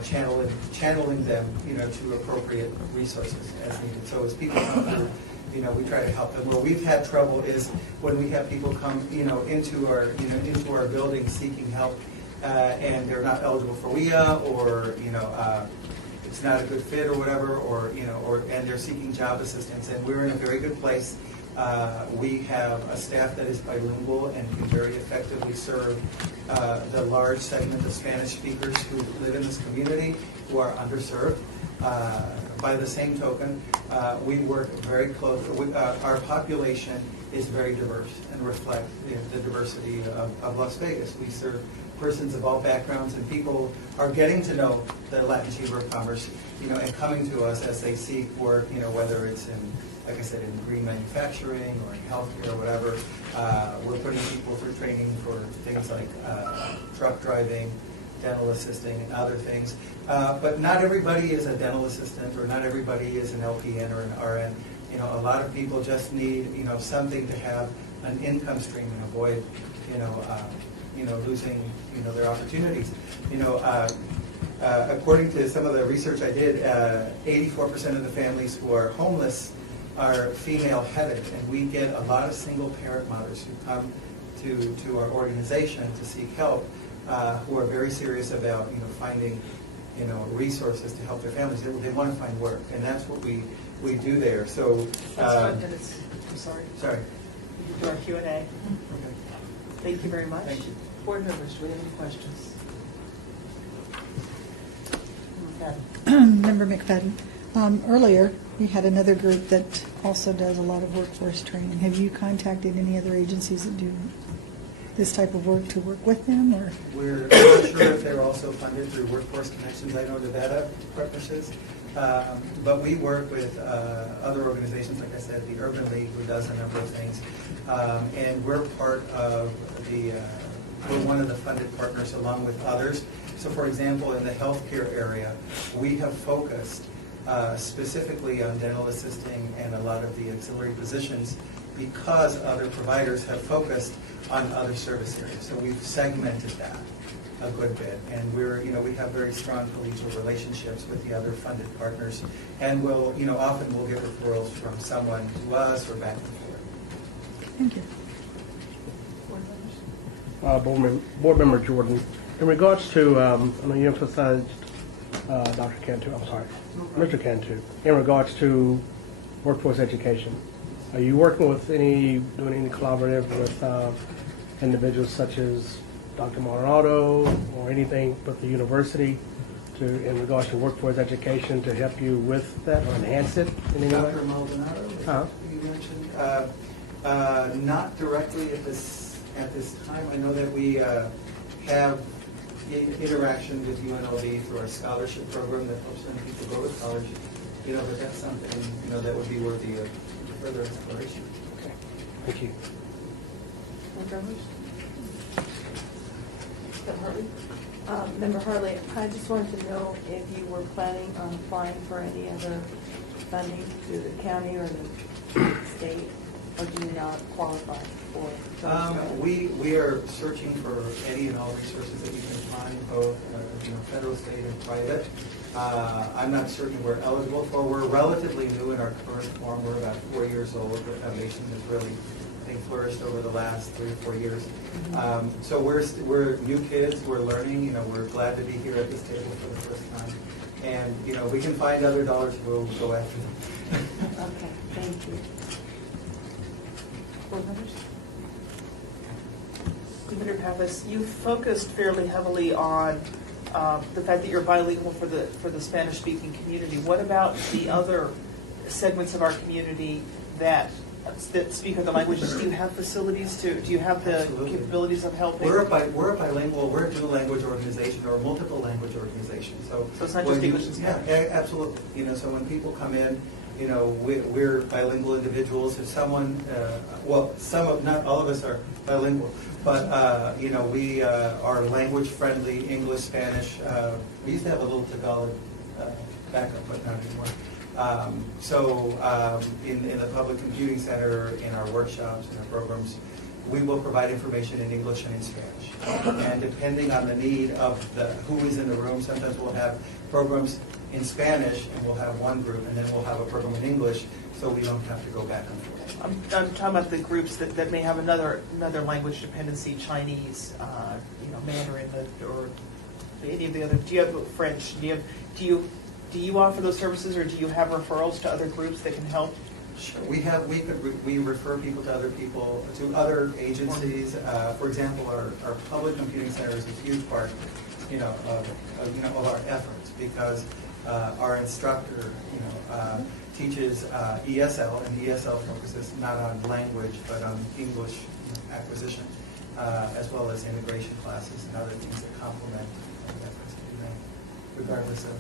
channeling them, to appropriate resources as needed. So as people come through, we try to help them. Where we've had trouble is when we have people come, into our building seeking help, and they're not eligible for WIA, or it's not a good fit or whatever, and they're seeking job assistance. And we're in a very good place. We have a staff that is bilingual and can very effectively serve the large segment of Spanish speakers who live in this community who are underserved. By the same token, we work very closely. Our population is very diverse and reflects the diversity of Las Vegas. We serve persons of all backgrounds, and people are getting to know the Latin Chamber of Commerce, and coming to us as they seek work, whether it's in, like I said, in green manufacturing or in healthcare or whatever. We're putting people through training for things like truck driving, dental assisting, and other things. But not everybody is a dental assistant, or not everybody is an LPN or an RN. A lot of people just need, something to have an income stream and avoid, losing, their opportunities. According to some of the research I did, 84% of the families who are homeless are female-headed, and we get a lot of single-parent mothers who come to our organization to seek help, who are very serious about, finding, resources to help their families. They want to find work, and that's what we do there. So. That's 5 minutes. I'm sorry. Sorry. We can do our Q&A. Okay. Thank you very much. Thank you. Board members, do we have any questions? Member McFadden, earlier we had another group that also does a lot of workforce training. Have you contacted any other agencies that do this type of work to work with them, or? We're not sure if they're also funded through Workforce Connections. I know Nevada partnerships, but we work with other organizations, like I said, the Urban League, who does a number of things, and we're part of we're one of the funded partners along with others. So, for example, in the healthcare area, we have focused specifically on dental assisting and a lot of the auxiliary positions because other providers have focused on other service areas. So we've segmented that a good bit, and we have very strong collegial relationships with the other funded partners, and often we'll get referrals from someone to us or back and forth. Thank you. Board Member Jordan, in regards to, I know you emphasized, Dr. Cantu, I'm sorry, Mr. Cantu, in regards to workforce education, are you working with doing any collaborative with individuals such as Dr. Maldonado or anything with the university in regards to workforce education to help you with that or enhance it in any way? Dr. Maldonado, you mentioned, not directly at this time. I know that we have interaction with UNLV through our scholarship program that helps young people go to college. But that's something that would be worthy of further exploration. Okay, thank you. Member Hartley, I just wanted to know if you were planning on applying for any other funding through the county or the state, or do you not qualify for? We are searching for any and all resources that we can find, both federal, state, and private. I'm not certain we're eligible for. We're relatively new in our current form. We're about 4 years old. The foundation has really, I think, flourished over the last 3 or 4 years. So we're new kids. We're learning. We're glad to be here at this table for the first time. And we can find other dollars. We'll go after them. Okay, thank you. Board members? Commissioner Pappas, you focused fairly heavily on the fact that you're bilingual for the Spanish-speaking community. What about the other segments of our community that speak other languages? Do you have facilities do you have the Absolutely. capabilities of helping? We're a bilingual, we're a dual language organization or a multiple language organization. So it's not just English and Spanish? Yeah, absolutely. So when people come in, we're bilingual individuals. If someone, not all of us are bilingual, but we are language friendly, English, Spanish. We used to have a little Tagalog backup, but not anymore. In the Public Computing Center, in our workshops, in our programs, we will provide information in English and in Spanish. And depending on the need of who is in the room, sometimes we'll have programs in Spanish and we'll have one group, and then we'll have a program in English, so we don't have to go back and forth. I'm talking about the groups that may have another language dependency, Chinese, Mandarin, or any of the other. Do you have French? Do you offer those services, or do you have referrals to other groups that can help? Sure. We refer people to other agencies. For example, our public computing center is a huge part, of our efforts, because our instructor, teaches ESL, and ESL focuses not on language but on English acquisition. as well as integration classes and other things that complement the efforts that we make, regardless of.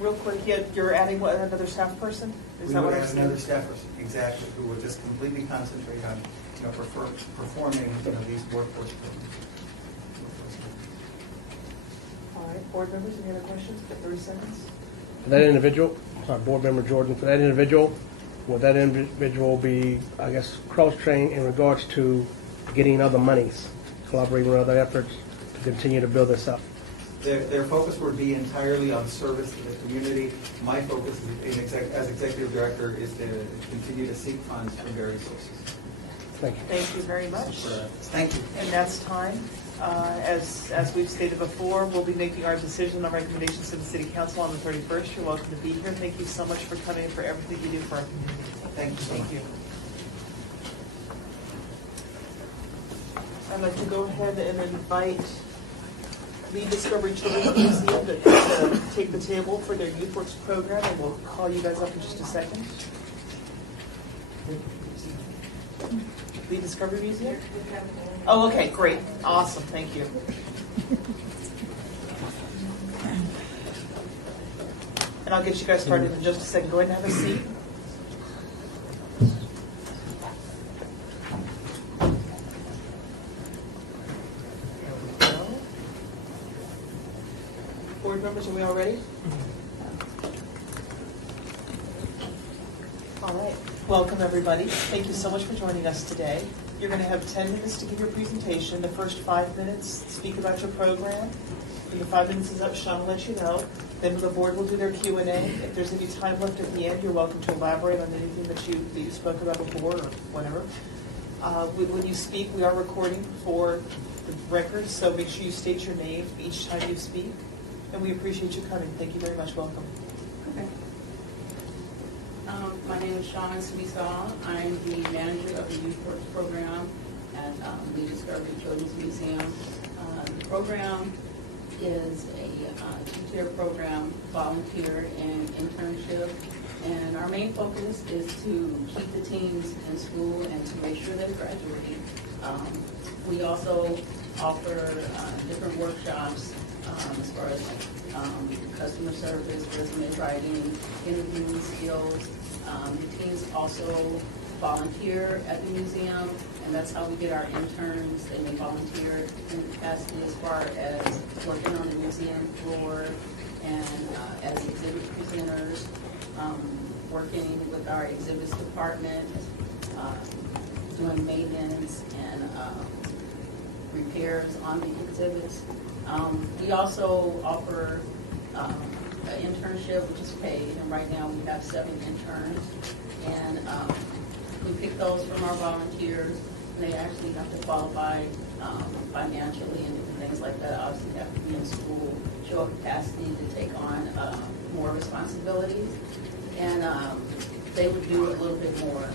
Real quick, you're adding what, another staff person? Is We that will what I'm have saying? another staff person, exactly, who will just completely concentrate on, performing, these workforce programs. All right, board members, any other questions? Got 30 seconds. For that individual, sorry, Board Member Jordan, for that individual, will that individual be, I guess, cross-trained in regards to getting other monies, collaborating with other efforts to continue to build this up? Their focus would be entirely on service to the community. My focus as executive director is to continue to seek funds from various sources. Thank you. Thank you very much. Thank you. And that's time. As we've stated before, we'll be making our decision on recommendations to the City Council on the 31st. You're welcome to be here. Thank you so much for coming and for everything you do for our community. Thank you so much. Thank you. I'd like to go ahead and invite the Discovery Children's Museum to take the table for their Youth Works program, and we'll call you guys up in just a second. The Discovery Museum? Oh, okay, great. Awesome, thank you. And I'll get you guys started in just a second. Go ahead and have a seat. Board members, are we all ready? All right. Welcome, everybody. Thank you so much for joining us today. You're going to have 10 minutes to give your presentation. The first 5 minutes, speak about your program. When the 5 minutes is up, Sean will let you know. Then the board will do their Q&A. If there's any time left at the end, you're welcome to elaborate on anything that you spoke about before or whatever. When you speak, we are recording for the record, so make sure you state your name each time you speak. And we appreciate you coming. Thank you very much. Welcome. Okay. My name is Shauna Sweetsaw. I'm the manager of the Youth Works program at the Discovery Children's Museum. The program is a two-tier program, volunteer and internship. And our main focus is to keep the teens in school and to make sure they're graduating. We also offer different workshops as far as customer service, resume writing, interviewing skills. The teens also volunteer at the museum, and that's how we get our interns. They may volunteer in capacity as far as working on the museum floor and as exhibit presenters, working with our exhibits department, doing maintenance and repairs on the exhibits. We also offer an internship, which is paid, and right now we have 7 interns. And we pick those from our volunteers, and they actually have to qualify financially and different things like that. Obviously, they have to be in school, show a capacity to take on more responsibilities. And they would do a little bit more.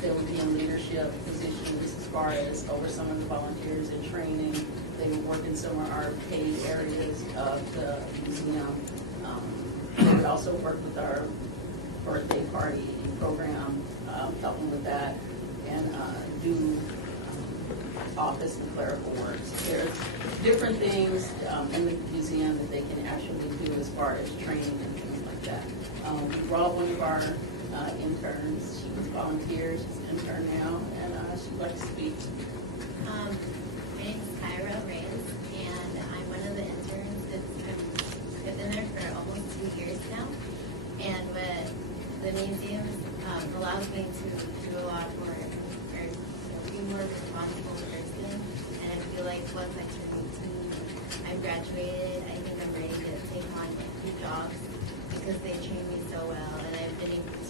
They would be in leadership positions as far as over some of the volunteers in training. They would work in some of our paid areas of the museum. They would also work with our birthday party program, helping with that, and do office and clerical works. There's different things in the museum that they can actually do as far as training and things like that. We brought one of our interns. She was volunteer. She's an intern now, and she'd like to speak. My name is Kyra Reyes, and I'm one of the interns I've been there for almost 2 years now. And what the museum allows me to do a lot more, or be more responsible person. And I feel like once I turn 18, I'm graduated, I think I'm ready to take on new jobs because they train me so well, and I've been able to,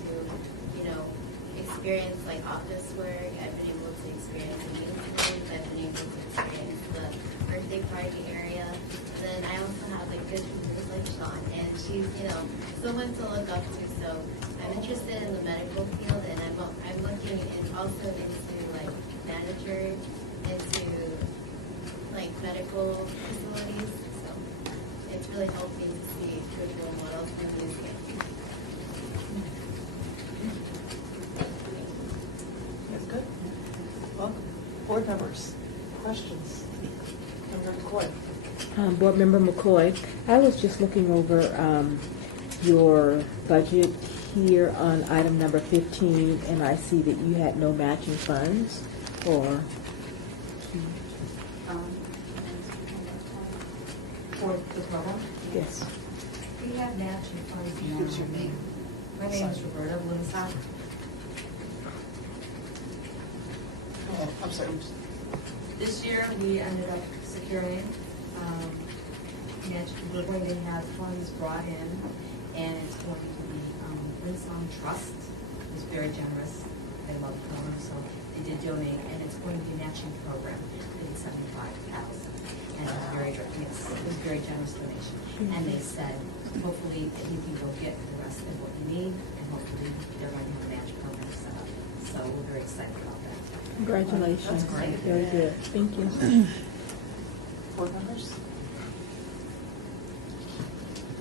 experience like office work. I've been able to experience meetings. I've been able to experience the birthday party area. And then I also have like good teachers like Sean, and she's someone to look up to. So I'm interested in the medical field, and I'm looking also into like manager, into like medical facilities. So it's really helped me to see good role models in the museum. questions? Member McCoy? Board Member McCoy, I was just looking over your budget here on item number 15, and I see that you had no matching funds for For the program? yes. We have matching funds now. What's your name? My name is Roberta Blumenstock. Oh, I'm sorry. This year, we ended up securing, we're going to have funds brought in, and it's going to be, Winsong Trust is very generous. They love the program, so they did donate, and it's going to be a matching program. It's $75,000. And it was a very generous donation. And they said, hopefully, that you can go get the rest of what you need, and hopefully, they're going to have a match program set up. So we're very excited about that. Congratulations. That's great. Very good. Thank you. Board members?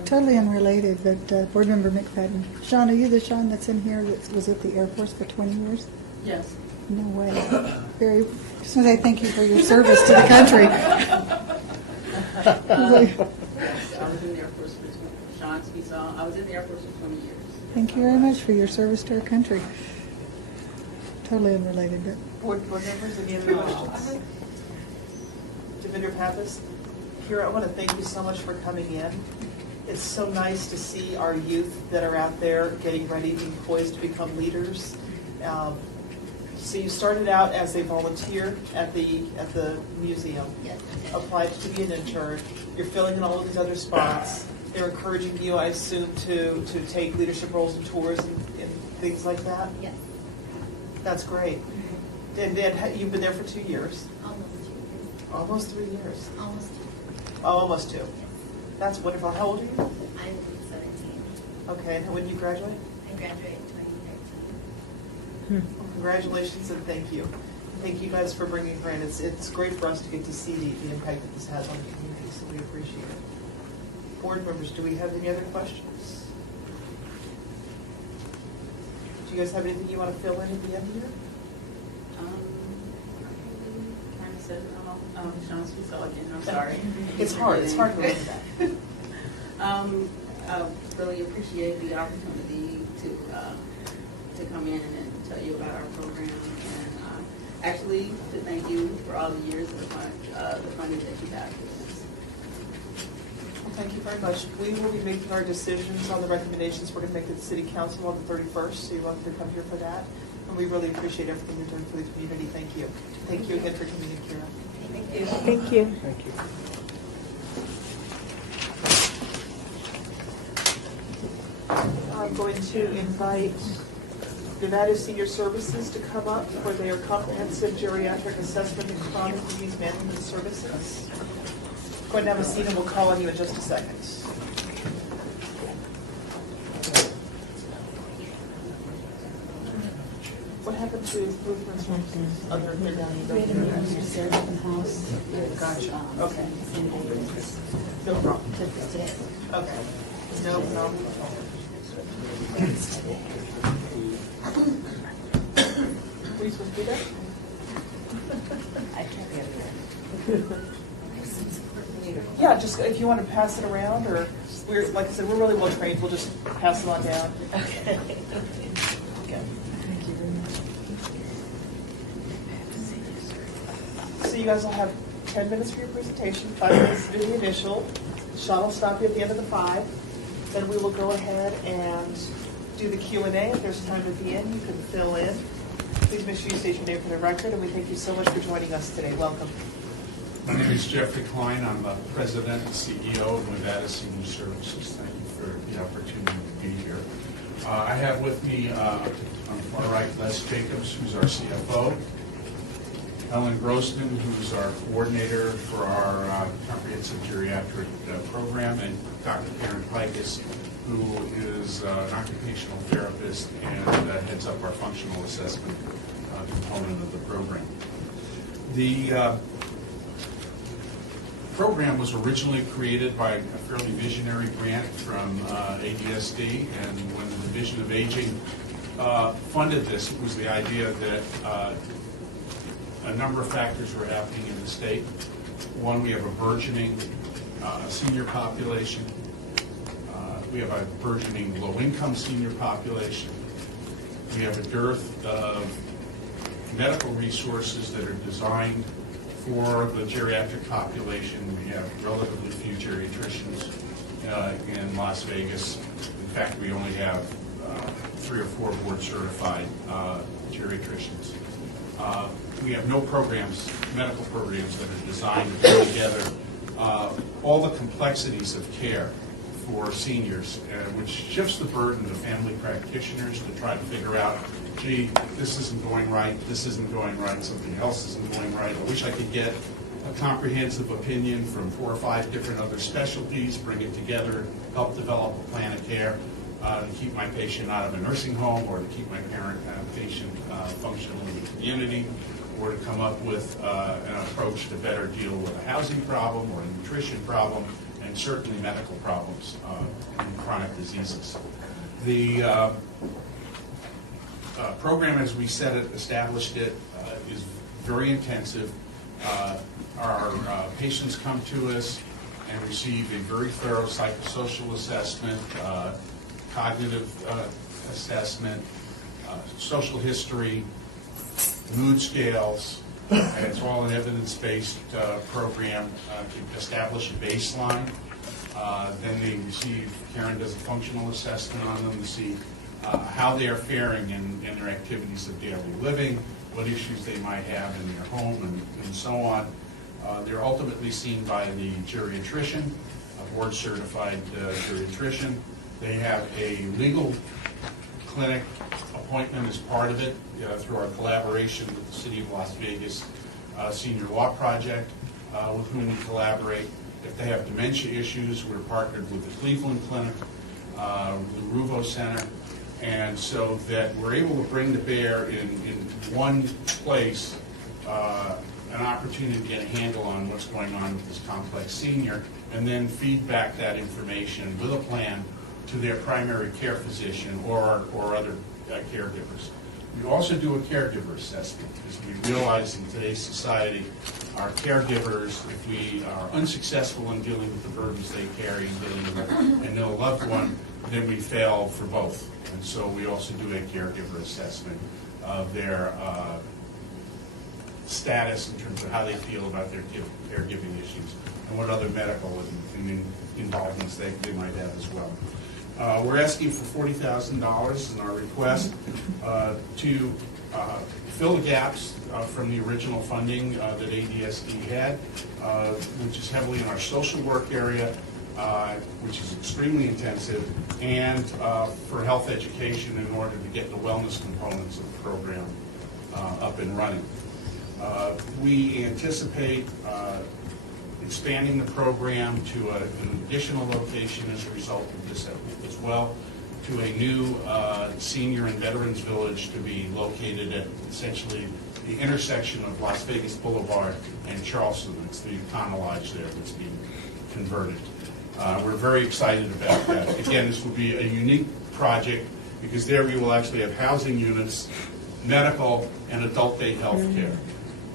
Totally unrelated, but Board Member McFadden. Sean, are you the Sean that's in here that was at the Air Force for 20 years? Yes. No way. Just want to say thank you for your service to the country. Yes, I was in the Air Force for 20, Sean Speesaw, I was in the Air Force for 20 years. Thank you very much for your service to our country. Totally unrelated, but Board members, any other questions? Devinder Pappas? Kira, I want to thank you so much for coming in. It's so nice to see our youth that are out there getting ready, being poised to become leaders. So you started out as a volunteer at the museum. Yes. Applied to be an intern. You're filling in all of these other spots. They're encouraging you, I assume, to take leadership roles and tours and things like that? Yes. That's great. And then you've been there for 2 years? Almost 2 years. Almost 3 years? Almost 2. Oh, almost 2. That's wonderful. How old are you? I'm 17. Okay, and when did you graduate? I graduated in 2013. Well, congratulations and thank you. Thank you guys for bringing her in. It's great for us to get to see the impact that this has on the community, so we appreciate it. Board members, do we have any other questions? Do you guys have anything you want to fill in at the end here? Kind of said it all. Sean Speesaw again, I'm sorry. It's hard to remember that. I really appreciate the opportunity to come in and tell you about our program, and actually to thank you for all the years of the funding that you have given us. Well, thank you very much. We will be making our decisions on the recommendations we're going to make to the city council on the 31st, so you're welcome to come here for that. And we really appreciate everything you're doing for the community. Thank you. Thank you again for coming in, Kira. Thank you. Thank you. Thank you. I'm going to invite Nevada Senior Services to come up for their comprehensive geriatric assessment and chronic disease management services. Go ahead and have a seat and we'll call on you in just a second. What happened to Lutheran's other house. Gotcha, okay. No problem. Okay, no problem. Were you supposed to do that? I can't be up there. Yeah, just if you want to pass it around, or we're, like I said, we're really well trained. We'll just pass it on down. Okay. Okay. So you guys will have 10 minutes for your presentation, 5 minutes to do the initial. Sean will stop you at the end of the 5. Then we will go ahead and do the Q&A. If there's time at the end, you can fill in. Please make sure you state your name for the record, and we thank you so much for joining us today. Welcome. My name is Jeffrey Klein. I'm the president and CEO of Nevada Senior Services. Thank you for the opportunity to be here. I have with me on the far right Les Jacobs, who's our CFO, Ellen Grossman, who's our coordinator for our comprehensive geriatric program, and Dr. Karen Pikus, who is an occupational therapist and heads up our functional assessment component of the program. The program was originally created by a fairly visionary grant from ADSD, and when the Division of Aging funded this, it was the idea that a number of factors are happening in the state. One, we have a burgeoning senior population. We have a burgeoning low-income senior population. We have a dearth of medical resources that are designed for the geriatric population. We have relatively few geriatricians in Las Vegas. In fact, we only have 3 or 4 board-certified geriatricians. We have no programs, medical programs, that are designed to bring together all the complexities of care for seniors, which shifts the burden to family practitioners to try to figure out, gee, this isn't going right, this isn't going right, something else isn't going right. I wish I could get a comprehensive opinion from 4 or 5 different other specialties, bring it together, help develop a plan of care to keep my patient out of a nursing home, or to keep my patient functional in the community, or to come up with an approach to better deal with a housing problem or a nutrition problem, and certainly medical problems and chronic diseases. The program, as we established it, is very intensive. Our patients come to us and receive a very thorough psychosocial assessment, cognitive assessment, social history, mood scales, and it's all an evidence-based program to establish a baseline. Then they receive, Karen does a functional assessment on them to see how they are faring in their activities of daily living, what issues they might have in their home, and so on. They're ultimately seen by the geriatrician, a board-certified geriatrician. They have a legal clinic appointment as part of it through our collaboration with the City of Las Vegas Senior Law Project, with whom we collaborate. If they have dementia issues, we're partnered with the Cleveland Clinic, the Ruvo Center, and so that we're able to bring to bear in one place an opportunity to get a handle on what's going on with this complex senior, and then feed back that information with a plan to their primary care physician or other caregivers. We also do a caregiver assessment, because we realize in today's society, our caregivers, if we are unsuccessful in dealing with the burdens they carry and dealing with and their loved one, then we fail for both. And so we also do a caregiver assessment of their status in terms of how they feel about their caregiving issues and what other medical and involvements they might have as well. We're asking for $40,000 in our request to fill the gaps from the original funding that ADSD had, which is heavily in our social work area, which is extremely intensive, and for health education in order to get the wellness components of the program up and running. We anticipate expanding the program to an additional location as a result of this as well, to a new senior and veterans village to be located at essentially the intersection of Las Vegas Boulevard and Charleston. It's the Econo Lodge there that's being converted. We're very excited about that. Again, this will be a unique project because there we will actually have housing units, medical, and adult day health care.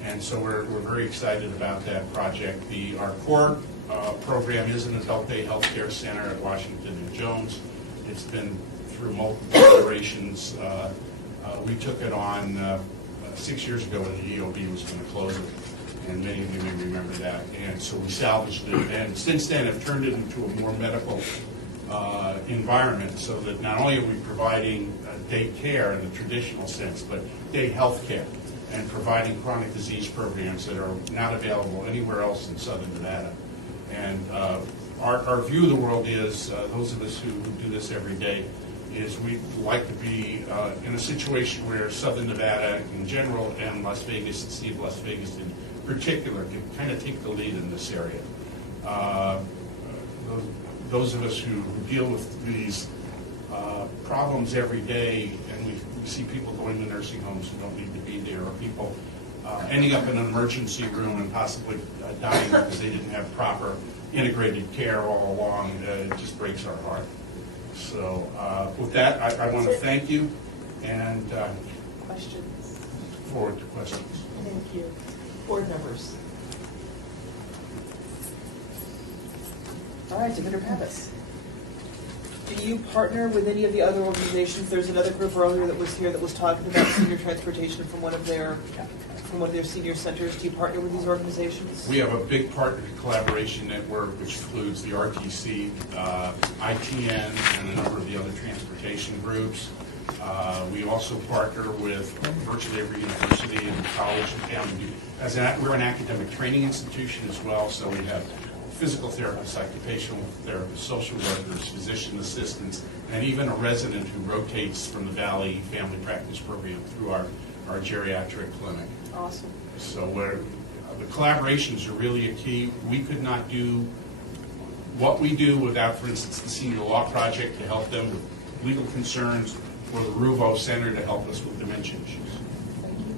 And so we're very excited about that project. Our core program is an adult day health care center at Washington and Jones. It's been through multiple iterations. We took it on 6 years ago when the EOB was going to close it, and many of you may remember that. And so we salvaged it, and since then have turned it into a more medical environment, so that not only are we providing day care in the traditional sense, but day health care, and providing chronic disease programs that are not available anywhere else in Southern Nevada. And our view of the world is, those of us who do this every day, is we'd like to be in a situation where Southern Nevada in general and Las Vegas, the city of Las Vegas in particular, can kind of take the lead in this area. Those of us who deal with these problems every day, and we see people going to nursing homes who don't need to be there, or people ending up in an emergency room and possibly dying because they didn't have proper integrated care all along. It just breaks our heart. So with that, I want to thank you. And questions? forward to questions. Thank you. Board members. All right, Divinder Pappas. Do you partner with any of the other organizations? There's another group earlier that was here that was talking about senior transportation from one of their senior centers. Do you partner with these organizations? We have a big partner collaboration network, which includes the RTC, ITN, and a number of the other transportation groups. We also partner with virtually every university and college in town. We're an academic training institution as well, so we have physical therapists, occupational therapists, social workers, physician assistants, and even a resident who rotates from the Valley Family Practice Program through our geriatric clinic. Awesome. So the collaborations are really a key. We could not do what we do without, for instance, the Senior Law Project to help them with legal concerns, or the RUVO Center to help us with dementia issues. Thank you.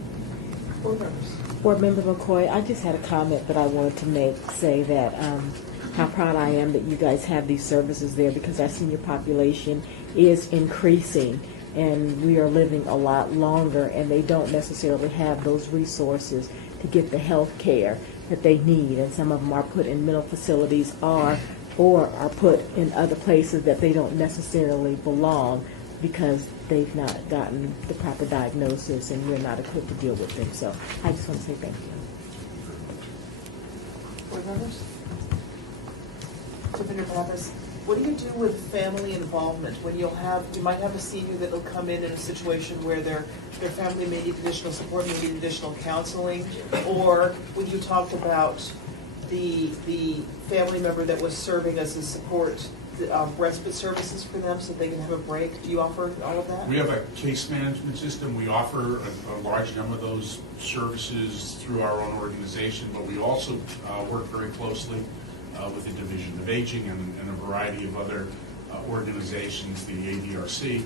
Board members. Board Member McCoy, I just had a comment that I wanted to make, say that how proud I am that you guys have these services there, because our senior population is increasing and we are living a lot longer, and they don't necessarily have those resources to get the health care that they need, and some of them are put in mental facilities or are put in other places that they don't necessarily belong because they've not gotten the proper diagnosis and we're not equipped to deal with them. So I just want to say thank you. Board members? Divinder Pappas, what do you do with family involvement when you might have a senior that will come in a situation where their family may need additional support, may need additional counseling, or when you talked about the family member that was serving as a support, respite services for them so they can have a break? Do you offer all of that? We have a case management system. We offer a large number of those services through our own organization, but we also work very closely with the Division of Aging and a variety of other organizations, the ADRC,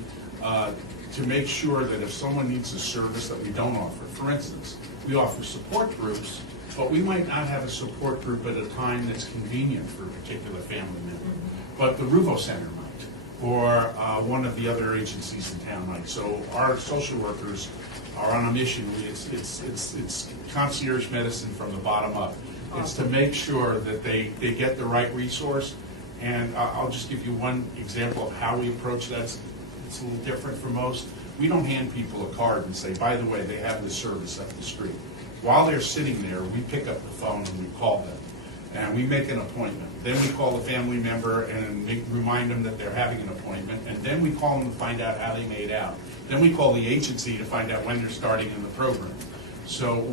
to make sure that if someone needs a service that we don't offer, for instance, we offer support groups, but we might not have a support group at a time that's convenient for a particular family member. But the RUVO Center might, or one of the other agencies in town might. So our social workers are on a mission. It's concierge medicine from the bottom up. It's to make sure that they get the right resource. And I'll just give you one example of how we approach that. It's a little different from most. We don't hand people a card and say, by the way, they have this service up the street. While they're sitting there, we pick up the phone and we call them. And we make an appointment. Then we call the family member and remind them that they're having an appointment. And then we call them to find out how they made out. Then we call the agency to find out when they're starting in the program. So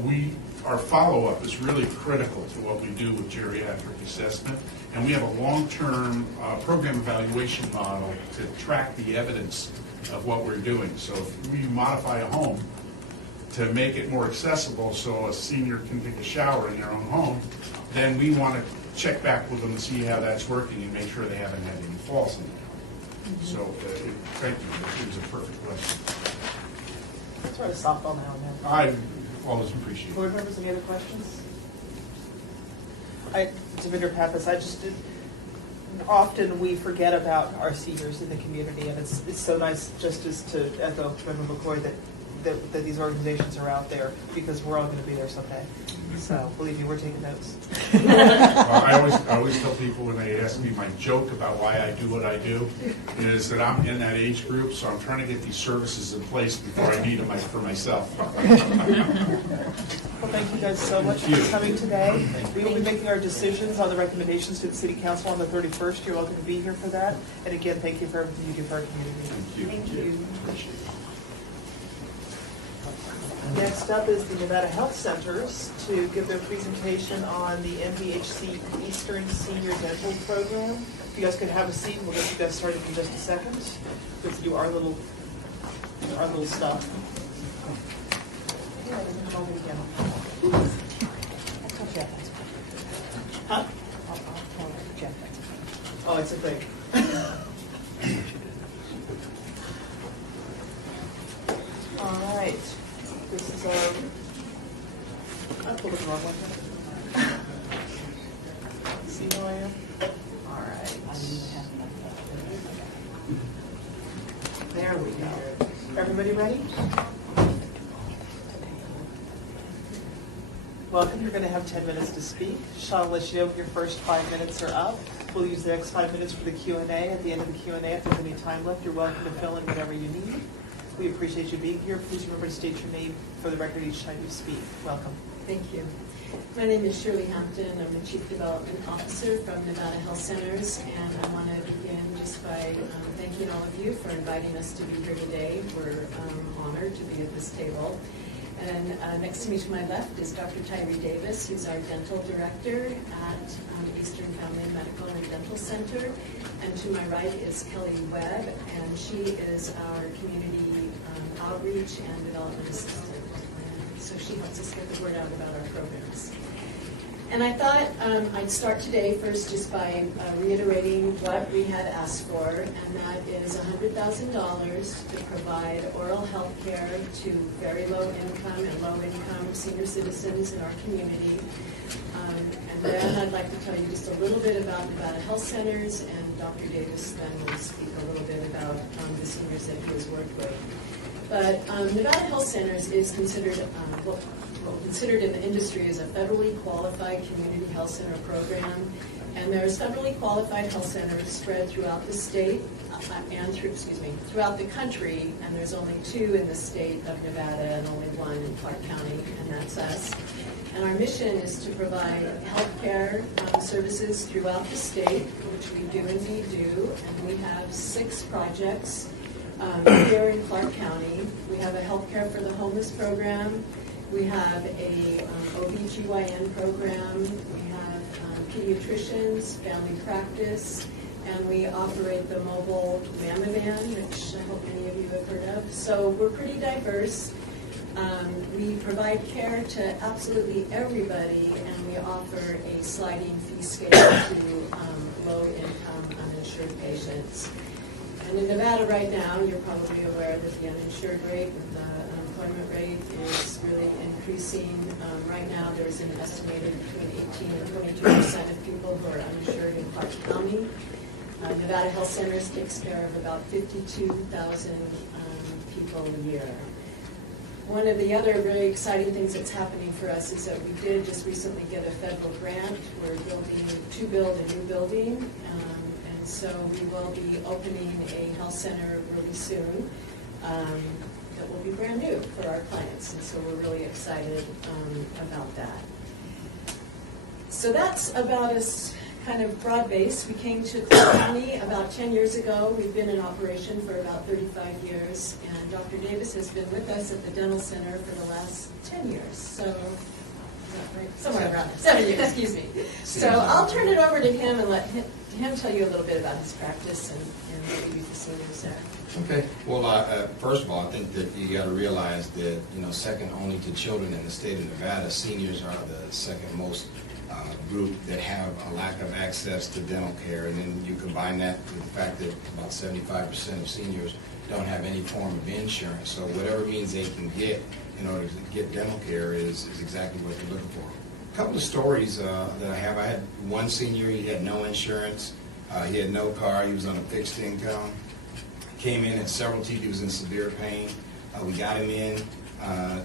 our follow-up is really critical to what we do with geriatric assessment. And we have a long-term program evaluation model to track the evidence of what we're doing. So if we modify a home to make it more accessible so a senior can take a shower in their own home, then we want to check back with them to see how that's working and make sure they haven't had any falls in it. So thank you. It was a perfect question. Let's try to softball now and then. I always appreciate it. Board members, any other questions? Divinder Pappas, often we forget about our seniors in the community, and it's so nice, just as to echo Member McCoy, that these organizations are out there, because we're all going to be there someday. So believe me, we're taking notes. I always tell people when they ask me, my joke about why I do what I do is that I'm in that age group, so I'm trying to get these services in place before I need them for myself. Well, thank you guys so much for coming today. We will be making our decisions on the recommendations to the City Council on the 31st. You're welcome to be here for that. And again, thank you for everything you do for our community. Thank you. Appreciate it. Next up is the Nevada Health Centers to give their presentation on the MVHC Eastern Senior Dental Program. If you guys could have a seat, we'll get you guys started in just a second. Let's do our little stuff. Huh? Oh, it's a thing. All right. This is I pulled the wrong one. See who I am? All right. There we go. Everybody ready? Welcome. You're going to have 10 minutes to speak. Sean will let you know when your first 5 minutes are up. We'll use the next 5 minutes for the Q&A. At the end of the Q&A, if there's any time left, you're welcome to fill in whatever you need. We appreciate you being here. Please remember to state your name for the record each time you speak. Welcome. Thank you. My name is Shirley Hampton. I'm the Chief Development Officer from Nevada Health Centers, and I want to begin just by thanking all of you for inviting us to be here today. We're honored to be at this table. And next to me to my left is Dr. Tyree Davis, who's our dental director at Eastern Family Medical and Dental Center. And to my right is Kelly Webb, and she is our community outreach and development assistant. And so she helps us get the word out about our programs. And I thought I'd start today first just by reiterating what we had asked for, and that is $100,000 to provide oral health care to very low income and low income senior citizens in our community. And then I'd like to tell you just a little bit about Nevada Health Centers, and Dr. Davis then will speak a little bit about the seniors that he has worked with. But Nevada Health Centers is considered considered in the industry as a federally qualified community health center program, and there's federally qualified health centers spread throughout the state and throughout the country, and there's only 2 in the state of Nevada and only 1 in Clark County, and that's us. And our mission is to provide health care services throughout the state, which we do indeed do, and we have 6 projects here in Clark County. We have a health care for the homeless program. We have a OBGYN program, we have pediatricians, family practice, and we operate the mobile Mama Van, which I hope many of you have heard of. So we're pretty diverse. We provide care to absolutely everybody, and we offer a sliding fee scale to low-income uninsured patients. And in Nevada right now, you're probably aware that the uninsured rate with the unemployment rate is really increasing. Right now, there's an estimated between 18 and 22% of people who are uninsured in Clark County. Nevada Health Centers takes care of about 52,000 people a year. One of the other really exciting things that's happening for us is that we did just recently get a federal grant. We're building to build a new building, and so we will be opening a health center really soon. That will be brand new for our clients, and so we're really excited about that. So that's about us kind of broad-based. We came to Clark County about 10 years ago. We've been in operation for about 35 years, and Dr. Davis has been with us at the Dental Center for the last 10 years. So, is that right? Somewhere around there. 7 years, excuse me. So I'll turn it over to him and let him tell you a little bit about his practice and what we do for seniors there. Okay. Well, first of all, I think that you got to realize that, second only to children in the state of Nevada, seniors are the second most group that have a lack of access to dental care. And then you combine that with the fact that about 75% of seniors don't have any form of insurance. So whatever means they can get in order to get dental care is exactly what they're looking for. A couple of stories that I have. I had one senior, he had no insurance. He had no car. He was on a fixed income. Came in, had several teeth. He was in severe pain. We got him in,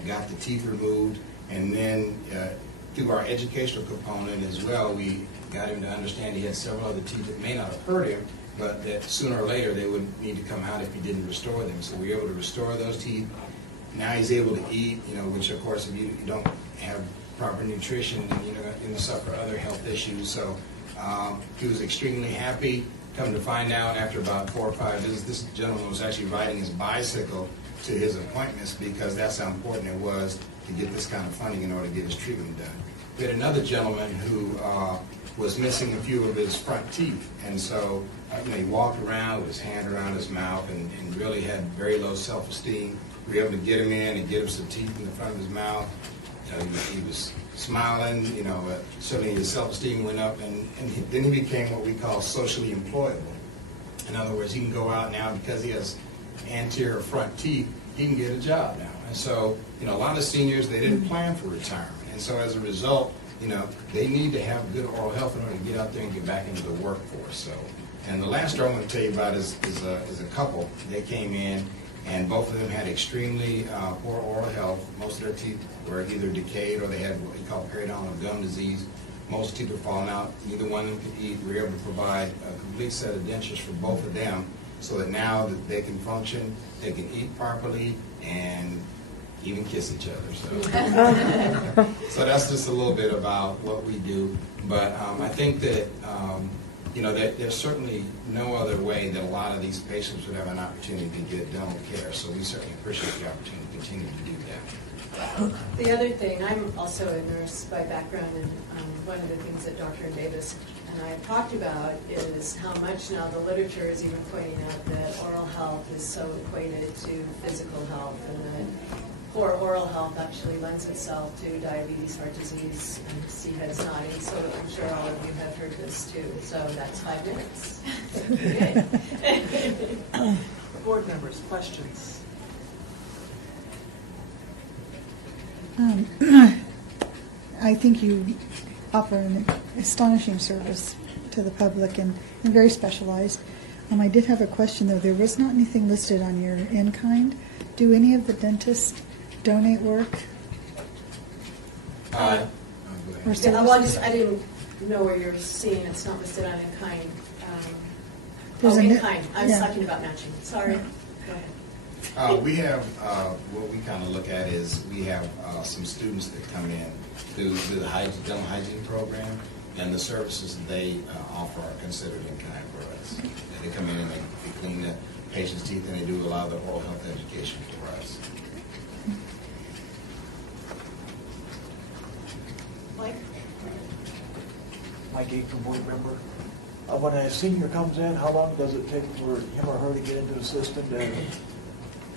got the teeth removed, and then through our educational component as well, we got him to understand he had several other teeth that may not have hurt him, but that sooner or later they would need to come out if he didn't restore them. So we were able to restore those teeth. Now he's able to eat, which of course if you don't have proper nutrition, then you're going to suffer other health issues. So he was extremely happy. Come to find out after about 4 or 5 visits, this gentleman was actually riding his bicycle to his appointments because that's how important it was to get this kind of funding in order to get his treatment done. We had another gentleman who was missing a few of his front teeth, and so he walked around with his hand around his mouth and really had very low self-esteem. We were able to get him in and get him some teeth in the front of his mouth. He was smiling, certainly his self-esteem went up, and then he became what we call socially employable. In other words, he can go out now because he has anterior front teeth, he can get a job now. And so, a lot of seniors, they didn't plan for retirement. And so as a result, they need to have good oral health in order to get out there and get back into the workforce. So, and the last story I'm going to tell you about is a couple. They came in, and both of them had extremely poor oral health. Most of their teeth were either decayed or they had what you call periodontal gum disease. Most teeth were falling out. Neither one of them could eat. We were able to provide a complete set of dentures for both of them so that now that they can function, they can eat properly, and even kiss each other. So that's just a little bit about what we do. But I think that, there's certainly no other way that a lot of these patients would have an opportunity to get dental care. So we certainly appreciate the opportunity to continue to do that. The other thing, I'm also a nurse by background, and one of the things that Dr. Davis and I have talked about is how much now the literature is even pointing out that oral health is so equated to physical health, and that poor oral health actually lends itself to diabetes, heart disease, and CHED's nodding, so I'm sure all of you have heard this too. So that's 5 minutes. Okay. Board members, questions? I think you offer an astonishing service to the public and very specialized. I did have a question, though. There was not anything listed on your in-kind. Do any of the dentists donate work? I didn't know where you're seeing it's not listed on in-kind. In-kind. I was talking about matching. Sorry. Go ahead. We have, what we kind of look at is we have some students that come in through the dental hygiene program, and the services that they offer are considered in kind for us. They come in and they clean the patient's teeth, and they do a lot of the oral health education for us. Mike? Mike Aiken, board member. When a senior comes in, how long does it take for him or her to get into the system to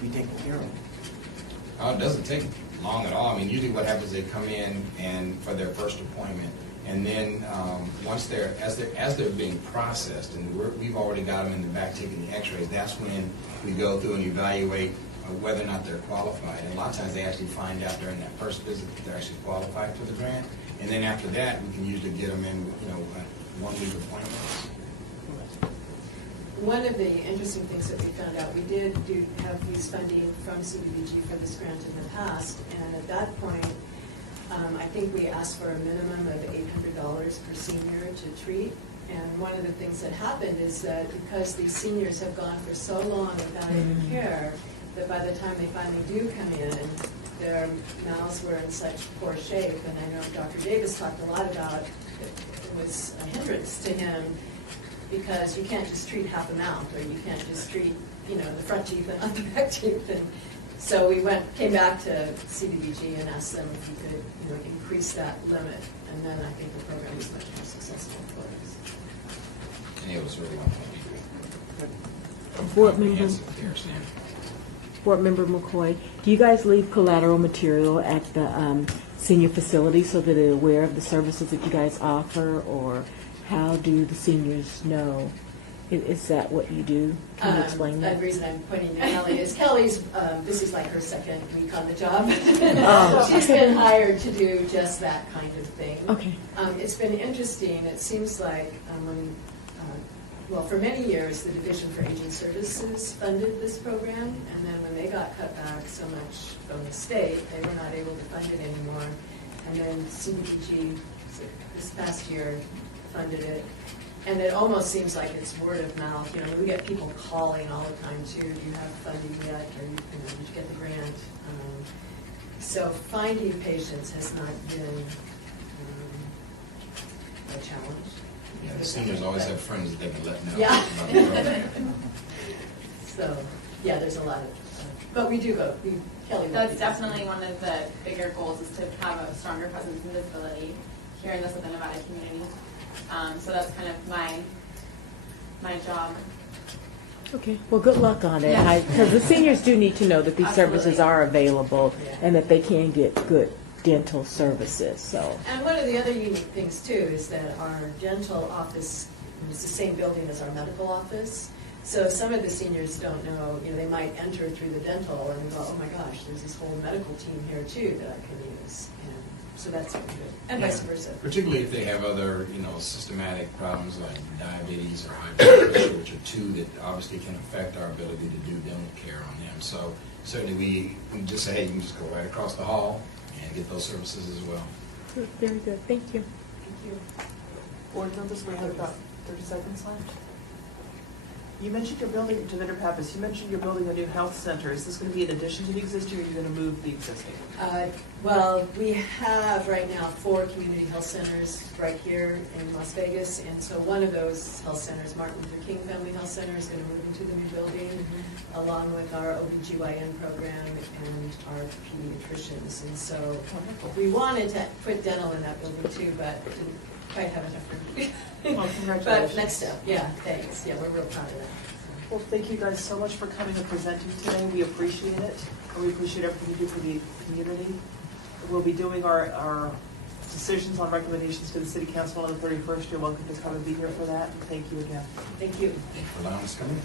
be taken care of? It doesn't take long at all. I mean, usually what happens, they come in and for their first appointment, and then once as they're being processed, and we've already got them in the back taking the X-rays, that's when we go through and evaluate whether or not they're qualified. And a lot of times they actually find out during that first visit that they're actually qualified for the grant, and then after that we can usually get them in, 1-week appointments. One of the interesting things that we found out, we did have these funding from CDBG for this grant in the past, and at that point, I think we asked for a minimum of $800 per senior to treat. And one of the things that happened is that because these seniors have gone for so long without any care, that by the time they finally do come in, their mouths were in such poor shape. And I know Dr. Davis talked a lot about it was a hindrance to him, because you can't just treat half a mouth, or you can't just treat, the front teeth and not the back teeth. And so we came back to CDBG and asked them if we could, increase that limit. And then I think the program was much more successful for us. And it was really Board Member McCoy, do you guys leave collateral material at the senior facility so that they're aware of the services that you guys offer, or how do the seniors know? Is that what you do? Can you explain that? The reason I'm pointing to Kelly is Kelly's, this is like her second week on the job. She's been hired to do just that kind of thing. Okay. It's been interesting. It seems like for many years, the Division for Aging Services funded this program, and then when they got cut back so much from the state, they were not able to fund it anymore. And then CDBG this past year funded it. And it almost seems like it's word of mouth. We get people calling all the time too. Do you have funding yet? Or did you get the grant? So finding patients has not been a challenge. Yeah, the seniors always have friends that they can let know. Yeah. About the program. So there's a lot of, but we do go. Kelly. That's definitely one of the bigger goals, is to have a stronger presence in disability here in the Southern Nevada community. So that's kind of my job. Okay. Well, good luck on it. Because the seniors do need to know that these services are available and that they can get good dental services. So. And one of the other unique things too is that our dental office is the same building as our medical office. So some of the seniors don't know, they might enter through the dental and go, oh my gosh, there's this whole medical team here too that I can use. So that's really good, and vice versa. Particularly if they have other, systematic problems like diabetes or high blood pressure, which are two that obviously can affect our ability to do dental care on them. So certainly we can just say, hey, you can just go right across the hall and get those services as well. Good, very good. Thank you. Thank you. Board members, we have about 30 seconds left. You mentioned you're building, Javender Pappas, you mentioned you're building a new health center. Is this going to be in addition to the existing, or are you going to move the existing? Well, we have right now 4 community health centers right here in Las Vegas, and so one of those health centers, Martin Luther King Family Health Center, is going to move into the new building, along with our OBGYN program and our pediatricians. And so we wanted to put dental in that building too, but didn't quite have enough room. Well, congratulations. But next step, yeah, thanks. Yeah, we're real proud of that. Well, thank you guys so much for coming and presenting today. We appreciate it, and we appreciate everything you do for the community. We'll be doing our decisions on recommendations to the City Council on the 31st. You're welcome to come and be here for that. And thank you again. Thank you. Thank you for allowing us to come in.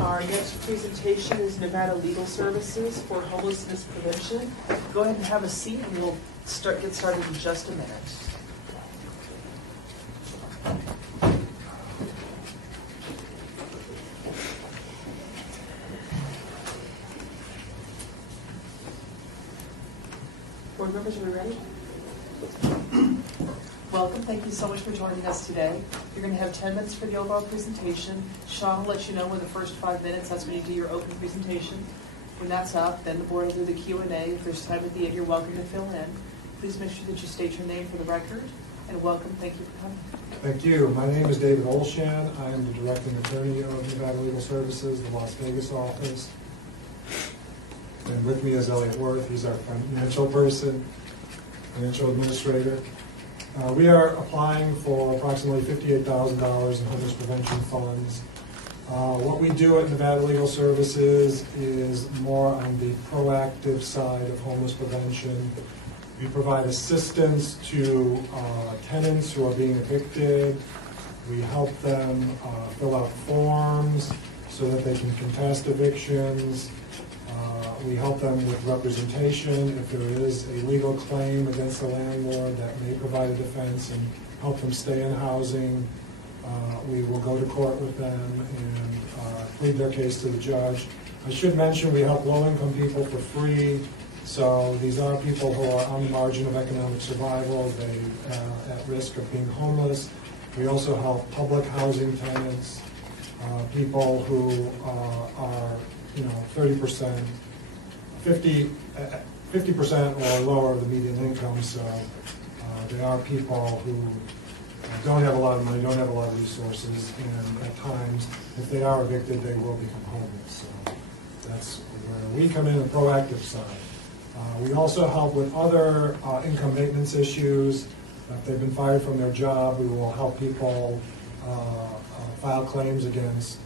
Our next presentation is Nevada Legal Services for Homelessness Prevention. Go ahead and have a seat, and we'll get started in just a minute. Board members, are we ready? Welcome. Thank you so much for joining us today. You're going to have 10 minutes for the overall presentation. Sean will let you know when the first 5 minutes, that's when you do your open presentation. When that's up, then the board will do the Q&A. If there's time at the end, you're welcome to fill in. Please make sure that you state your name for the record. And welcome. Thank you for coming. Thank you. My name is David Olshan. I am the Directing Attorney of Nevada Legal Services, the Las Vegas office. And with me is Elliot Worth. He's our financial person, financial administrator. We are applying for approximately $58,000 in homeless prevention funds. What we do at Nevada Legal Services is more on the proactive side of homeless prevention. We provide assistance to tenants who are being evicted. We help them fill out forms so that they can contest evictions. We help them with representation if there is a legal claim against the landlord that may provide a defense and help them stay in housing. We will go to court with them and plead their case to the judge. I should mention we help low-income people for free. So these are people who are on the margin of economic survival. They are at risk of being homeless. We also help public housing tenants, people who are 30%, 50% or lower of the median income. So they are people who don't have a lot of money, don't have a lot of resources, and at times, if they are evicted, they will become homeless. So that's where we come in, the proactive side. We also help with other income maintenance issues. If they've been fired from their job, we will help people file claims against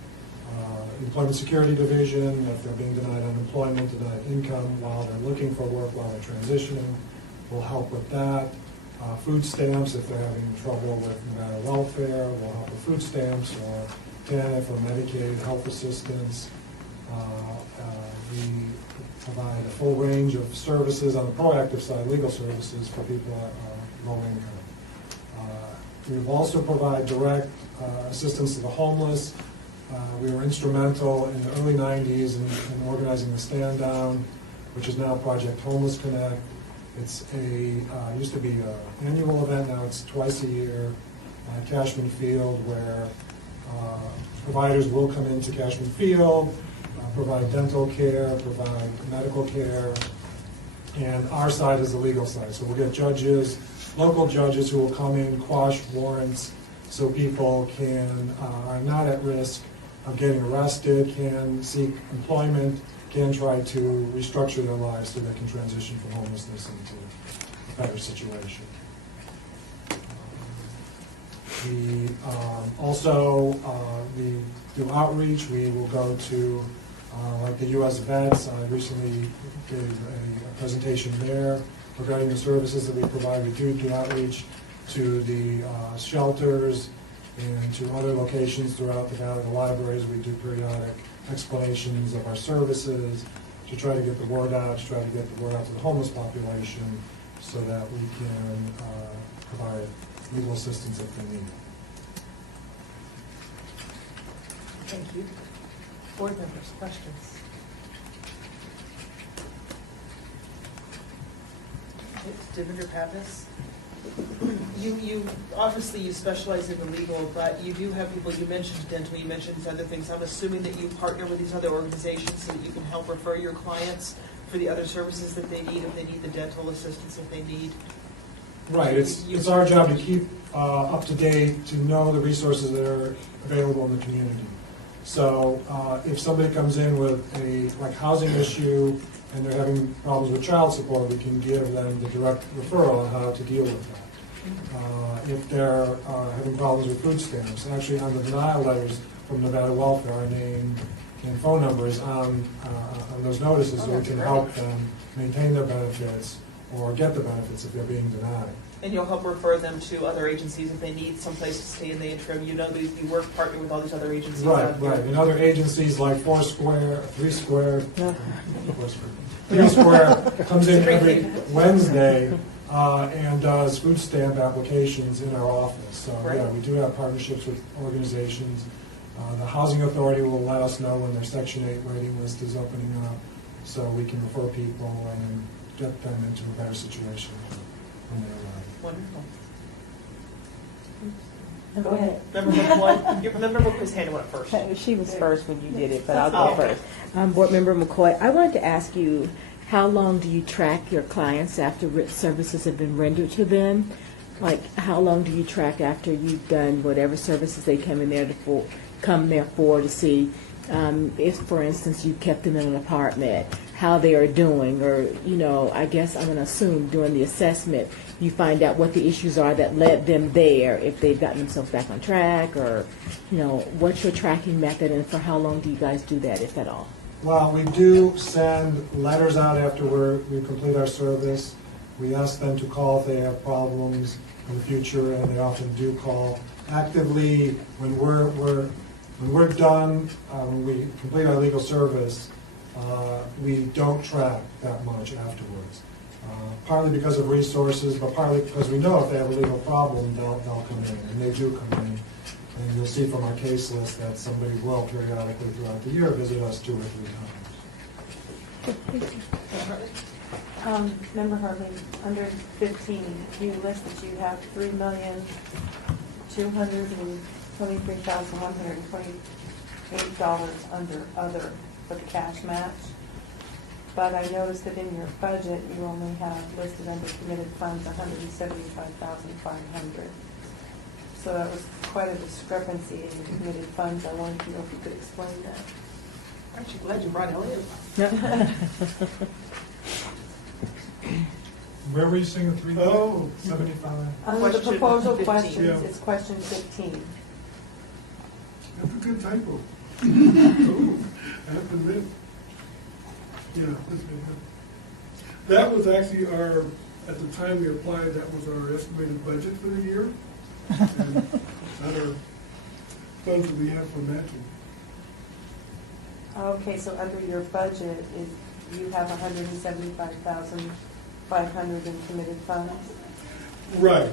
the Employment Security Division if they're being denied unemployment, denied income while they're looking for work, while they're transitioning. We'll help with that. Food stamps, if they're having trouble with Nevada welfare, we'll help with food stamps, or TANF or Medicaid health assistance. We provide a full range of services on the proactive side, legal services for people at low income. We also provide direct assistance to the homeless. We were instrumental in the early 90s in organizing the Stand Down, which is now Project Homeless Connect. It's used to be an annual event, now it's twice a year at Cashman Field, where providers will come into Cashman Field, provide dental care, provide medical care, and our side is the legal side. So we'll get judges, local judges who will come in, quash warrants, so people are not at risk of getting arrested, can seek employment, can try to restructure their lives so they can transition from homelessness into a better situation. We also we do outreach. We will go to like the U.S. Vets. I recently gave a presentation there regarding the services that we provide. We do outreach to the shelters and to other locations throughout the valley, the libraries. We do periodic explanations of our services, to try to get the word out, to the homeless population, so that we can provide legal assistance if they need it. Thank you. Board members, questions? Divender Pappas? You obviously you specialize in the legal, but you do have people, you mentioned dental, you mentioned these other things. I'm assuming that you partner with these other organizations so that you can help refer your clients for the other services that they need, if they need the dental assistance, if they need. Right, it's our job to keep up to date, to know the resources that are available in the community. So if somebody comes in with a housing issue and they're having problems with child support, we can give them the direct referral on how to deal with that. If they're having problems with food stamps, actually on the denial letters from Nevada Welfare, our name and phone numbers on those notices, so we can help them maintain their benefits or get the benefits if they're being denied. And you'll help refer them to other agencies if they need someplace to stay in the interim. You know that you work partner with all these other agencies. Right. And other agencies like Foursquare, Three Square comes in every Wednesday and does food stamp applications in our office. So yeah, we do have partnerships with organizations. The Housing Authority will let us know when their Section 8 waiting list is opening up, so we can refer people and get them into a better situation when they arrive. Wonderful. Go ahead. Member McCoy's hand went first. She was first when you did it, but I'll go first. Board Member McCoy, I wanted to ask you, how long do you track your clients after services have been rendered to them? Like, how long do you track after you've done whatever services they come there for to see if, for instance, you kept them in an apartment, how they are doing, or, I guess I'm going to assume during the assessment, you find out what the issues are that led them there, if they've gotten themselves back on track, or, what's your tracking method, and for how long do you guys do that, if at all? Well, we do send letters out after we complete our service. We ask them to call if they have problems in the future, and they often do call. Actively, when we're done, when we complete our legal service, we don't track that much afterwards. Partly because of resources, but partly because we know if they have a legal problem, they'll come in, and they do come in. And you'll see from our case list that somebody will periodically throughout the year visit us 2 or 3 times. Member Harvey, under 15, you list that you have $3,223,128 under other for the cash match. But I noticed that in your budget, you only have listed under committed funds $175,500. So that was quite a discrepancy in your committed funds. I wanted to know if you could explain that. Aren't you glad you brought Elliot? Where were you saying the 375? Under the proposal 15. questions, it's question 15. That's a good typo. I have to admit. Yeah, that was actually at the time we applied, that was our estimated budget for the year. And other funds that we have for matching. Okay, so under your budget, you have $175,500 in committed funds? Right.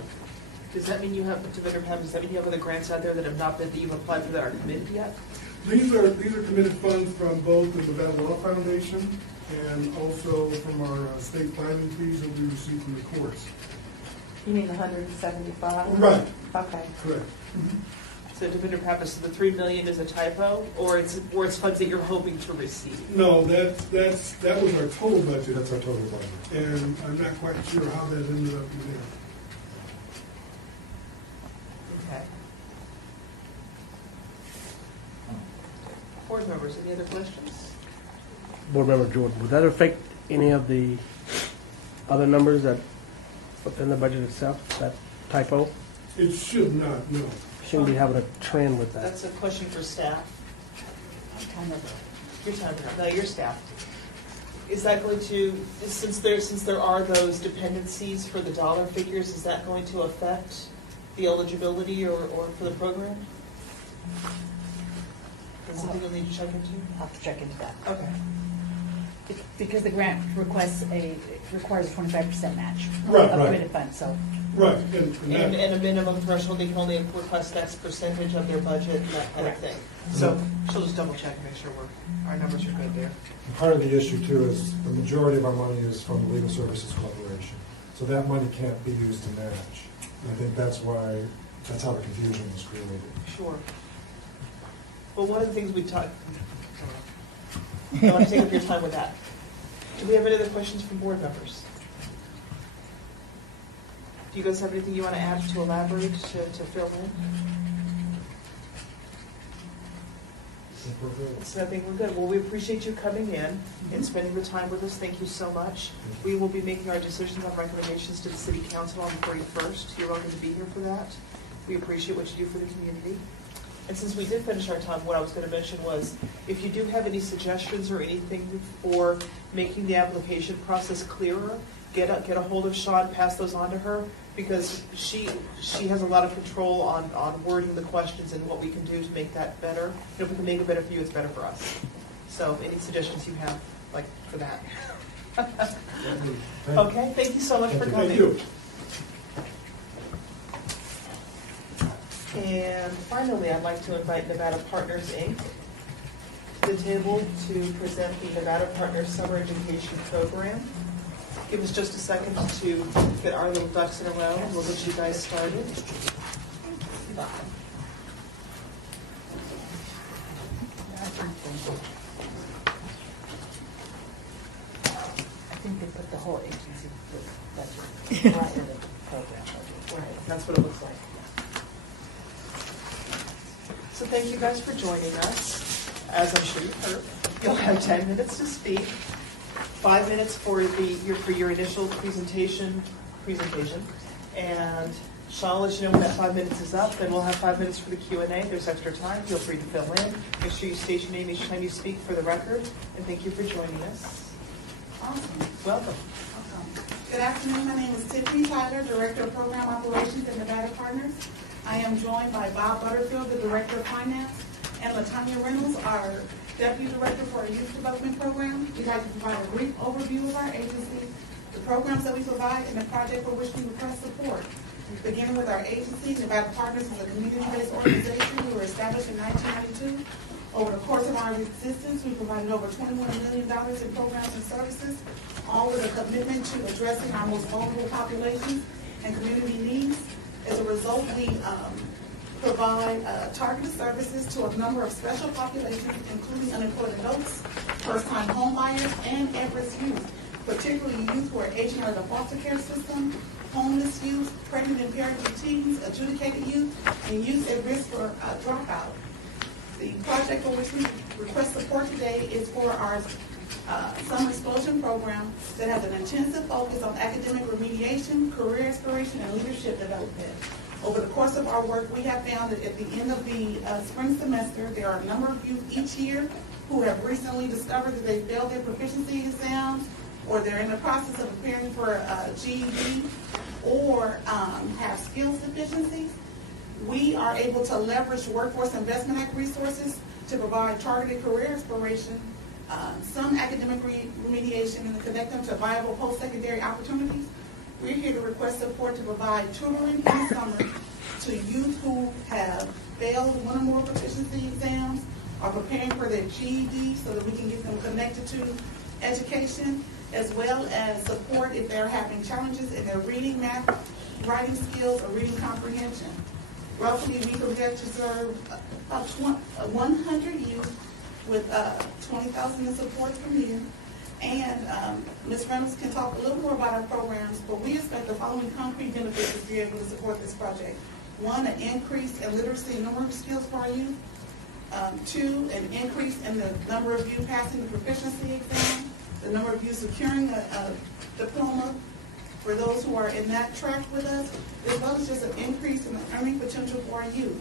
Does that mean you have, does that mean you have other grants out there that have not been, that you've applied for that are committed yet? These are committed funds from both the Nevada Law Foundation and also from our state filing fees that we receive from the courts. You mean 175? Right. Okay. Correct. So Divender Pappas, so the $3 million is a typo, or it's funds that you're hoping to receive? No, that was our total budget. That's our total budget. And I'm not quite sure how that ended up in there. Okay. Board members, any other questions? Board Member Jordan, would that affect any of the other numbers that within the budget itself, that typo? It should not, no. Shouldn't be having a trend with that. That's a question for staff. Your time, no, your staff. Is that going to, since there are those dependencies for the dollar figures, is that going to affect the eligibility or for the program? Is it something you'll need to check into? I'll have to check into that. Okay. Because the grant requires a 25% match Right, of right. committed funds, so. Right, And a minimum threshold, they can only request X percentage of their budget, and that kind of thing. So she'll just double check and make sure our numbers are good there. And part of the issue too is the majority of our money is from the Legal Services Corporation. So that money can't be used to match. And I think that's how the confusion was created. Sure. Well, one of the things we talked, I don't want to take up your time with that. Do we have any other questions from board members? Do you guys have anything you want to add to elaborate, to fill in? So I think we're good. Well, we appreciate you coming in and spending the time with us. Thank you so much. We will be making our decisions on recommendations to the City Council on the 31st. You're welcome to be here for that. We appreciate what you do for the community. And since we did finish our time, what I was going to mention was, if you do have any suggestions or anything for making the application process clearer, get a hold of Sean, pass those on to her, because she has a lot of control on wording the questions and what we can do to make that better. And if we can make it better for you, it's better for us. So any suggestions you have, like, for that? Okay, thank you so much for coming. Thank you. And finally, I'd like to invite Nevada Partners, Inc. to the table to present the Nevada Partners Summer Education Program. Give us just a second to get our little ducks in a row, and we'll get you guys started. I think they put the whole agency budget right in the program budget. Right, that's what it looks like. So thank you guys for joining us. As I'm sure you've heard, you'll have 10 minutes to speak, 5 minutes for your initial presentation, and Sean will let you know when that 5 minutes is up. Then we'll have 5 minutes for the Q&A. There's extra time. Feel free to fill in. Make sure you state your name each time you speak for the record. And thank you for joining us. Awesome. Welcome. Good afternoon. My name is Tiffany Tyler, Director of Program Operations at Nevada Partners. I am joined by Bob Butterfield, the Director of Finance, and LaTanya Reynolds, our Deputy Director for our Youth Development Program. We'd like to provide a brief overview of our agency, the programs that we provide, and the project for which we request support. Beginning with our agency, Nevada Partners is a community-based organization. We were established in 1992. Over the course of our existence, we provided over $21 million in programs and services, all with a commitment to addressing our most vulnerable populations and community needs. As a result, we provide targeted services to a number of special populations, including unemployed adults, first-time homebuyers, and at-risk youth, particularly youth who are aging out of the foster care system, homeless youth, pregnant and perinatal teens, adjudicated youth, and youth at risk for dropout. The project for which we request support today is for our Summer Explosion Program that has an intensive focus on academic remediation, career inspiration, and leadership development. Over the course of our work, we have found that at the end of the spring semester, there are a number of youth each year who have recently discovered that they failed their proficiency exams, or they're in the process of preparing for a GED, or have skills deficiencies. We are able to leverage Workforce Investment Act resources to provide targeted career inspiration, some academic remediation, and to connect them to viable post-secondary opportunities. We're here to request support to provide tutoring in the summer to youth who have failed one or more proficiency exams, are preparing for their GED so that we can get them connected to education, as well as support if they're having challenges in their reading, math, writing skills, or reading comprehension. Roughly, we project to serve about 100 youth with $20,000 in support per year. And Ms. Reynolds can talk a little more about our programs, but we expect the following concrete benefits to be able to support this project. One, an increase in literacy and numeric skills for our youth. Two, an increase in the number of youth passing the proficiency exam, the number of youth securing a diploma for those who are in that track with us, as well as just an increase in the earning potential for our youth.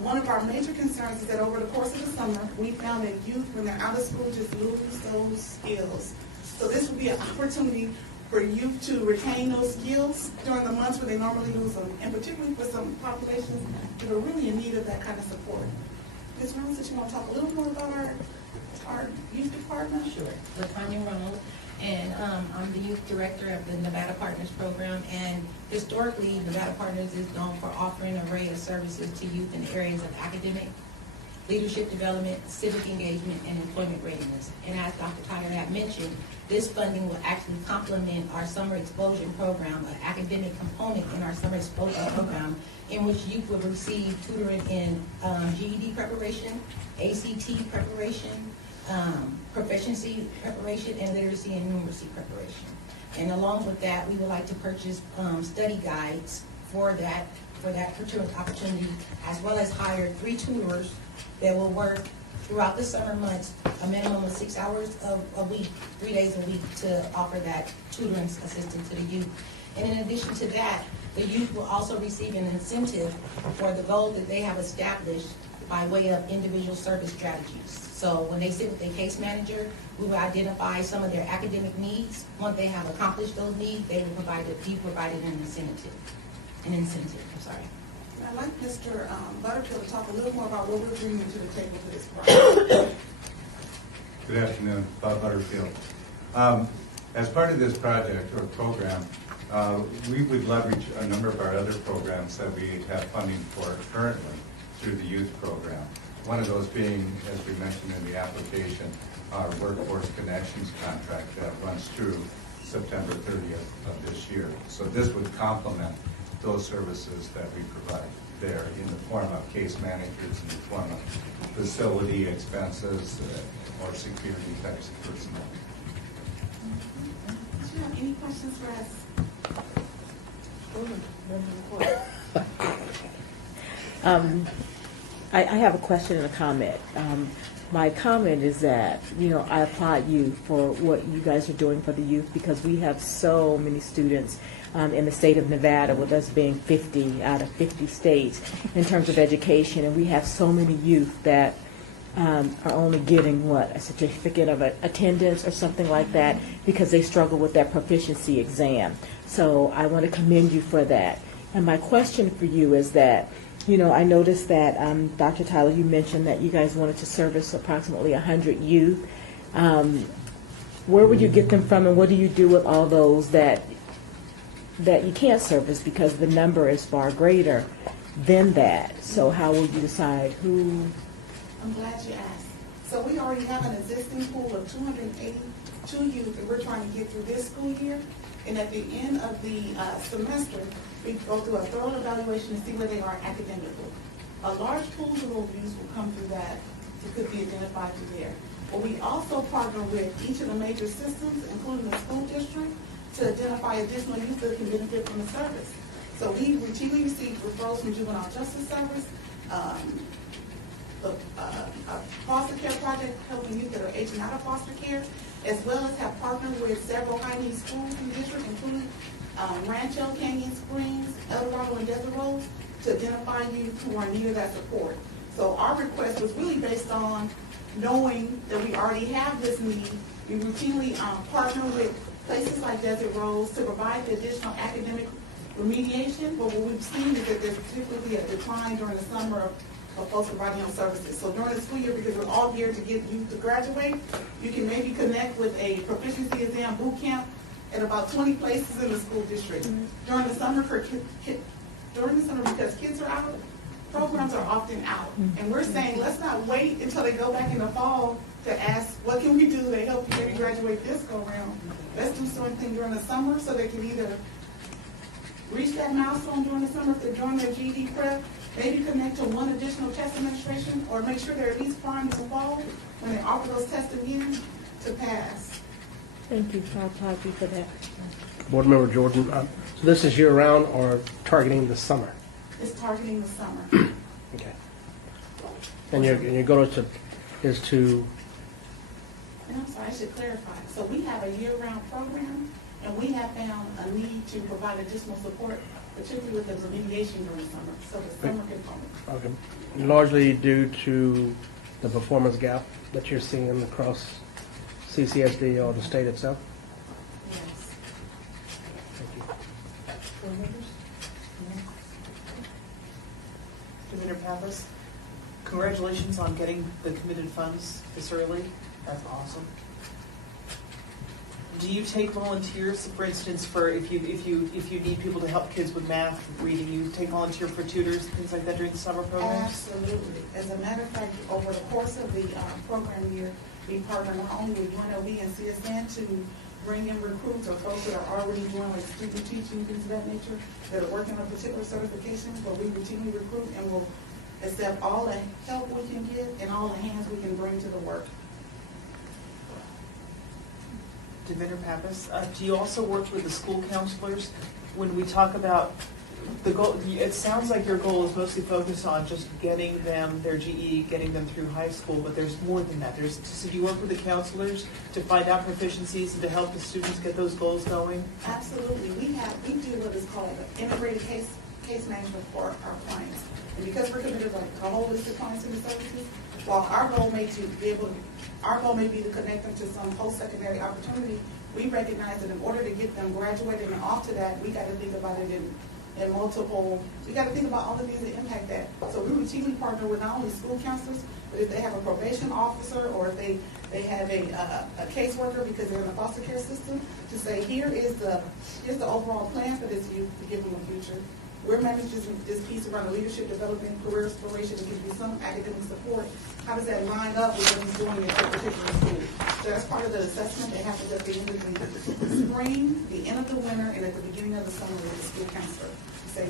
One of our major concerns is that over the course of the summer, we found that youth, when they're out of school, just lose those skills. So this would be an opportunity for youth to retain those skills during the months where they normally lose them, and particularly for some populations that are really in need of that kind of support. Ms. Reynolds, did you want to talk a little more about our youth department? Sure. LaTanya Reynolds, and I'm the youth director of the Nevada Partners Program. And historically, Nevada Partners is known for offering an array of services to youth in the areas of academic, leadership development, civic engagement, and employment readiness. And as Dr. Tyler had mentioned, this funding will actually complement our summer exposure program, an academic component in our summer exposure program, in which youth will receive tutoring in GED preparation, ACT preparation, proficiency preparation, and literacy and numeracy preparation. And along with that, we would like to purchase study guides for that opportunity, as well as hire 3 tutors that will work throughout the summer months, a minimum of 6 hours a week, 3 days a week, to offer that tutoring assistance to the youth. And in addition to that, the youth will also receive an incentive for the goal that they have established by way of individual service strategies. So when they sit with their case manager, we will identify some of their academic needs. Once they have accomplished those needs, they will be provided an incentive. I'd like Mr. Butterfield to talk a little more about what we're bringing to the table for this project. Good afternoon, Bob Butterfield. As part of this project or program, we would leverage a number of our other programs that we have funding for currently through the youth program. One of those being, as we mentioned in the application, our Workforce Connections contract that runs through September 30th of this year. So this would complement those services that we provide there in the form of case managers, in the form of facility expenses, or security types of personnel. Do you have any questions for us? I have a question and a comment. My comment is that, I applaud you for what you guys are doing for the youth, because we have so many students in the state of Nevada, with us being 50 out of 50 states in terms of education, and we have so many youth that are only getting, a certificate of attendance or something like that, because they struggle with that proficiency exam. So I want to commend you for that. And my question for you is that, I noticed that, Dr. Tyler, you mentioned that you guys wanted to service approximately 100 youth. Where would you get them from, and what do you do with all those that you can't service because the number is far greater than that? So how will you decide who? I'm glad you asked. So we already have an existing pool of 282 youth that we're trying to get through this school year. And at the end of the semester, we go through a thorough evaluation to see where they are academically. A large pool of those youth will come through that, it could be identified through there. But we also partner with each of the major systems, including the school district, to identify additional youth that can benefit from the service. So we routinely receive referrals from juvenile justice service, a foster care project helping youth that are aging out of foster care, as well as have partnered with several high-need schools in the district, including Rancho, Canyon Springs, El Dorado, and Desert Rose, to identify youth who are in need of that support. So our request was really based on knowing that we already have this need. We routinely partner with places like Desert Rose to provide the additional academic remediation, but what we've seen is that there's typically a decline during the summer of folks providing on services. So during the school year, because we're all geared to get youth to graduate, you can maybe connect with a proficiency exam boot camp at about 20 places in the school district. During the summer, because kids are out, programs are often out. And we're saying, let's not wait until they go back in the fall to ask, what can we do to help you maybe graduate this go around? Let's do something during the summer so they can either reach that milestone during the summer if they're doing their GED prep, maybe connect to one additional test administration, or make sure they're at least primed in the fall when they offer those tests again to pass. Thank you. I applaud you for that. Board Member Jordan, so this is year-round or targeting the summer? It's targeting the summer. Okay. And your goal is to... And I'm sorry, I should clarify. So we have a year-round program, and we have found a need to provide additional support, particularly with the remediation during the summer, so the summer component. Okay. Largely due to the performance gap that you're seeing across CCSD or the state itself? Yes. Thank you. Board members? Commissioner Pappas? Congratulations on getting the committed funds this early. That's awesome. Do you take volunteers, for instance, for if you need people to help kids with math, reading, you take volunteer for tutors, things like that during the summer programs? Absolutely. As a matter of fact, over the course of the program year, we partner not only with UNLV and CSN to bring in recruits or folks that are already doing like student teaching, things of that nature, that are working on particular certifications, but we routinely recruit and will accept all the help we can get and all the hands we can bring to the work. Devender Pappas, do you also work with the school counselors when we talk about the goal? It sounds like your goal is mostly focused on just getting them their GE, getting them through high school, but there's more than that. So do you work with the counselors to find out proficiencies and to help the students get those goals going? Absolutely. We do what is called integrated case management for our clients. And because we're committed like a holistic clients and services, while our goal may be to connect them to some post-secondary opportunity, we recognize that in order to get them graduated and off to that, we got to think about it in multiple, we got to think about all the things that impact that. So we routinely partner with not only school counselors, but if they have a probation officer or if they have a caseworker because they're in the foster care system, to say, here's the overall plan for this youth to give them a future. We're managing this piece around the leadership development, career exploration, to give you some academic support. How does that line up with what he's doing in that particular school? So that's part of the assessment that happens at the end of the spring, the end of the winter, and at the beginning of the summer with the school counselor. You say,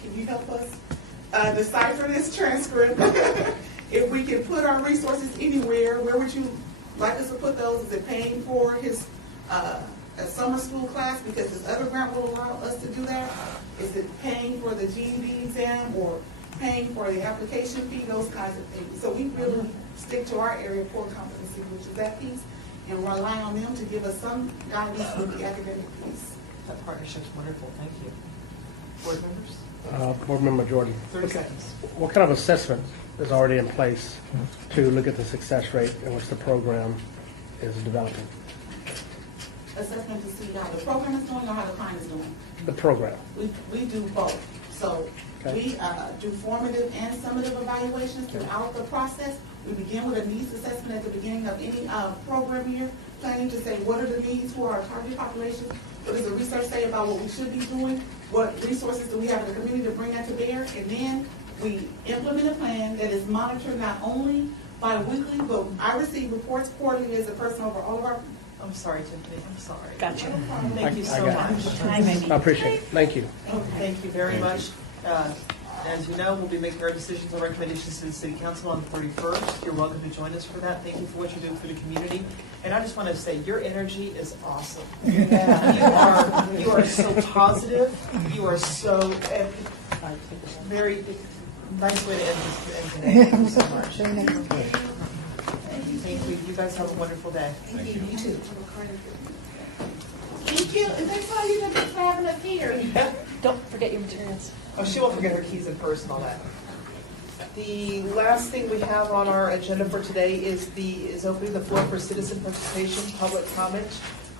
can you help us decipher this transcript? If we can put our resources anywhere, where would you like us to put those? Is it paying for his a summer school class because this other grant will allow us to do that? Is it paying for the GED exam or paying for the application fee, those kinds of things? So we really stick to our area of core competency, which is that piece, and rely on them to give us some guidance with the academic piece. That partnership's wonderful. Thank you. Board members? Board Member Jordan. 30 seconds. What kind of assessment is already in place to look at the success rate in which the program is developing? Assessment to see how the program is doing or how the client is doing. The program. We do both. So Okay. we do formative and summative evaluations throughout the process. We begin with a needs assessment at the beginning of any program year, planning to say what are the needs for our target population, what does the research say about what we should be doing, what resources do we have in the community to bring that to bear, and then we implement a plan that is monitored not only bi-weekly, but I receive reports quarterly as a person over all of our. I'm sorry, Tiffany. I'm sorry. Gotcha. I Thank you so got much. it. I appreciate it. Thank you. Thank you very much. As you know, we'll be making our decisions and recommendations to the City Council on the 31st. You're welcome to join us for that. Thank you for what you're doing for the community. And I just want to say, your energy is awesome. You are so positive. You are so very nice way to end this today. Thank you so much. Thank you. You guys have a wonderful day. Thank you. You too. Thank you. And thanks all you guys for having us here. Don't forget your materials. Oh, she won't forget her keys in purse and all that. The last thing we have on our agenda for today is opening the floor for citizen participation, public comment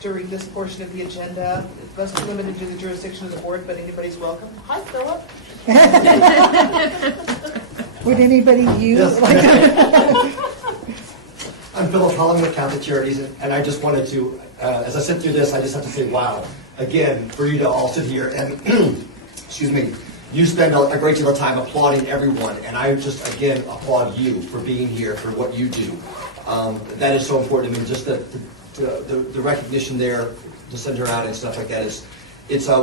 during this portion of the agenda. It must be limited to the jurisdiction of the board, but anybody's welcome. Hi, Philip. Would anybody use? I'm Philip Holland with Catholic Charities, and I just wanted to, as I sit through this, I just have to say, wow, again, for you to all sit here and, excuse me, you spend a great deal of time applauding everyone, and I just, again, applaud you for being here, for what you do. That is so important to me, just the recognition there, to send her out and stuff like that is,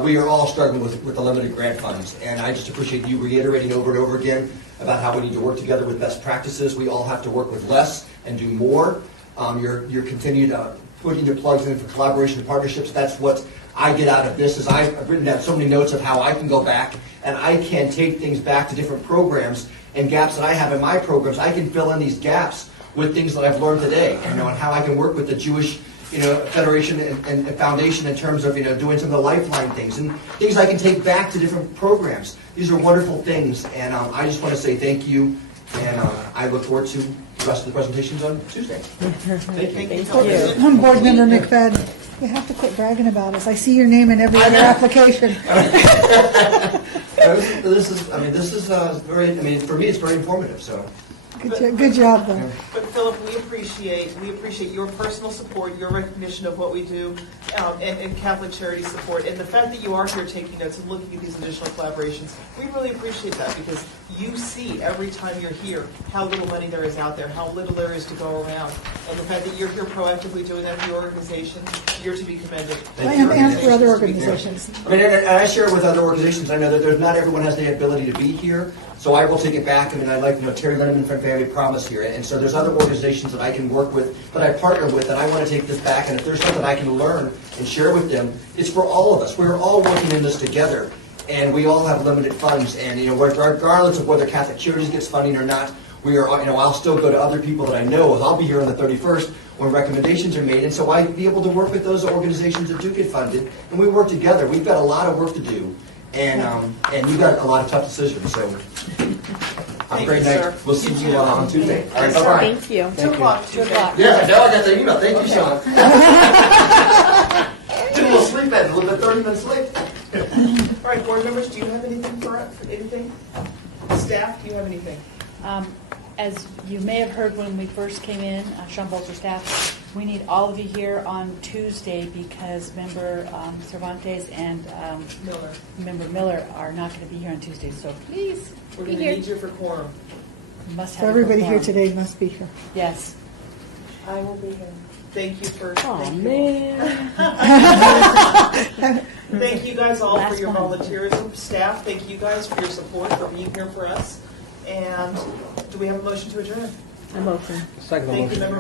we are all struggling with the limited grant funds, and I just appreciate you reiterating over and over again about how we need to work together with best practices. We all have to work with less and do more. Your continued putting your plugs in for collaboration and partnerships. That's what I get out of this. Is I've written down so many notes of how I can go back and I can take things back to different programs and gaps that I have in my programs. I can fill in these gaps with things that I've learned today, and how I can work with the Jewish Federation and Foundation in terms of doing some of the lifeline things and things I can take back to different programs. These are wonderful things, and I just want to say thank you, and I look forward to the rest of the presentations on Tuesday. Thank you. Board Member McFadden, you have to quit bragging about us. I see your name in every other application. This is very, for me, it's very informative. So, Good job, though. But Philip, we appreciate your personal support, your recognition of what we do, and Catholic Charities support, and the fact that you are here taking notes and looking at these additional collaborations. We really appreciate that because you see every time you're here how little money there is out there, how little there is to go around, and the fact that you're here proactively doing that for your organization, you're to be commended. And for other organizations. I mean, and I share with other organizations. I know that not everyone has the ability to be here, so I will take it back. I mean, I like, Terry Lindeman from Family Promise here, and so there's other organizations that I can work with, that I partner with, and I want to take this back. And if there's something I can learn and share with them, it's for all of us. We're all working in this together, and we all have limited funds. And regardless of whether Catholic Charities gets funding or not, we are. I'll still go to other people that I know. I'll be here on the 31st when recommendations are made, and so I'd be able to work with those organizations that do get funded, and we work together. We've got a lot of work to do. And you've got a lot of tough decisions, so have a great night. Sir. We'll see you on Tuesday. All right, Yes, bye-bye. Thank you. 2 o'clock. Yeah, now I got the email. Thank you, Sean. Did a little sleep at it, a little bit 30 minutes late. All right, board members, do you have anything for anything? Staff, do you have anything? As you may have heard when we first came in, Sean Bolzer staff, we need all of you here on Tuesday because Member Cervantes and Member Miller are not going to be here on Tuesday. So please, We're be going to here. need you for quorum. You must So have everybody your here quorum. today must be here. Yes. I will be here. Thank you for. Oh, thank you. man. Thank you guys all Last for your one. volunteerism. Staff, thank you guys for your support, for being here for us. And do we have a motion to adjourn? A motion. Second Thank you, motion. Member